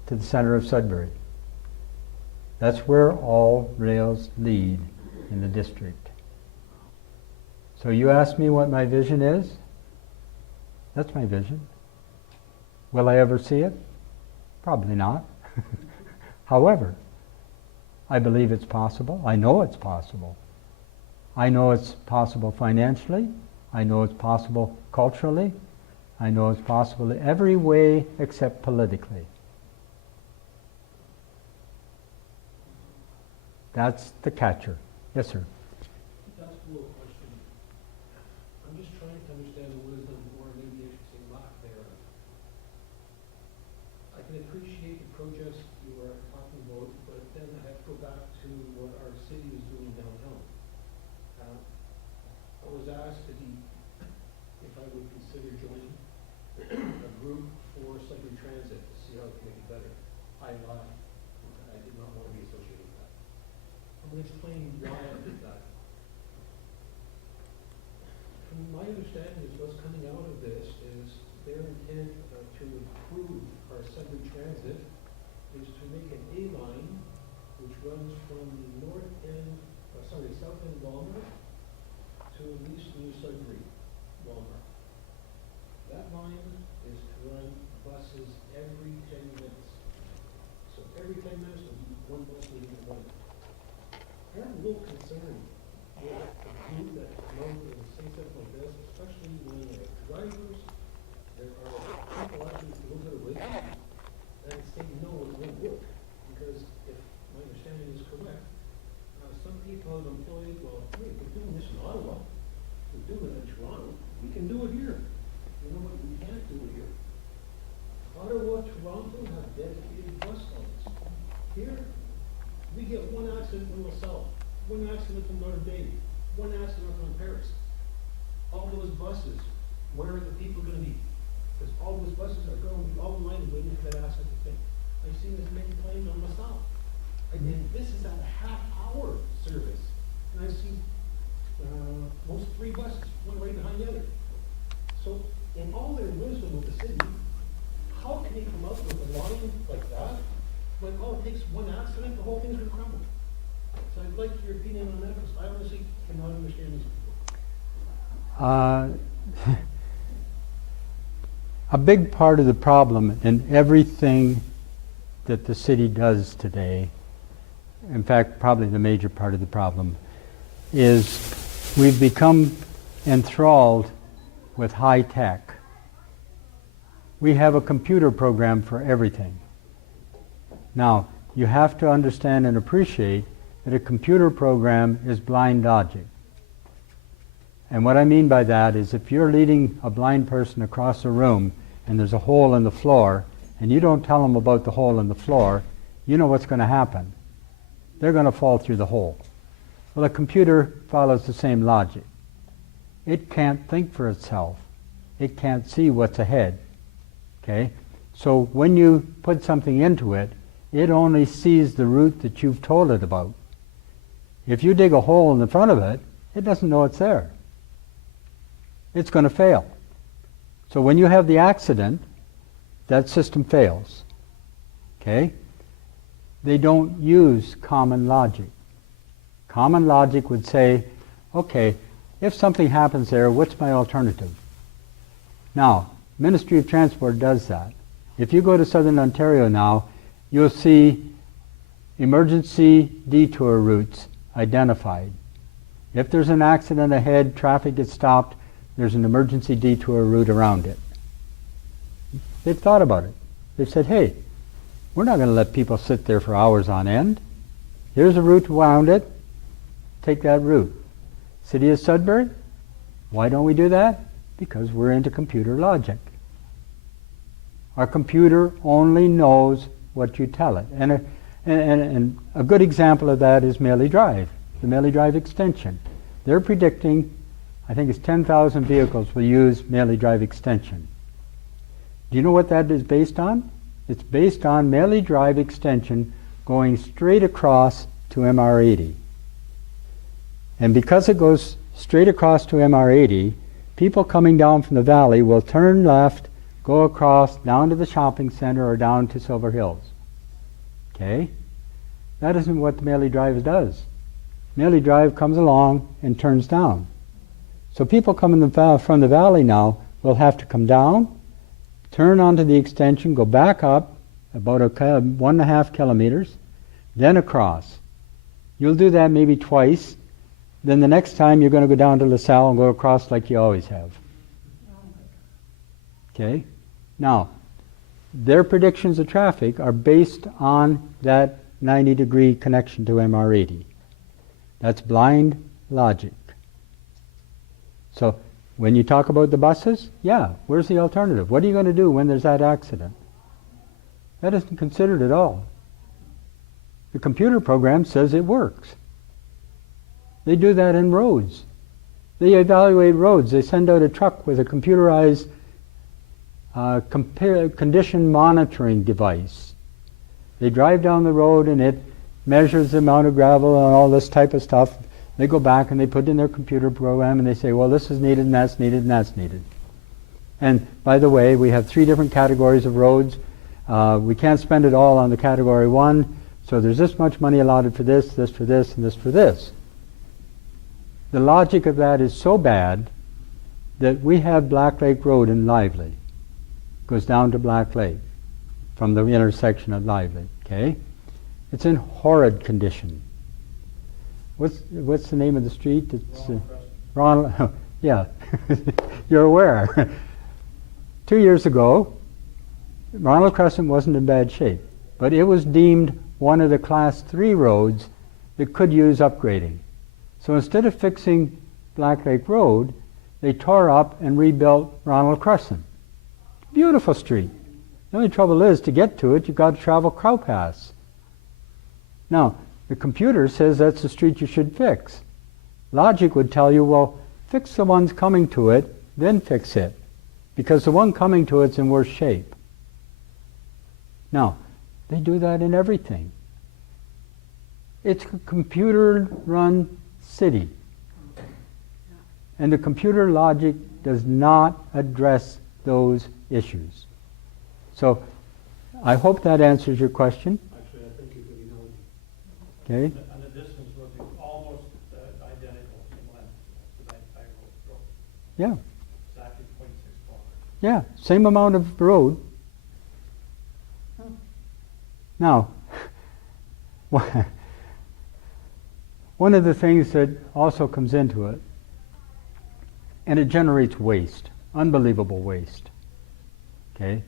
to the center of Sudbury. That's where all rails lead in the district. So you ask me what my vision is? That's my vision. Will I ever see it? Probably not. However, I believe it's possible. I know it's possible. I know it's possible financially. I know it's possible culturally. I know it's possible in every way except politically. That's the catcher. Yes, sir. That's a little question. I'm just trying to understand the wisdom, or maybe I should say lack thereof. I can appreciate the protest you are talking about, but then I have to go back to what our city is doing downtown. I was asked if I would consider joining a group for Sudbury Transit to see how it can make it better. I lied. I did not want to be associated with that. I'm going to explain why I did that. From my understanding is what's coming out of this is their intent to improve our Sudbury Transit is to make an A line which runs from the south end Walmart to at least New Sudbury Walmart. That line is to run buses every 10 minutes. So every 10 minutes will be one bus leaving the morning. I'm a little concerned with a group that come out and say something like this, especially when drivers, there are people actually a little bit of wisdom and say no, it won't work. Because if my understanding is correct, some people have employed, well, hey, we're doing this in Ottawa, we're doing it in Toronto, we can do it here. You know what, we can't do it here. Ottawa, Toronto have dedicated bus lanes. Here, we get one accident in LaSalle. one accident on Notre Dame, one accident on Paris. All those buses, where are the people gonna be? Because all those buses are going to be all in line waiting for that accident to think. I've seen this many times on myself. I mean, this is at a half-hour service, and I've seen most 3 buses, one right behind the other. So, in all their wisdom with the city, how can they come up with a line like that when all it takes one accident, the whole thing's gonna crumble? So I'd like your opinion on that, because I honestly cannot understand these people. A big part of the problem in everything that the city does today, in fact, probably the major part of the problem, is we've become enthralled with high tech. We have a computer program for everything. Now, you have to understand and appreciate that a computer program is blind logic. And what I mean by that is if you're leading a blind person across a room and there's a hole in the floor, and you don't tell them about the hole in the floor, you know what's going to happen. They're going to fall through the hole. Well, a computer follows the same logic. It can't think for itself. It can't see what's ahead. Okay? So when you put something into it, it only sees the route that you've told it about. If you dig a hole in the front of it, it doesn't know it's there. It's going to fail. So when you have the accident, that system fails. Okay? They don't use common logic. Common logic would say, okay, if something happens there, what's my alternative? Now, Ministry of Transport does that. If you go to Southern Ontario now, you'll see emergency detour routes identified. If there's an accident ahead, traffic gets stopped, there's an emergency detour route around it. They've thought about it. They've said, hey, we're not going to let people sit there for hours on end. Here's a route around it. Take that route. City of Sudbury, why don't we do that? Because we're into computer logic. Our computer only knows what you tell it. And a good example of that is Maley Drive, the Maley Drive extension. They're predicting, I think it's 10,000 vehicles will use Maley Drive extension. Do you know what that is based on? It's based on Maley Drive extension going straight across to MR80. And because it goes straight across to MR80, people coming down from the valley will turn left, go across down to the shopping center or down to Silver Hills. Okay? That isn't what the Maley Drive does. Maley Drive comes along and turns down. So people coming from the valley now will have to come down, turn onto the extension, go back up about 1.5 kilometers, then across. You'll do that maybe twice. Then the next time you're going to go down to LaSalle and go across like you always have. Okay? Now, their predictions of traffic are based on that 90-degree connection to MR80. That's blind logic. So when you talk about the buses, yeah, where's the alternative? What are you going to do when there's that accident? That isn't considered at all. The computer program says it works. They do that in roads. They evaluate roads. They send out a truck with a computerized condition monitoring device. They drive down the road and it measures the amount of gravel and all this type of stuff. They go back and they put in their computer program and they say, well, this is needed and that's needed and that's needed. And by the way, we have 3 different categories of roads. We can't spend it all on the category 1, so there's this much money allotted for this for this, and this for this. The logic of that is so bad that we have Black Lake Road in Lively. Goes down to Black Lake from the intersection of Lively. Okay? It's in horrid condition. What's the name of the street? It's Ronald. Yeah, you're aware. 2 years ago, Ronald Crescent wasn't in bad shape, but it was deemed one of the Class 3 roads that could use upgrading. So instead of fixing Black Lake Road, they tore up and rebuilt Ronald Crescent. Beautiful street. The only trouble is, to get to it, you've got to travel Crow Pass. Now, The computer says that's the street you should fix. Logic would tell you, well, fix the ones coming to it, then fix it, because the one coming to it's in worse shape. Now, they do that in everything. It's a computer-run city. And the computer logic does not address those issues. So, I hope that answers your question. Actually, I think you could know. Okay? And the distance would be almost identical in length to that entire road. Yeah. Exactly 26 kilometers. Yeah, same amount of road. Now, one of the things that also comes into it, and it generates waste, unbelievable waste. Okay?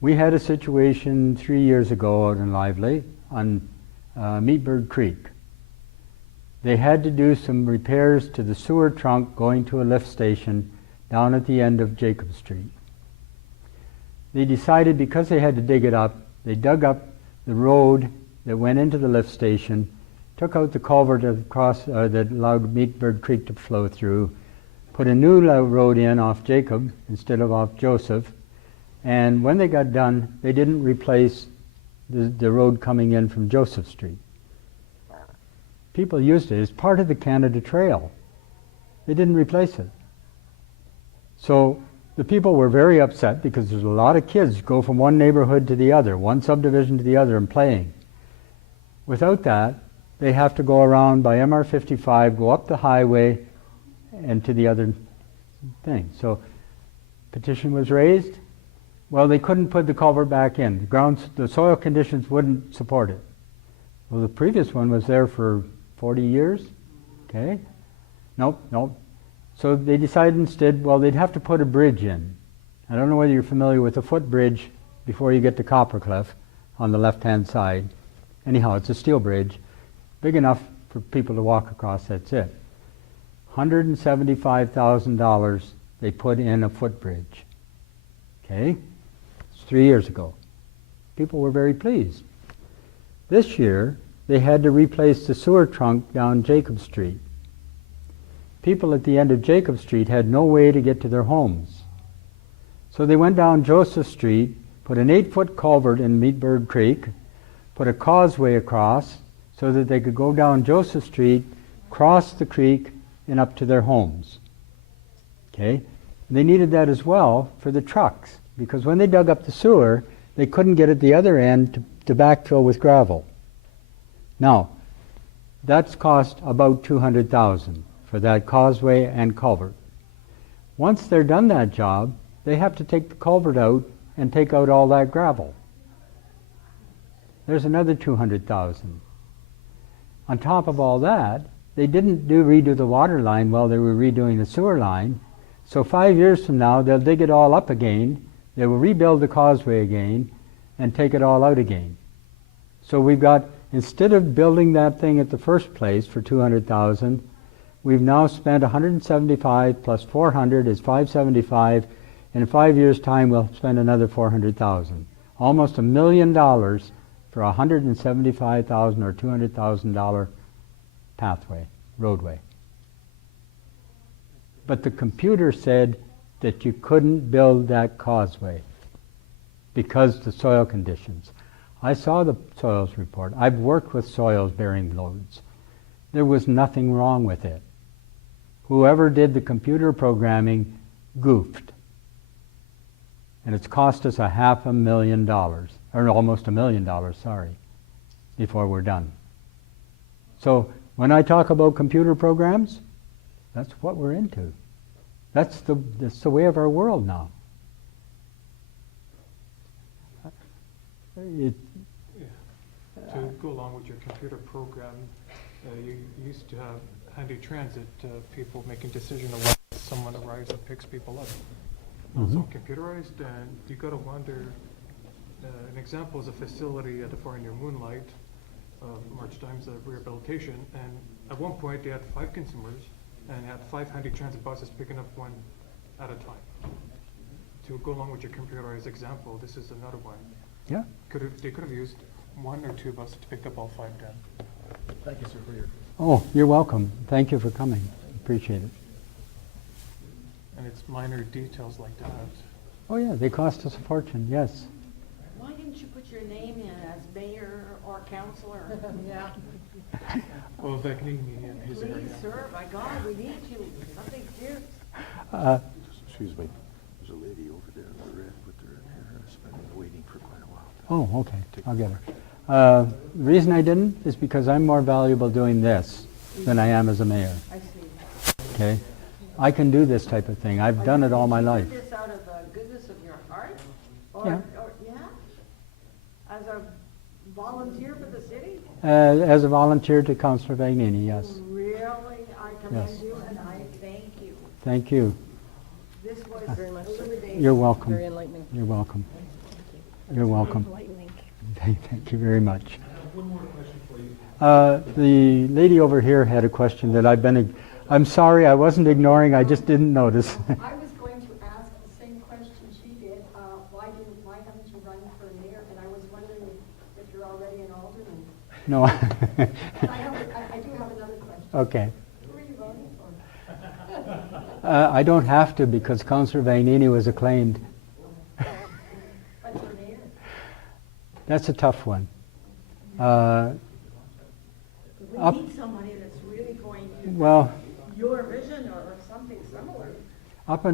We had a situation 3 years ago out in Lively on Meatbird Creek. They had to do some repairs to the sewer trunk going to a lift station down at the end of Jacob Street. They decided because they had to dig it up, they dug up the road that went into the lift station, took out the culvert across that allowed Meatbird Creek to flow through, put a new road in off Jacob instead of off Joseph, and when they got done, they didn't replace the road coming in from Joseph Street. People used it as part of the Canada Trail. They didn't replace it. So the people were very upset because there's a lot of kids go from one neighborhood to the other, one subdivision to the other and playing. Without that, they have to go around by MR55, go up the highway and to the other thing. So petition was raised. Well, they couldn't put the culvert back in. The soil conditions wouldn't support it. Well, the previous one was there for 40 years. Okay? Nope. So they decided instead, well, they'd have to put a bridge in. I don't know whether you're familiar with a footbridge before you get to Coppercliff on the left-hand side. Anyhow, it's a steel bridge, big enough for people to walk across, that's it. $175,000 they put in a footbridge. Okay? It's 3 years ago. People were very pleased. This year, they had to replace the sewer trunk down Jacob Street. People at the end of Jacob Street had no way to get to their homes. So they went down Joseph Street, put an 8-foot culvert in Meatbird Creek, put a causeway across so that they could go down Joseph Street, cross the creek, and up to their homes. Okay? They needed that as well for the trucks, because when they dug up the sewer, they couldn't get at the other end to backfill with gravel. Now, that's cost about $200,000 for that causeway and culvert. Once they're done that job, they have to take the culvert out and take out all that gravel. There's another $200,000. On top of all that, they didn't redo the water line while they were redoing the sewer line. So 5 years from now, they'll dig it all up again, they will rebuild the causeway again, and take it all out again. So we've got, instead of building that thing at the first place for $200,000, we've now spent $175 plus $400 is $575. In 5 years' time, we'll spend another $400,000. Almost $1 million for a $175,000 or $200,000 pathway, roadway. But the computer said that you couldn't build that causeway because the soil conditions. I saw the soils report. I've worked with soils bearing loads. There was nothing wrong with it. Whoever did the computer programming goofed. And it's cost us $500,000, or almost $1 million, sorry, before we're done. So when I talk about computer programs, that's what we're into. That's the way of our world now. To go along with your computer program, you used to have handy transit people making decisions on when someone arrives and picks people up. Mm-hmm. So computerized, and you got to wonder. An example is a facility at the Far Near Moonlight, March Times Rehabilitation, and at one point they had 5 consumers and had 5 handy transit buses picking up one at a time. To go along with your computerized example, this is another one. Yeah. They could have used 1 or 2 buses to pick up all 5 then. Thank you, sir, for your. Oh, you're welcome. Thank you for coming. Appreciate it. And it's minor details like that. Oh yeah, they cost us a fortune, yes. Why didn't you put your name in as mayor or councilor? Yeah. Well, Vagnini and his area. Please, sir, by God, we need you. Something serious. Excuse me, there's a lady over there in the red with her hair. I've been waiting for quite a while. Oh, okay, I'll get her. The reason I didn't is because I'm more valuable doing this than I am as a mayor, I see. okay? I can do this type of thing. I've done it all my life. Did you do this out of the goodness of your heart? Yeah. Or, yeah? As a volunteer for the city? As a volunteer to Councillor Vagnini, yes. Really? I commend Yes. you and I thank you. Thank you. This was illuminating. You're welcome. Very enlightening. You're welcome. You're welcome. Enlightening. Thank you very much. One more question for you. The lady over here had a question that I'm sorry, I wasn't ignoring, I just didn't notice. I was going to ask the same question she did. Why haven't you run for mayor? And I was wondering if you're already an alderman. No. And I do have another question. Okay. Who are you voting for? I don't have to because Councillor Vagnini was acclaimed. But for mayor? That's a tough one. We Up- need somebody that's really going to Well, your vision or something similar. up